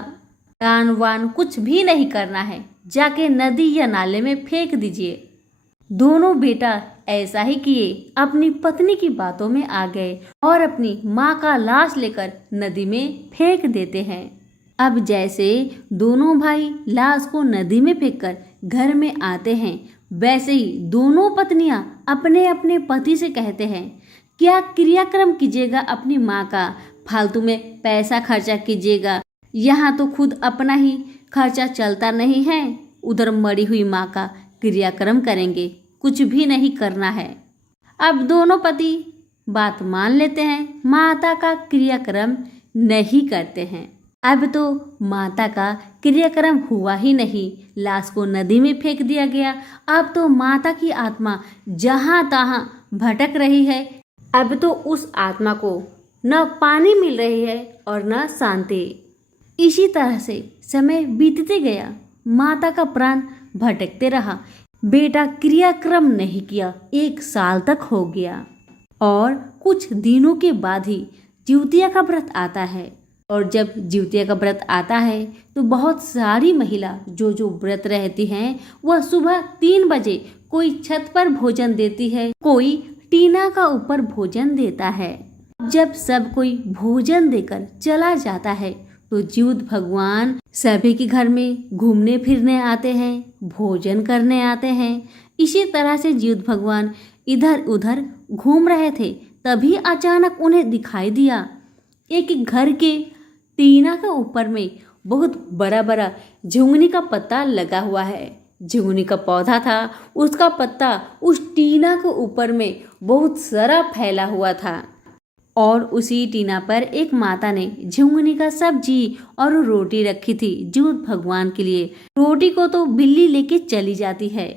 दान वान कुछ भी नहीं करना है, जाके नदी या नाले में फेंक दीजिए। दोनों बेटा ऐसा ही किए, अपनी पत्नी की बातों में आ गए और अपनी माँ का लाश लेकर नदी में फेंक देते हैं। अब जैसे दोनों भाई लाश को नदी में फेंककर घर में आते हैं, वैसे ही दोनों पत्नियां अपने अपने पति से कहते हैं, क्या क्रियाक्रम कीजिएगा अपनी माँ का, फालतू में पैसा खर्चा कीजिएगा, यहाँ तो खुद अपना ही खर्चा चलता नहीं है, उधर मरी हुई माँ का क्रियाक्रम करेंगे, कुछ भी नहीं करना है। अब दोनों पति बात मान लेते हैं, माता का क्रियाक्रम नहीं करते हैं। अब तो माता का क्रियाक्रम हुआ ही नहीं, लाश को नदी में फेंक दिया गया। अब तो माता की आत्मा जहाँ तहाँ भटक रही है। अब तो उस आत्मा को न पानी मिल रही है और न शांति। इसी तरह से समय बीतते गया, माता का प्राण भटकते रहा। बेटा क्रियाक्रम नहीं किया, 1 साल तक हो गया और कुछ दिनों के बाद ही जिउतिया का व्रत आता है। और जब जिउतिया का व्रत आता है तो बहुत सारी महिला जो व्रत रहती हैं, वह सुबह 3 बजे कोई छत पर भोजन देती है, कोई टीना का ऊपर भोजन देता है। जब सब कोई भोजन देकर चला जाता है तो जिउत भगवान सभी के घर में घूमने फिरने आते हैं, भोजन करने आते हैं। इसी तरह से जिउत भगवान इधर उधर घूम रहे थे, तभी अचानक उन्हें दिखाई दिया एक घर के टीना के ऊपर में बहुत बड़ा बड़ा झुंगनी का पत्ता लगा हुआ है। झुंगनी का पौधा था, उसका पत्ता उस टीना के ऊपर में बहुत सारा फैला हुआ था और उसी टीना पर एक माता ने झुंगनी का सब्जी और रोटी रखी थी जिउत भगवान के लिए। रोटी को तो बिल्ली लेके चली जाती है,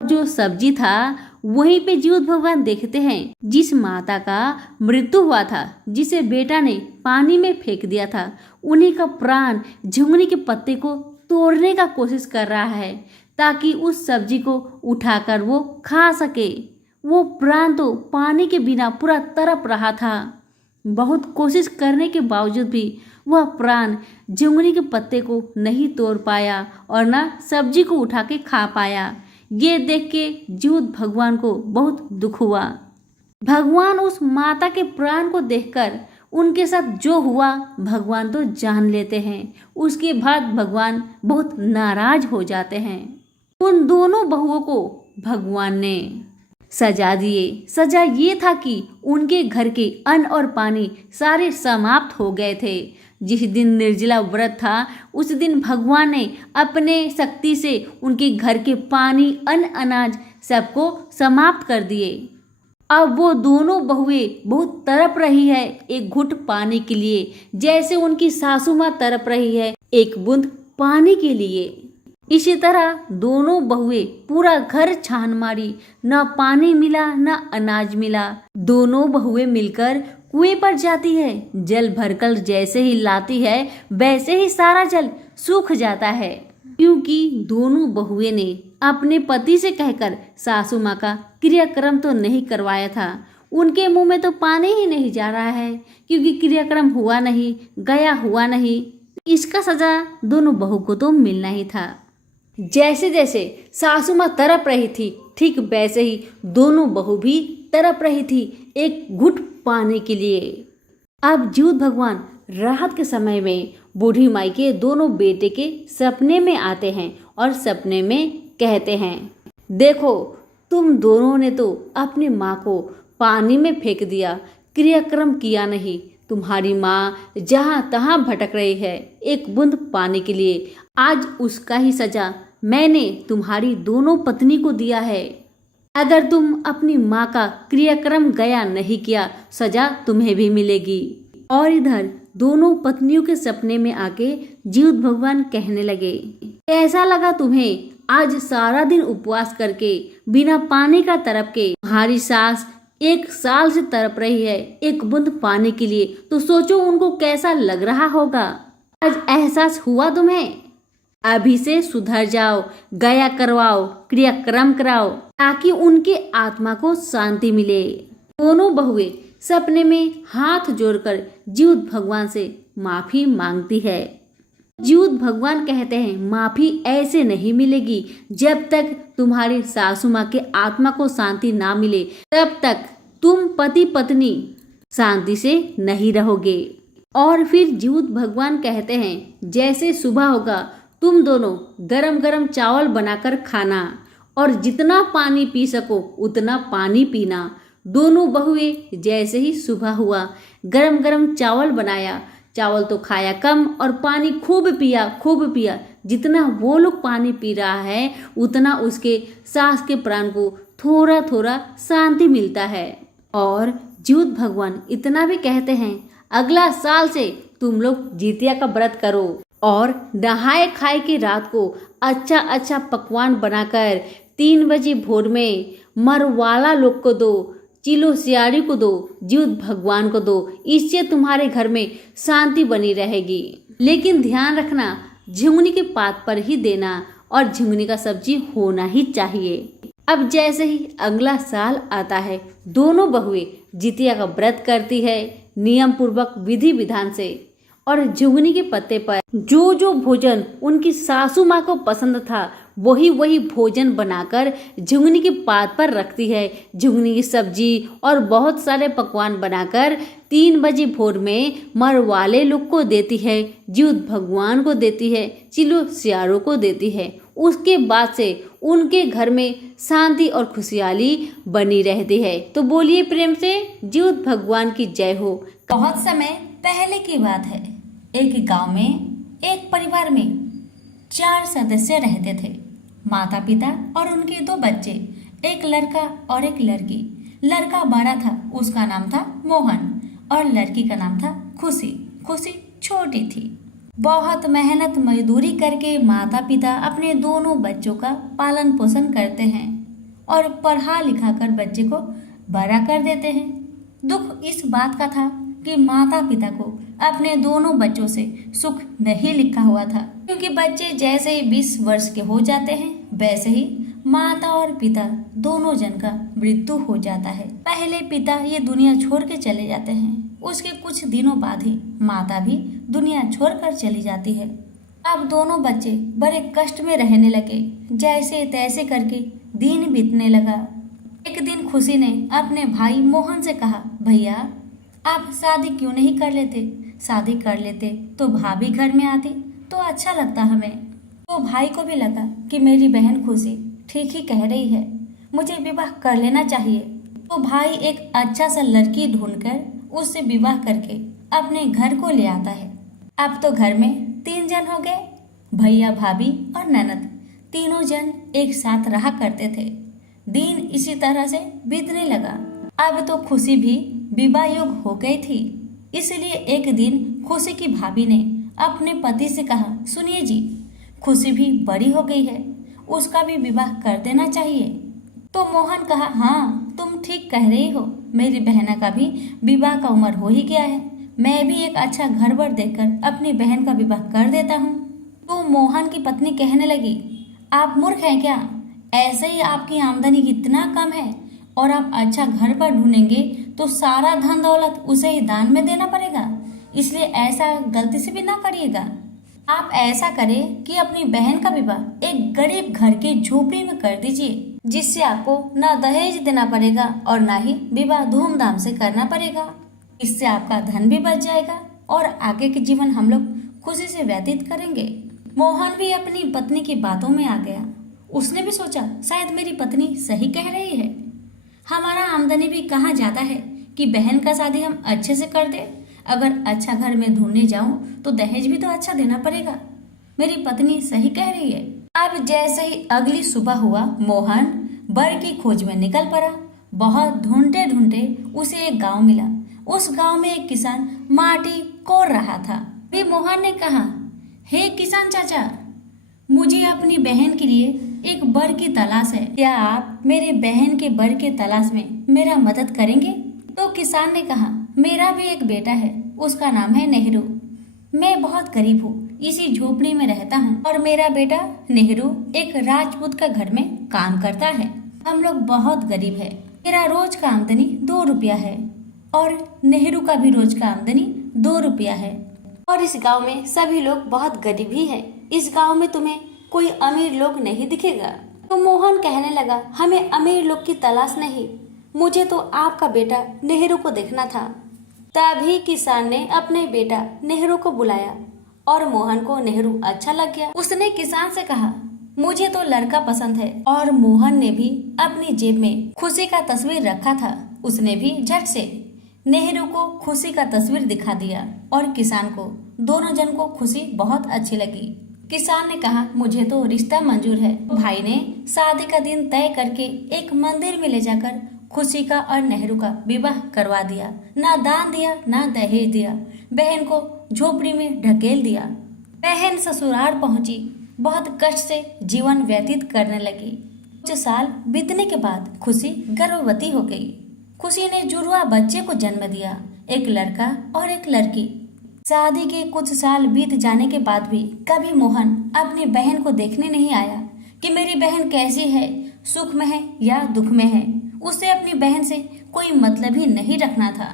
जो सब्जी था वहीं पे जिउत भगवान देखते हैं जिस माता का मृत्यु हुआ था, जिसे बेटा ने पानी में फेंक दिया था, उन्हीं का प्राण झुंगनी के पत्ते को तोड़ने का कोशिश कर रहा है ताकि उस सब्जी को उठाकर वो खा सके। वो प्राण तो पानी के बिना पूरा तड़प रहा था। बहुत कोशिश करने के बावजूद भी वह प्राण झुंगनी के पत्ते को नहीं तोड़ पाया और न सब्जी को उठा के खा पाया। ये देख के जिउत भगवान को बहुत दुख हुआ। भगवान उस माता के प्राण को देखकर उनके साथ जो हुआ भगवान तो जान लेते हैं। उसके बाद भगवान बहुत नाराज हो जाते हैं। उन दोनों बहुओं को भगवान ने सजा दिए। सजा ये था कि उनके घर के अन्न और पानी सारे समाप्त हो गए थे। जिस दिन निर्जला व्रत था उस दिन भगवान ने अपने शक्ति से उनके घर के पानी, अन्न, अनाज सबको समाप्त कर दिए। अब वो दोनों बहुएं बहुत तड़प रही है एक घुट पानी के लिए, जैसे उनकी सासू माँ तड़प रही है एक बूंद पानी के लिए। इसी तरह दोनों बहुएं पूरा घर छान मारी, न पानी मिला न अनाज मिला। दोनों बहुएं मिलकर कुएं पर जाती है, जल भरकर जैसे ही लाती है वैसे ही सारा जल सूख जाता है। क्योंकि दोनों बहुएं ने अपने पति से कहकर सासू माँ का क्रियाक्रम तो नहीं करवाया था। उनके मुंह में तो पानी ही नहीं जा रहा है, क्योंकि क्रियाक्रम हुआ नहीं, गया हुआ नहीं। इसका सजा दोनों बहू को तो मिलना ही था। जैसे जैसे सासू माँ तड़प रही थी, ठीक वैसे ही दोनों बहू भी तड़प रही थी एक घुट पाने के लिए। अब ज्योत भगवान रात के समय में बूढ़ी माई के दोनों बेटे के सपने में आते हैं और सपने में कहते हैं, देखो तुम दोनों ने तो अपनी माँ को पानी में फेंक दिया, क्रियाक्रम किया नहीं। तुम्हारी माँ जहाँ तहाँ भटक रही है एक बूंद पाने के लिए। आज उसका ही सजा मैंने तुम्हारी दोनों पत्नी को दिया है। अगर तुम अपनी माँ का क्रियाक्रम गया नहीं किया, सजा तुम्हें भी मिलेगी। और इधर दोनों पत्नियों के सपने में आके ज्योत भगवान कहने लगे, कैसा लगा तुम्हें आज सारा दिन उपवास करके बिना पानी का तड़प के? तुम्हारी सास 1 साल से तड़प रही है एक बूंद पानी के लिए, तो सोचो उनको कैसा लग रहा होगा। आज एहसास हुआ तुम्हें? अभी से सुधर जाओ, गया करवाओ, क्रियाक्रम कराओ, ताकि उनके आत्मा को शांति मिले। दोनों बहुएं सपने में हाथ जोड़कर ज्योत भगवान से माफी मांगती है। ज्योत भगवान कहते हैं, माफी ऐसे नहीं मिलेगी, जब तक तुम्हारी सासू माँ के आत्मा को शांति ना मिले तब तक तुम पति पत्नी शांति से नहीं रहोगे। और फिर ज्योत भगवान कहते हैं, जैसे सुबह होगा तुम दोनों गरम गरम चावल बनाकर खाना और जितना पानी पी सको उतना पानी पीना। दोनों बहुएं जैसे ही सुबह हुआ गरम गरम चावल बनाया, चावल तो खाया कम और पानी खूब पिया। जितना वो लोग पानी पी रहा है उतना उसके सास के प्राण को थोड़ा थोड़ा शांति मिलता है। और ज्योत भगवान इतना भी कहते हैं, अगला साल से तुम लोग जितिया का व्रत करो और नहाए खाए की रात को अच्छा अच्छा पकवान बनाकर 3 बजे भोर में मरवाला लोग को दो, चिलो सियारी को दो, ज्योत भगवान को दो। इससे तुम्हारे घर में शांति बनी रहेगी। लेकिन ध्यान रखना, झिंगुनी के पात पर ही देना और झिंगुनी का सब्जी होना ही चाहिए। अब जैसे ही अगला साल आता है, दोनों बहुएं जितिया का व्रत करती है नियम पूर्वक विधि विधान से। और झिंगुनी के पत्ते पर जो जो भोजन उनकी सासू माँ को पसंद था वही वही भोजन बनाकर झिंगुनी के पात पर रखती है। झिंगुनी की सब्जी और बहुत सारे पकवान बनाकर 3 बजे भोर में मरवाले लोग को देती है, ज्योत भगवान को देती है, चिलो सियारों को देती है। उसके बाद से उनके घर में शांति और खुशहाली बनी रहती है। तो बोलिए प्रेम से ज्योत भगवान की जय हो। बहुत समय पहले की बात है, एक गांव में एक परिवार में 4 सदस्य रहते थे, माता पिता और उनके 2 बच्चे, एक लड़का और एक लड़की। लड़का बड़ा था, उसका नाम था मोहन, और लड़की का नाम था खुशी। खुशी छोटी थी। बहुत मेहनत मजदूरी करके माता पिता अपने दोनों बच्चों का पालन पोषण करते हैं और पढ़ा लिखा कर बच्चे को बड़ा कर देते हैं। दुख इस बात का था कि माता पिता को अपने दोनों बच्चों से सुख नहीं लिखा हुआ था, क्योंकि बच्चे जैसे ही 20 वर्ष के हो जाते हैं वैसे ही माता और पिता दोनों जन का मृत्यु हो जाता है। पहले पिता ये दुनिया छोड़ के चले जाते हैं, उसके कुछ दिनों बाद ही माता भी दुनिया छोड़कर चली जाती है। अब दोनों बच्चे बड़े कष्ट में रहने लगे। जैसे तैसे करके दिन बीतने लगा। एक दिन खुशी ने अपने भाई मोहन से कहा, भैया आप शादी क्यों नहीं कर लेते? शादी कर लेते तो भाभी घर में आती तो अच्छा लगता हमें। तो भाई को भी लगा कि मेरी बहन खुशी ठीक ही कह रही है, मुझे विवाह कर लेना चाहिए। तो भाई एक अच्छा सा लड़की ढूंढकर उससे विवाह करके अपने घर को ले आता है। अब तो घर में 3 जन हो गए, भैया भाभी और ननद। तीनों जन एक साथ रहा करते थे। दिन इसी तरह से बीतने लगा। अब तो खुशी भी विवाह योग हो गई थी, इसलिए एक दिन खुशी की भाभी ने अपने पति से कहा, सुनिए जी, खुशी भी बड़ी हो गई है, उसका भी विवाह कर देना चाहिए। तो मोहन कहा, हाँ तुम ठीक कह रही हो, मेरी बहन का भी विवाह का उम्र हो ही गया है, मैं भी एक अच्छा घर बर देखकर अपनी बहन का विवाह कर देता हूँ। तो मोहन की पत्नी कहने लगी, आप मूर्ख हैं क्या? ऐसे ही आपकी आमदनी इतना कम है और आप अच्छा घर पर ढूंढेंगे तो सारा धन दौलत उसे ही दान में देना पड़ेगा, इसलिए ऐसा गलती से भी ना करिएगा। आप ऐसा करें कि अपनी बहन का विवाह एक गरीब घर के झोपड़ी में कर दीजिए, जिससे आपको ना दहेज देना पड़ेगा और ना ही विवाह धूमधाम से करना पड़ेगा। इससे आपका धन भी बच जाएगा और आगे के जीवन हम लोग खुशी से व्यतीत करेंगे। मोहन भी अपनी पत्नी की बातों में आ गया। उसने भी सोचा, शायद मेरी पत्नी सही कह रही है। हमारा आमदनी भी कहाँ जाता है कि बहन का शादी हम अच्छे से कर दे। अगर अच्छा घर में ढूंढने जाऊं तो दहेज भी तो अच्छा देना पड़ेगा। मेरी पत्नी सही कह रही है। अब जैसे ही अगली सुबह हुआ, मोहन बर की खोज में निकल पड़ा। बहुत ढूंढते ढूंढते उसे एक गांव मिला। उस गांव में एक किसान माटी कोड़ रहा था। भी मोहन ने कहा, हे किसान चाचा, मुझे अपनी बहन के लिए एक बर की तलाश है। क्या आप मेरे बहन के बर के तलाश में मेरा मदद करेंगे? तो किसान ने कहा, मेरा भी एक बेटा है, उसका नाम है नेहरू। मैं बहुत गरीब हूँ, इसी झोपड़ी में रहता हूँ और मेरा बेटा नेहरू एक राजपूत का घर में काम करता है। हम लोग बहुत गरीब है। मेरा रोज का आमदनी 2 रुपया है और नेहरू का भी रोज का आमदनी 2 रुपया है। और इस गांव में सभी लोग बहुत गरीब ही है। इस गांव में तुम्हें कोई अमीर लोग नहीं दिखेगा। तो मोहन कहने लगा, हमें अमीर लोग की तलाश नहीं, मुझे तो आपका बेटा नेहरू को देखना था। तभी किसान ने अपने बेटा नेहरू को बुलाया और मोहन को नेहरू अच्छा लग गया। उसने किसान से कहा, मुझे तो लड़का पसंद है। और मोहन ने भी अपनी जेब में खुशी का तस्वीर रखा था। उसने भी झट से नेहरू को खुशी का तस्वीर दिखा दिया और किसान को, दोनों जन को खुशी बहुत अच्छी लगी। किसान ने कहा, मुझे तो रिश्ता मंजूर है। भाई ने शादी का दिन तय करके एक मंदिर में ले जाकर खुशी का और नेहरू का विवाह करवा दिया। ना दान दिया, ना दहेज दिया। बहन को झोपड़ी में ढकेल दिया। बहन ससुराल पहुंची, बहुत कष्ट से जीवन व्यतीत करने लगी। कुछ साल बीतने के बाद खुशी गर्भवती हो गई। खुशी ने जुड़वा बच्चे को जन्म दिया, एक लड़का और एक लड़की। शादी के कुछ साल बीत जाने के बाद भी कभी मोहन अपनी बहन को देखने नहीं आया कि मेरी बहन कैसी है, सुख में है या दुख में है। उसे अपनी बहन से कोई मतलब ही नहीं रखना था।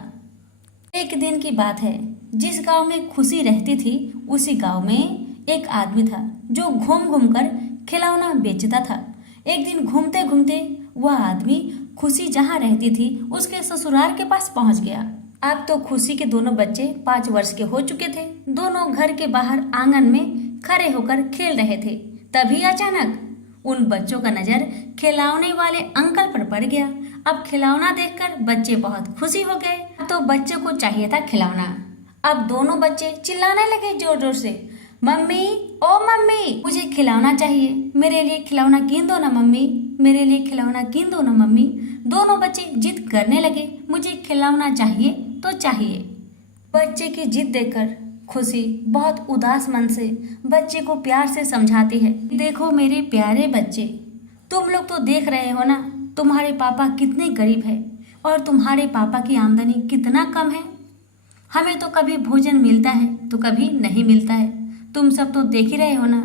एक दिन की बात है, जिस गांव में खुशी रहती थी उसी गांव में एक आदमी था जो घूम घूम कर खिलौना बेचता था। एक दिन घूमते घूमते वह आदमी खुशी जहाँ रहती थी उसके ससुराल के पास पहुंच गया। अब तो खुशी के दोनों बच्चे 5 वर्ष के हो चुके थे। दोनों घर के बाहर आंगन में खड़े होकर खेल रहे थे। तभी अचानक उन बच्चों का नजर खिलौने वाले अंकल पर पड़ गया। अब खिलौना देखकर बच्चे बहुत खुशी हो गए। अब तो बच्चों को चाहिए था खिलौना। अब दोनों बच्चे चिल्लाने लगे जोर जोर से, मम्मी, ओ मम्मी, मुझे खिलौना चाहिए, मेरे लिए खिलौना कीन दो ना मम्मी, मेरे लिए खिलौना कीन दो ना मम्मी। दोनों बच्चे जिद करने लगे, मुझे खिलौना चाहिए तो चाहिए। बच्चे की जिद देखकर खुशी बहुत उदास मन से बच्चे को प्यार से समझाती है, देखो मेरे प्यारे बच्चे, तुम लोग तो देख रहे हो ना तुम्हारे पापा कितने गरीब है और तुम्हारे पापा की आमदनी कितना कम है। हमें तो कभी भोजन मिलता है तो कभी नहीं मिलता है। तुम सब तो देख ही रहे हो ना,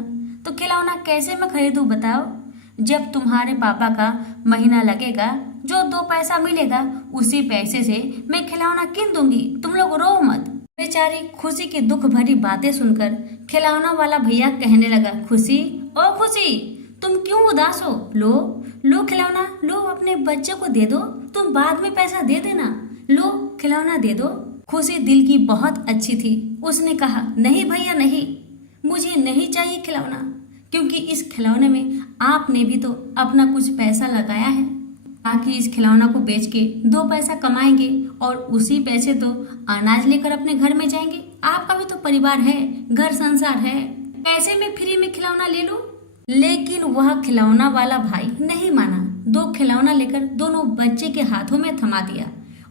तो खिलौना कैसे मैं खरीदूं बताओ। जब तुम्हारे पापा का महीना लगेगा, जो 2 पैसा मिलेगा उसी पैसे से मैं खिलौना किन दूंगी। तुम लोग रो मत। बेचारी खुशी की दुख भरी बातें सुनकर खिलौना वाला भैया कहने लगा, खुशी, ओ खुशी, तुम क्यों उदास हो? लो लो खिलौना, लो अपने बच्चे को दे दो, तुम बाद में पैसा दे देना, लो खिलौना दे दो। खुशी दिल की बहुत अच्छी थी। उसने कहा, नहीं भैया नहीं, मुझे नहीं चाहिए खिलौना, क्योंकि इस खिलौने में आपने भी तो अपना कुछ पैसा लगाया है। ताकि इस खिलौना को बेच के 2 पैसा कमाएंगे और उसी पैसे तो अनाज लेकर अपने घर में जाएंगे। आपका भी तो परिवार है, घर संसार है, पैसे में फ्री में खिलौना ले लो। लेकिन वह खिलौना वाला भाई नहीं माना। 2 खिलौना लेकर दोनों बच्चे के हाथों में थमा दिया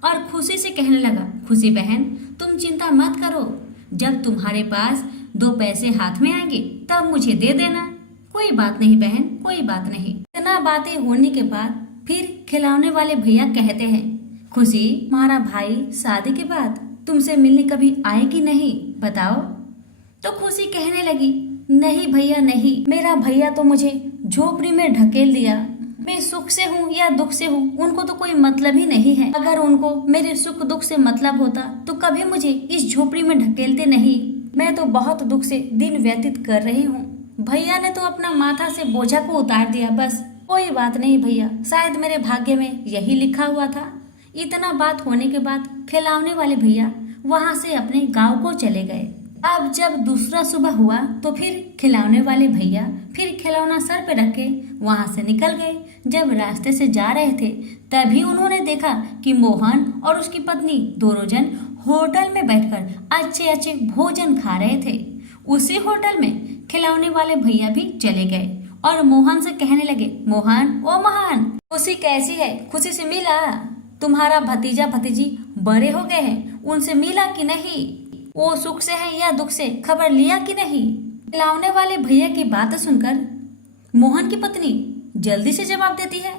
और खुशी से कहने लगा, खुशी बहन, तुम चिंता मत करो, जब तुम्हारे पास 2 पैसे हाथ में आएंगे तब मुझे दे देना। कोई बात नहीं बहन, कोई बात नहीं। इतना बातें होने के बाद फिर खिलौने वाले भैया कहते हैं, खुशी, तुम्हारा भाई शादी के बाद तुमसे मिलने कभी आए कि नहीं बताओ। तो खुशी कहने लगी, नहीं भैया नहीं, मेरा भैया तो मुझे झोपड़ी में ढकेल दिया। मैं सुख से हूँ या दुख से हूँ उनको तो कोई मतलब ही नहीं है। अगर उनको मेरे सुख दुख से मतलब होता तो कभी मुझे इस झोपड़ी में ढकेलते नहीं। मैं तो बहुत दुख से दिन व्यतीत कर रही हूँ। भैया ने तो अपना माथा से बोझा को उतार दिया। बस कोई बात नहीं भैया, शायद मेरे भाग्य में यही लिखा हुआ था। इतना बात होने के बाद खिलौने वाले भैया वहाँ से अपने गांव को चले गए। अब जब दूसरा सुबह हुआ तो फिर खिलौने वाले भैया फिर खिलौना सर पे रख के वहाँ से निकल गए। जब रास्ते से जा रहे थे तभी उन्होंने देखा कि मोहन और उसकी पत्नी दोनों जन होटल में बैठकर अच्छे अच्छे भोजन खा रहे थे। उसी होटल में खिलौने वाले भैया भी चले गए और मोहन से कहने लगे, मोहन ओ मोहन, खुशी कैसी है? खुशी से मिला? तुम्हारा भतीजा भतीजी बड़े हो गए हैं, उनसे मिला कि नहीं? वो सुख से है या दुख से खबर लिया कि नहीं? खिलौने वाले भैया की बात सुनकर मोहन की पत्नी जल्दी से जवाब देती है,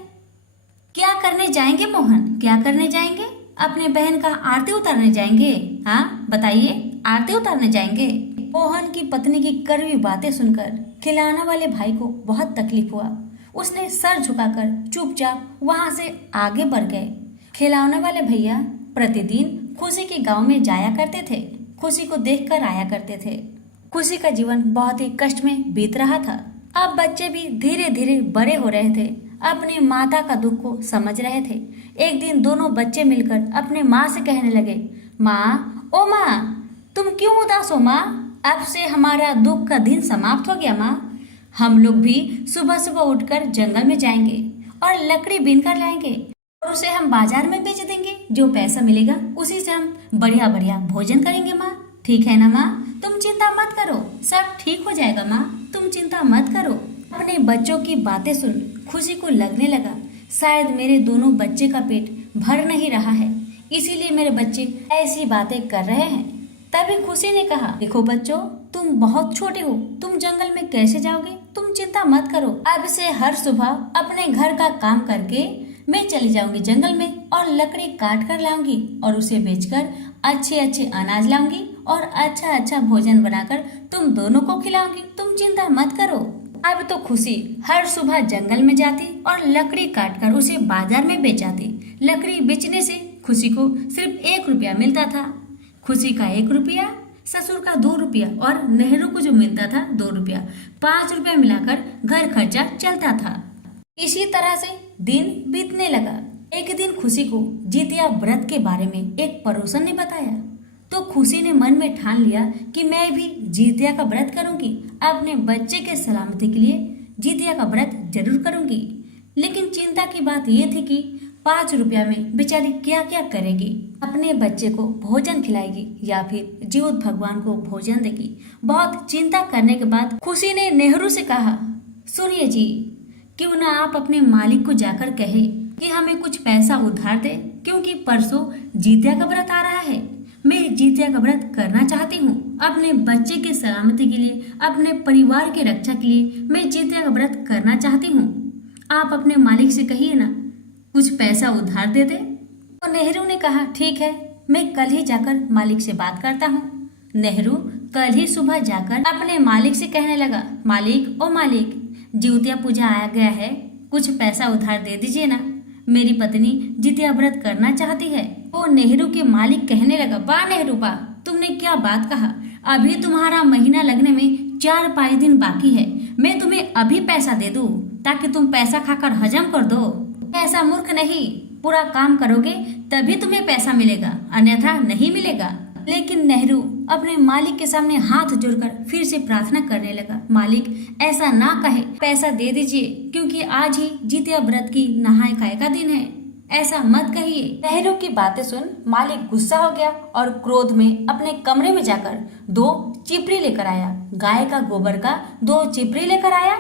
क्या करने जाएंगे मोहन, क्या करने जाएंगे? अपने बहन का आरती उतारने जाएंगे? हाँ बताइए, आरती उतारने जाएंगे? मोहन की पत्नी की कड़वी बातें सुनकर खिलौने वाले भाई को बहुत तकलीफ हुआ। उसने सर झुकाकर चुपचाप वहां से आगे बढ़ गए। खिलौने वाले भैया प्रतिदिन खुशी के गांव में जाया करते थे, खुशी को देखकर आया करते थे। खुशी का जीवन बहुत ही कष्ट में बीत रहा था। अब बच्चे भी धीरे धीरे बड़े हो रहे थे, अपनी माता का दुख को समझ रहे थे। एक दिन दोनों बच्चे मिलकर अपने माँ से कहने लगे, माँ ओ माँ, तुम क्यों उदास हो माँ? अब से हमारा दुख का दिन समाप्त हो गया माँ। हम लोग भी सुबह सुबह उठकर जंगल में जाएंगे और लकड़ी बीन कर लाएंगे और उसे हम बाजार में बेच देंगे। जो पैसा मिलेगा उसी से हम बढ़िया बढ़िया भोजन करेंगे माँ। ठीक है ना माँ? तुम चिंता मत करो, सब ठीक हो जाएगा माँ, तुम चिंता मत करो। अपने बच्चों की बातें सुन खुशी को लगने लगा, शायद मेरे दोनों बच्चे का पेट भर नहीं रहा है, इसीलिए मेरे बच्चे ऐसी बातें कर रहे हैं। तभी खुशी ने कहा, देखो बच्चों, तुम बहुत छोटे हो, तुम जंगल में कैसे जाओगे? तुम चिंता मत करो। अब से हर सुबह अपने घर का काम करके मैं चली जाऊंगी जंगल में और लकड़ी काट कर लाऊंगी और उसे बेचकर अच्छे अच्छे अनाज लाऊंगी और अच्छा अच्छा भोजन बनाकर तुम दोनों को खिलाऊंगी। तुम चिंता मत करो। अब तो खुशी हर सुबह जंगल में जाती और लकड़ी काटकर उसे बाजार में बेच आती। लकड़ी बेचने से खुशी को सिर्फ 1 रुपया मिलता था। खुशी का 1 रुपया, ससुर का 2 रुपया और नेहरू को जो मिलता था 2 रुपया, 5 रुपया मिलाकर घर खर्चा चलता था। इसी तरह से दिन बीतने लगा। एक दिन खुशी को जितिया व्रत के बारे में एक पड़ोसन ने बताया तो खुशी ने मन में ठान लिया कि मैं भी जितिया का व्रत करूंगी, अपने बच्चे के सलामती के लिए जितिया का व्रत जरूर करूंगी। लेकिन चिंता की बात यह थी कि 5 रुपया में बेचारी क्या क्या करेगी? अपने बच्चे को भोजन खिलाएगी या फिर जीवित भगवान को भोजन देगी? बहुत चिंता करने के बाद खुशी ने नेहरू से कहा, सुनिए जी, क्यों ना आप अपने मालिक को जाकर कहे कि हमें कुछ पैसा उधार दे, क्योंकि परसों जितिया का व्रत आ रहा है। मैं जितिया का व्रत करना चाहती हूँ, अपने बच्चे के सलामती के लिए, अपने परिवार की रक्षा के लिए मैं जितिया का व्रत करना चाहती हूँ। आप अपने मालिक से कहिए ना कुछ पैसा उधार दे दे। तो नेहरू ने कहा, ठीक है, मैं कल ही जाकर मालिक से बात करता हूँ। नेहरू कल ही सुबह जाकर अपने मालिक से कहने लगा, मालिक ओ मालिक, जितिया पूजा आ गया है, कुछ पैसा उधार दे दीजिए ना, मेरी पत्नी जितिया व्रत करना चाहती है। वो नेहरू के मालिक कहने लगा, वाह नेहरू वाह, तुमने क्या बात कहा, अभी तुम्हारा महीना लगने में 4-5 दिन बाकी है, मैं तुम्हें अभी पैसा दे दूं ताकि तुम पैसा खाकर हजम कर दो। ऐसा मूर्ख नहीं, पूरा काम करोगे तभी तुम्हें पैसा मिलेगा, अन्यथा नहीं मिलेगा। लेकिन नेहरू अपने मालिक के सामने हाथ जोड़कर फिर से प्रार्थना करने लगा, मालिक ऐसा ना कहे, पैसा दे दीजिए, क्योंकि आज ही जितिया व्रत की नहाय खाए का दिन है, ऐसा मत कहिए। नेहरू की बातें सुन मालिक गुस्सा हो गया और क्रोध में अपने कमरे में जाकर 2 चिपरी लेकर आया। गाय का गोबर का 2 चिपरी लेकर आया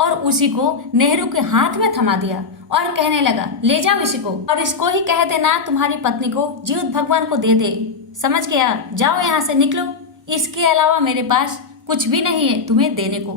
और उसी को नेहरू के हाथ में थमा दिया और कहने लगा, ले जाओ इसी को और इसको ही कह देना तुम्हारी पत्नी को जीवित भगवान को दे दे, समझ गया? जाओ यहाँ से निकलो, इसके अलावा मेरे पास कुछ भी नहीं है तुम्हें देने को।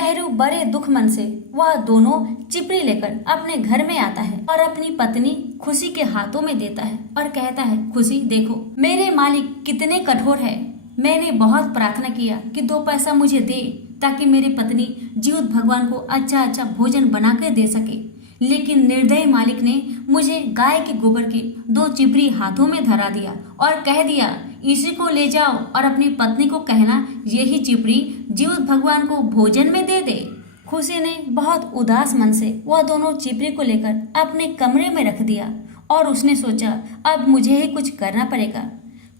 नेहरू बड़े दुख मन से वह दोनों चिपरी लेकर अपने घर में आता है और अपनी पत्नी खुशी के हाथों में देता है और कहता है, खुशी देखो मेरे मालिक कितने कठोर है, मैंने बहुत प्रार्थना किया कि 2 पैसा मुझे दे, ताकि मेरी पत्नी जीवत भगवान को अच्छा अच्छा भोजन बना कर दे सके। लेकिन निर्दयी मालिक ने मुझे गाय के गोबर की 2 चिपरी हाथों में धरा दिया और कह दिया, इसी को ले जाओ और अपनी पत्नी को कहना यही चिपरी जीवत भगवान को भोजन में दे दे। खुशी ने बहुत उदास मन से वह दोनों चिपरी को लेकर अपने कमरे में रख दिया और उसने सोचा अब मुझे ही कुछ करना पड़ेगा।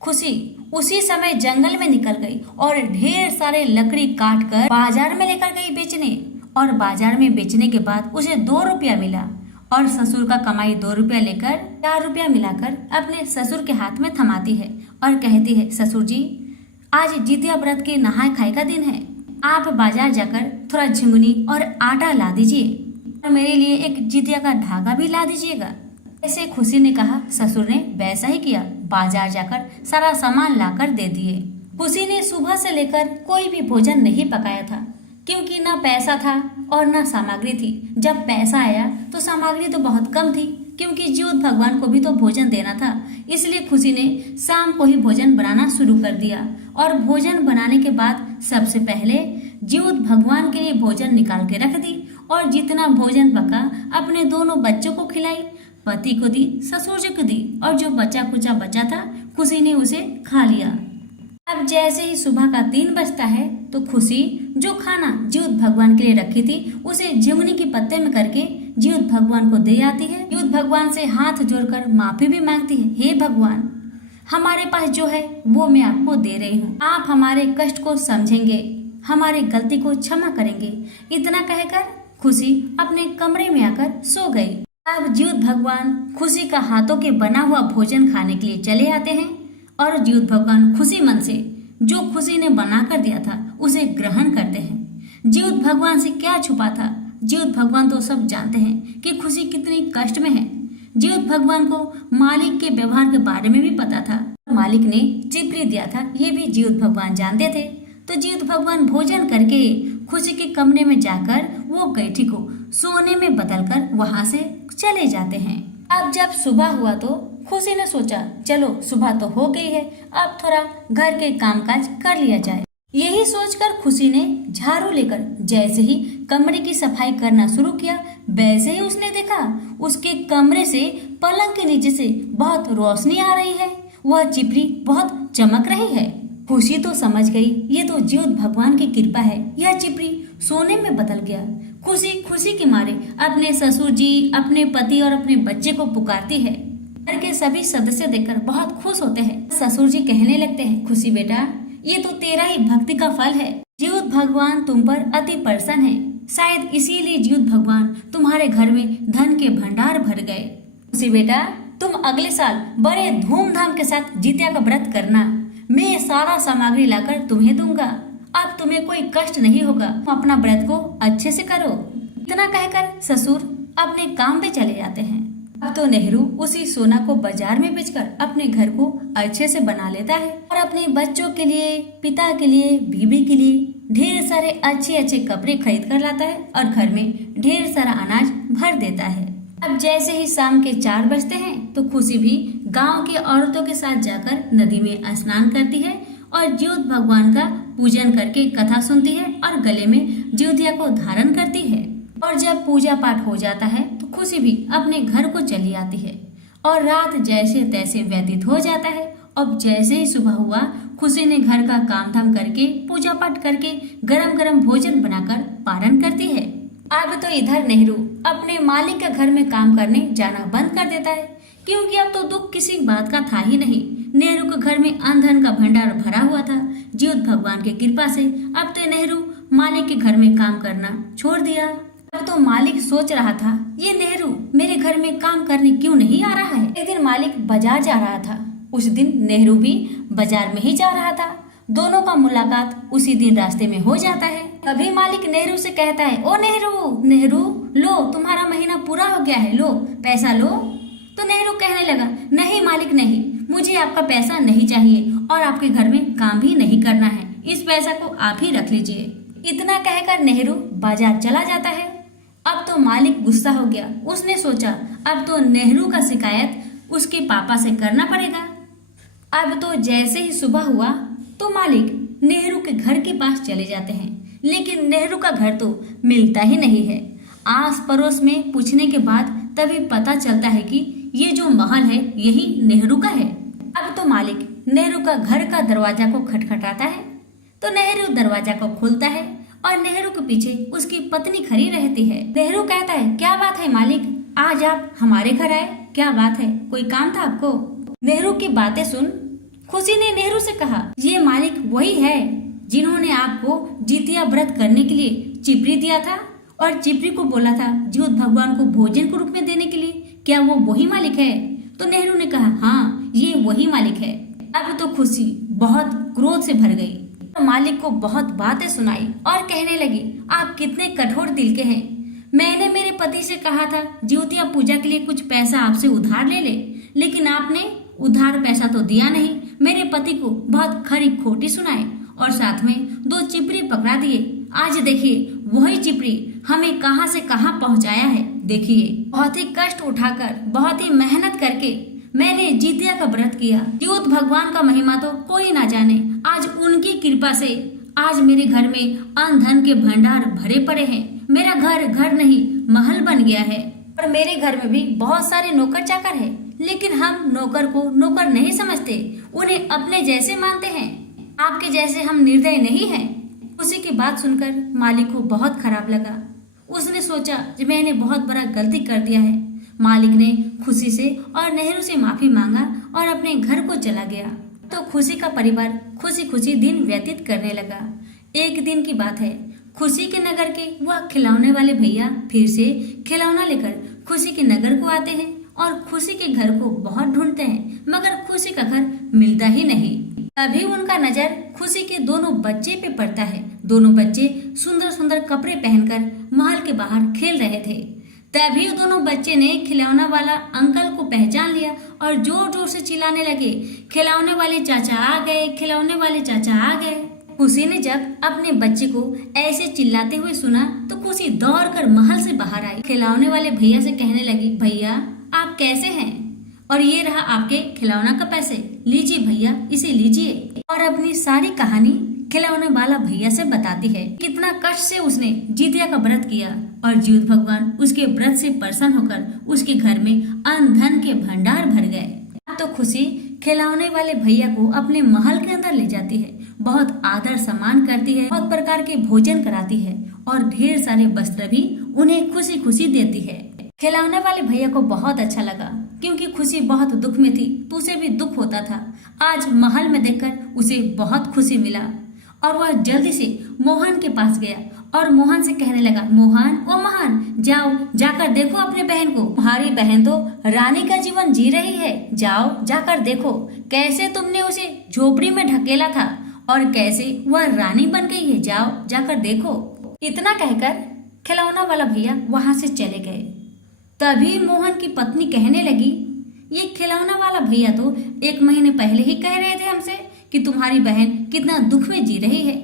खुशी उसी समय जंगल में निकल गई और ढेर सारे लकड़ी काट कर बाजार में लेकर गई बेचने, और बाजार में बेचने के बाद उसे 2 रुपया मिला और ससुर का कमाई 2 रुपया लेकर 4 रुपया मिलाकर अपने ससुर के हाथ में थमाती है और कहती है, ससुर जी आज जितिया व्रत के नहाय खाए का दिन है, आप बाजार जाकर थोड़ा झुंगनी और आटा ला दीजिए और मेरे लिए एक जितिया का धागा भी ला दीजिएगा। ऐसे खुशी ने कहा। ससुर ने वैसा ही किया, बाजार जाकर सारा सामान लाकर दे दिए। खुशी ने सुबह से लेकर कोई भी भोजन नहीं पकाया था, क्योंकि ना पैसा था और ना सामग्री थी। जब पैसा आया तो सामग्री तो बहुत कम थी, क्योंकि जीवत भगवान को भी तो भोजन देना था। इसलिए खुशी ने शाम को ही भोजन बनाना शुरू कर दिया और भोजन बनाने के बाद सबसे पहले जीवत भगवान के लिए भोजन निकाल के रख दी और जितना भोजन पका अपने दोनों बच्चों को खिलाई, पति को दी, ससुर जी को दी और जो बचा कुचा बचा था खुशी ने उसे खा लिया। अब जैसे ही सुबह का 3 बजता है तो खुशी जो खाना जीवत भगवान के लिए रखी थी उसे झुंगनी के पत्ते में करके जीवत भगवान को दे आती है। जीवत भगवान से हाथ जोड़कर माफी भी मांगती है, हे भगवान हमारे पास जो है वो मैं आपको दे रही हूँ, आप हमारे कष्ट को समझेंगे, हमारी गलती को क्षमा करेंगे। इतना कहकर खुशी अपने कमरे में आकर सो गई। अब जीवत भगवान खुशी का हाथों के बना हुआ भोजन खाने के लिए चले आते हैं और जीवत भगवान खुशी मन से जो खुशी ने बना कर दिया था उसे ग्रहण करते हैं। जीवत भगवान से क्या छुपा था, जीवत भगवान तो सब जानते हैं कि खुशी कितनी कष्ट में है। जीवत भगवान को मालिक के व्यवहार के बारे में भी पता था, मालिक ने चिपरी दिया था ये भी जीवत भगवान जानते थे। तो जीवत भगवान भोजन करके खुशी के कमरे में जाकर वो गैठी को सोने में बदलकर वहां से चले जाते हैं। अब जब सुबह हुआ तो खुशी ने सोचा चलो सुबह तो हो गई है, अब थोड़ा घर के कामकाज कर लिया जाए। यही सोचकर खुशी ने झाड़ू लेकर जैसे ही कमरे की सफाई करना शुरू किया, वैसे ही उसने देखा उसके कमरे से पलंग के नीचे से बहुत रोशनी आ रही है, वह चिपरी बहुत चमक रही है। खुशी तो समझ गई ये तो जीवत भगवान की कृपा है, यह चिपरी सोने में बदल गया। खुशी के मारे अपने ससुर जी, अपने पति और अपने बच्चे को पुकारती है। घर के सभी सदस्य देखकर बहुत खुश होते हैं। ससुर जी कहने लगते हैं, खुशी बेटा ये तो तेरा ही भक्ति का फल है, जीवत भगवान तुम पर अति प्रसन्न है, शायद इसीलिए जीवत भगवान तुम्हारे घर में धन के भंडार भर गए। खुशी बेटा तुम अगले साल बड़े धूमधाम के साथ जितिया का व्रत करना, मैं सारा सामग्री लाकर तुम्हें दूंगा, अब तुम्हें कोई कष्ट नहीं होगा, तुम अपना व्रत को अच्छे से करो। इतना कहकर ससुर अपने काम पे चले जाते हैं। अब तो नेहरू उसी सोना को बाजार में बेचकर अपने घर को अच्छे से बना लेता है और अपने बच्चों के लिए, पिता के लिए, बीवी के लिए ढेर सारे अच्छे अच्छे कपड़े खरीद कर लाता है और घर में ढेर सारा अनाज भर देता है। अब जैसे ही शाम के 4 बजते हैं तो खुशी भी गांव के औरतों के साथ जाकर नदी में स्नान करती है और जीवत भगवान का पूजन करके कथा सुनती है और गले में जितिया को धारण करती है। और जब पूजा पाठ हो जाता है तो खुशी भी अपने घर को चली आती है और रात जैसे तैसे व्यतीत हो जाता है। अब जैसे ही सुबह हुआ खुशी ने घर का काम धाम करके पूजा पाठ करके गरम गरम भोजन बनाकर पारण करती है। अब तो इधर नेहरू अपने मालिक के घर में काम करने जाना बंद कर देता है, क्योंकि अब तो दुख किसी बात का था ही नहीं। नेहरू के घर में अन्न धन का भंडार भरा हुआ था जीवत भगवान की कृपा से। अब तो नेहरू मालिक के घर में काम करना छोड़ दिया। अब तो मालिक सोच रहा था ये नेहरू मेरे घर में काम करने क्यों नहीं आ रहा है। एक दिन मालिक बाजार जा रहा था, उस दिन नेहरू भी बाजार में ही जा रहा था। दोनों का मुलाकात उसी दिन रास्ते में हो जाता है। तभी मालिक नेहरू से कहता है, ओ नेहरू लो तुम्हारा महीना पूरा हो गया है, लो पैसा लो। तो नेहरू कहने लगा, नहीं मालिक नहीं, मुझे आपका पैसा नहीं चाहिए और आपके घर में काम भी नहीं करना है, इस पैसा को आप ही रख लीजिए। इतना कहकर नेहरू बाजार चला जाता है। अब तो मालिक गुस्सा हो गया, उसने सोचा अब तो नेहरू का शिकायत उसके पापा से करना पड़ेगा। अब तो जैसे ही सुबह हुआ तो मालिक नेहरू के घर के पास चले जाते हैं, लेकिन नेहरू का घर तो मिलता ही नहीं है। आस पड़ोस में पूछने के बाद तभी पता चलता है कि ये जो महल है यही नेहरू का है। अब तो मालिक नेहरू का घर का दरवाजा को खटखटाता है तो नेहरू दरवाजा को खोलता है और नेहरू के पीछे उसकी पत्नी खड़ी रहती है। नेहरू कहता है, क्या बात है मालिक, आज आप हमारे घर आए, क्या बात है, कोई काम था आपको? नेहरू की बातें सुन खुशी ने नेहरू से कहा, ये मालिक वही है जिन्होंने आपको जितिया व्रत करने के लिए चिपरी दिया था और चिपरी को बोला था ज्योत भगवान को भोजन के रूप में देने के लिए, क्या वो वही मालिक है? तो नेहरू ने कहा, हाँ ये वही मालिक है। अब तो खुशी बहुत क्रोध से भर गई, तो मालिक को बहुत बातें सुनाई और कहने लगी, आप कितने कठोर दिल के हैं। मैंने मेरे पति से कहा था ज्योतिया पूजा के लिए कुछ पैसा आपसे उधार ले ले, लेकिन आपने उधार पैसा तो दिया नहीं, मेरे पति को बहुत खरी खोटी सुनाए और साथ में 2 चिपरी पकड़ा दिए। आज देखिए वही चिपरी हमें कहां से कहां पहुंचाया है। देखिए बहुत ही कष्ट उठाकर, बहुत ही मेहनत करके मैंने जितिया का व्रत किया। ज्योत भगवान का महिमा तो कोई ना जाने, आज उनकी कृपा से आज मेरे घर में अन्न धन के भंडार भरे पड़े हैं। मेरा घर घर नहीं महल बन गया है और मेरे घर में भी बहुत सारे नौकर चाकर हैं, लेकिन हम नौकर को नौकर नहीं समझते, उन्हें अपने जैसे मानते हैं। आपके जैसे हम निर्दयी नहीं हैं। उसी की बात सुनकर मालिक को बहुत खराब लगा। उसने सोचा कि मैंने बहुत बड़ा गलती कर दिया है। मालिक ने खुशी से और नेहरू से माफी मांगा और अपने घर को चला गया। तो खुशी का परिवार खुशी खुशी दिन व्यतीत करने लगा। एक दिन की बात है, खुशी के नगर के वह खिलौने वाले भैया फिर से खिलौना लेकर खुशी के नगर को आते हैं और खुशी के घर को बहुत ढूंढते हैं, मगर खुशी का घर मिलता ही नहीं। तभी उनका नजर खुशी के दोनों बच्चे पे पड़ता है। दोनों बच्चे सुंदर सुंदर कपड़े पहनकर महल के बाहर खेल रहे थे। तभी दोनों बच्चे ने खिलौना वाला अंकल को पहचान लिया और जोर जोर से चिल्लाने लगे, खिलौने वाले चाचा आ गए, खिलौने वाले चाचा आ गए। खुशी ने जब अपने बच्चे को ऐसे चिल्लाते हुए सुना तो खुशी दौड़कर महल से बाहर आई। खिलौने वाले भैया से कहने लगी, भैया आप कैसे हैं? और ये रहा आपके खिलौना का पैसे, लीजिए भैया इसे लीजिए। और अपनी सारी कहानी खिलौने वाला भैया से बताती है कितना कष्ट से उसने जितिया का व्रत किया और ज्योत भगवान उसके व्रत से प्रसन्न होकर उसके घर में अन्न धन के भंडार भर गए। अब तो खुशी खिलौने वाले भैया को अपने महल के अंदर ले जाती है, बहुत आदर सम्मान करती है, बहुत प्रकार के भोजन कराती है और ढेर सारे वस्त्र भी उन्हें खुशी खुशी देती है। खिलौने वाले भैया को बहुत अच्छा लगा क्योंकि खुशी बहुत दुख में थी तो उसे भी दुख होता था। आज महल में देखकर उसे बहुत खुशी मिला और वह जल्दी से मोहन के पास गया और मोहन से कहने लगा, मोहन ओ मोहन जाओ जाकर देखो अपने बहन को, तुम्हारी बहन तो रानी का जीवन जी रही है, जाओ जाकर देखो कैसे तुमने उसे झोपड़ी में ढकेला था और कैसे वह रानी बन गई है, जाओ जाकर देखो। इतना कहकर खिलौना वाला भैया वहां से चले गए। तभी मोहन की पत्नी कहने लगी, ये खिलौना वाला भैया तो 1 महीने पहले ही कह रहे थे हमसे कि तुम्हारी बहन कितना दुख में जी रही है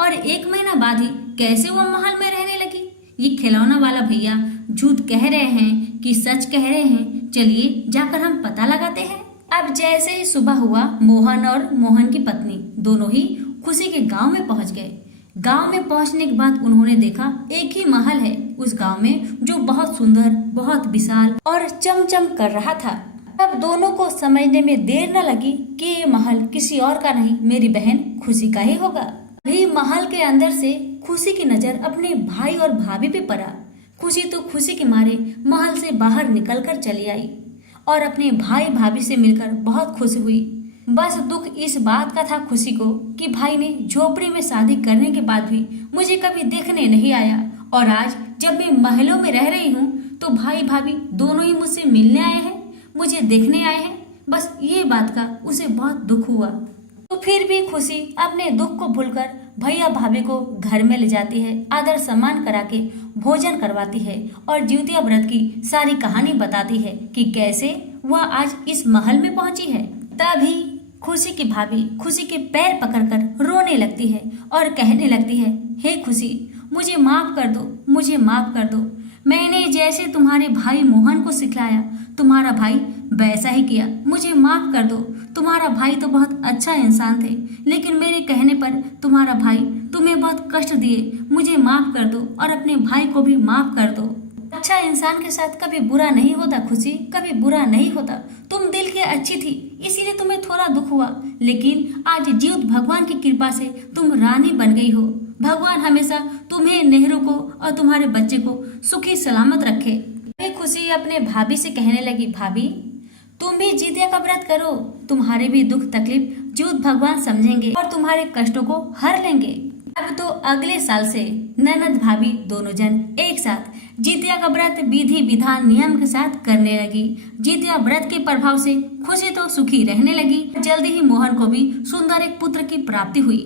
और 1 महीना बाद ही कैसे वो महल में रहने लगी। ये खिलौना वाला भैया झूठ कह रहे हैं कि सच कह रहे हैं, चलिए जाकर हम पता लगाते हैं। अब जैसे ही सुबह हुआ, मोहन और मोहन की पत्नी दोनों ही खुशी के गांव में पहुंच गए। गांव में पहुंचने के बाद उन्होंने देखा एक ही महल है उस गांव में जो बहुत सुंदर, बहुत विशाल और चमचम कर रहा था। अब दोनों को समझने में देर न लगी कि ये महल किसी और का नहीं, मेरी बहन खुशी का ही होगा। अभी महल के अंदर से खुशी की नजर अपने भाई और भाभी पे पड़ा। खुशी तो खुशी के मारे महल से बाहर निकलकर चली आई और अपने भाई भाभी से मिलकर बहुत खुश हुई। बस दुख इस बात का था खुशी को कि भाई ने झोपड़ी में शादी करने के बाद भी मुझे कभी देखने नहीं आया और आज जब मैं महलों में रह रही हूँ तो भाई भाभी दोनों ही मुझसे मिलने आए हैं, मुझे देखने आए हैं। बस ये बात का उसे बहुत दुख हुआ। तो फिर भी खुशी अपने दुख को भूलकर भैया भाभी को घर में ले जाती है, आदर सम्मान करा के भोजन करवाती है और जितिया व्रत की सारी कहानी बताती है कि कैसे वह आज इस महल में पहुंची है। तभी खुशी की भाभी खुशी के पैर पकड़कर रोने लगती है और कहने लगती है, हे खुशी मुझे माफ कर दो, मुझे माफ कर दो। मैंने जैसे तुम्हारे भाई मोहन को सिखलाया, तुम्हारा भाई वैसा ही किया। मुझे माफ कर दो। तुम्हारा भाई तो बहुत अच्छा इंसान थे, लेकिन मेरे कहने पर तुम्हारा भाई तुम्हें बहुत कष्ट दिए। मुझे माफ कर दो और अपने भाई को भी माफ कर दो। अच्छा इंसान के साथ कभी बुरा नहीं होता खुशी, कभी बुरा नहीं होता। तुम दिल की अच्छी थी, इसीलिए तुम्हें थोड़ा दुख हुआ, लेकिन आज जीवित भगवान की कृपा से तुम रानी बन गई हो। भगवान हमेशा तुम्हें, नेहरू को और तुम्हारे बच्चे को सुखी सलामत रखे। खुशी अपने भाभी से कहने लगी, भाभी तुम भी जितिया का व्रत करो, तुम्हारे भी दुख तकलीफ जीवित भगवान समझेंगे और तुम्हारे कष्टों को हर लेंगे। अब तो अगले साल से ननद भाभी दोनों जन एक साथ जितिया का व्रत विधि विधान नियम के साथ करने लगी। जितिया व्रत के प्रभाव से खुशी तो सुखी रहने लगी। जल्दी ही मोहन को भी सुंदर एक पुत्र की प्राप्ति हुई,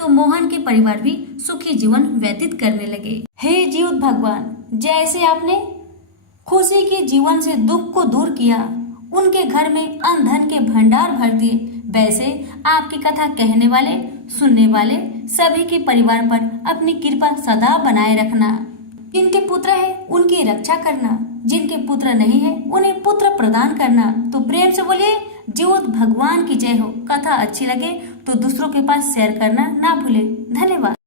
तो मोहन के परिवार भी सुखी जीवन व्यतीत करने लगे। हे जीवित भगवान, जैसे आपने खुशी के जीवन से दुख को दूर किया, उनके घर में अन्न धन के भंडार भर दिए, वैसे आपकी कथा कहने वाले, सुनने वाले सभी के परिवार पर अपनी कृपा सदा बनाए रखना। जिनके पुत्र है उनकी रक्षा करना, जिनके पुत्र नहीं है उन्हें पुत्र प्रदान करना। तो प्रेम से बोलिए जीवित भगवान की जय हो। कथा अच्छी लगे तो दूसरों के पास शेयर करना ना भूले। धन्यवाद।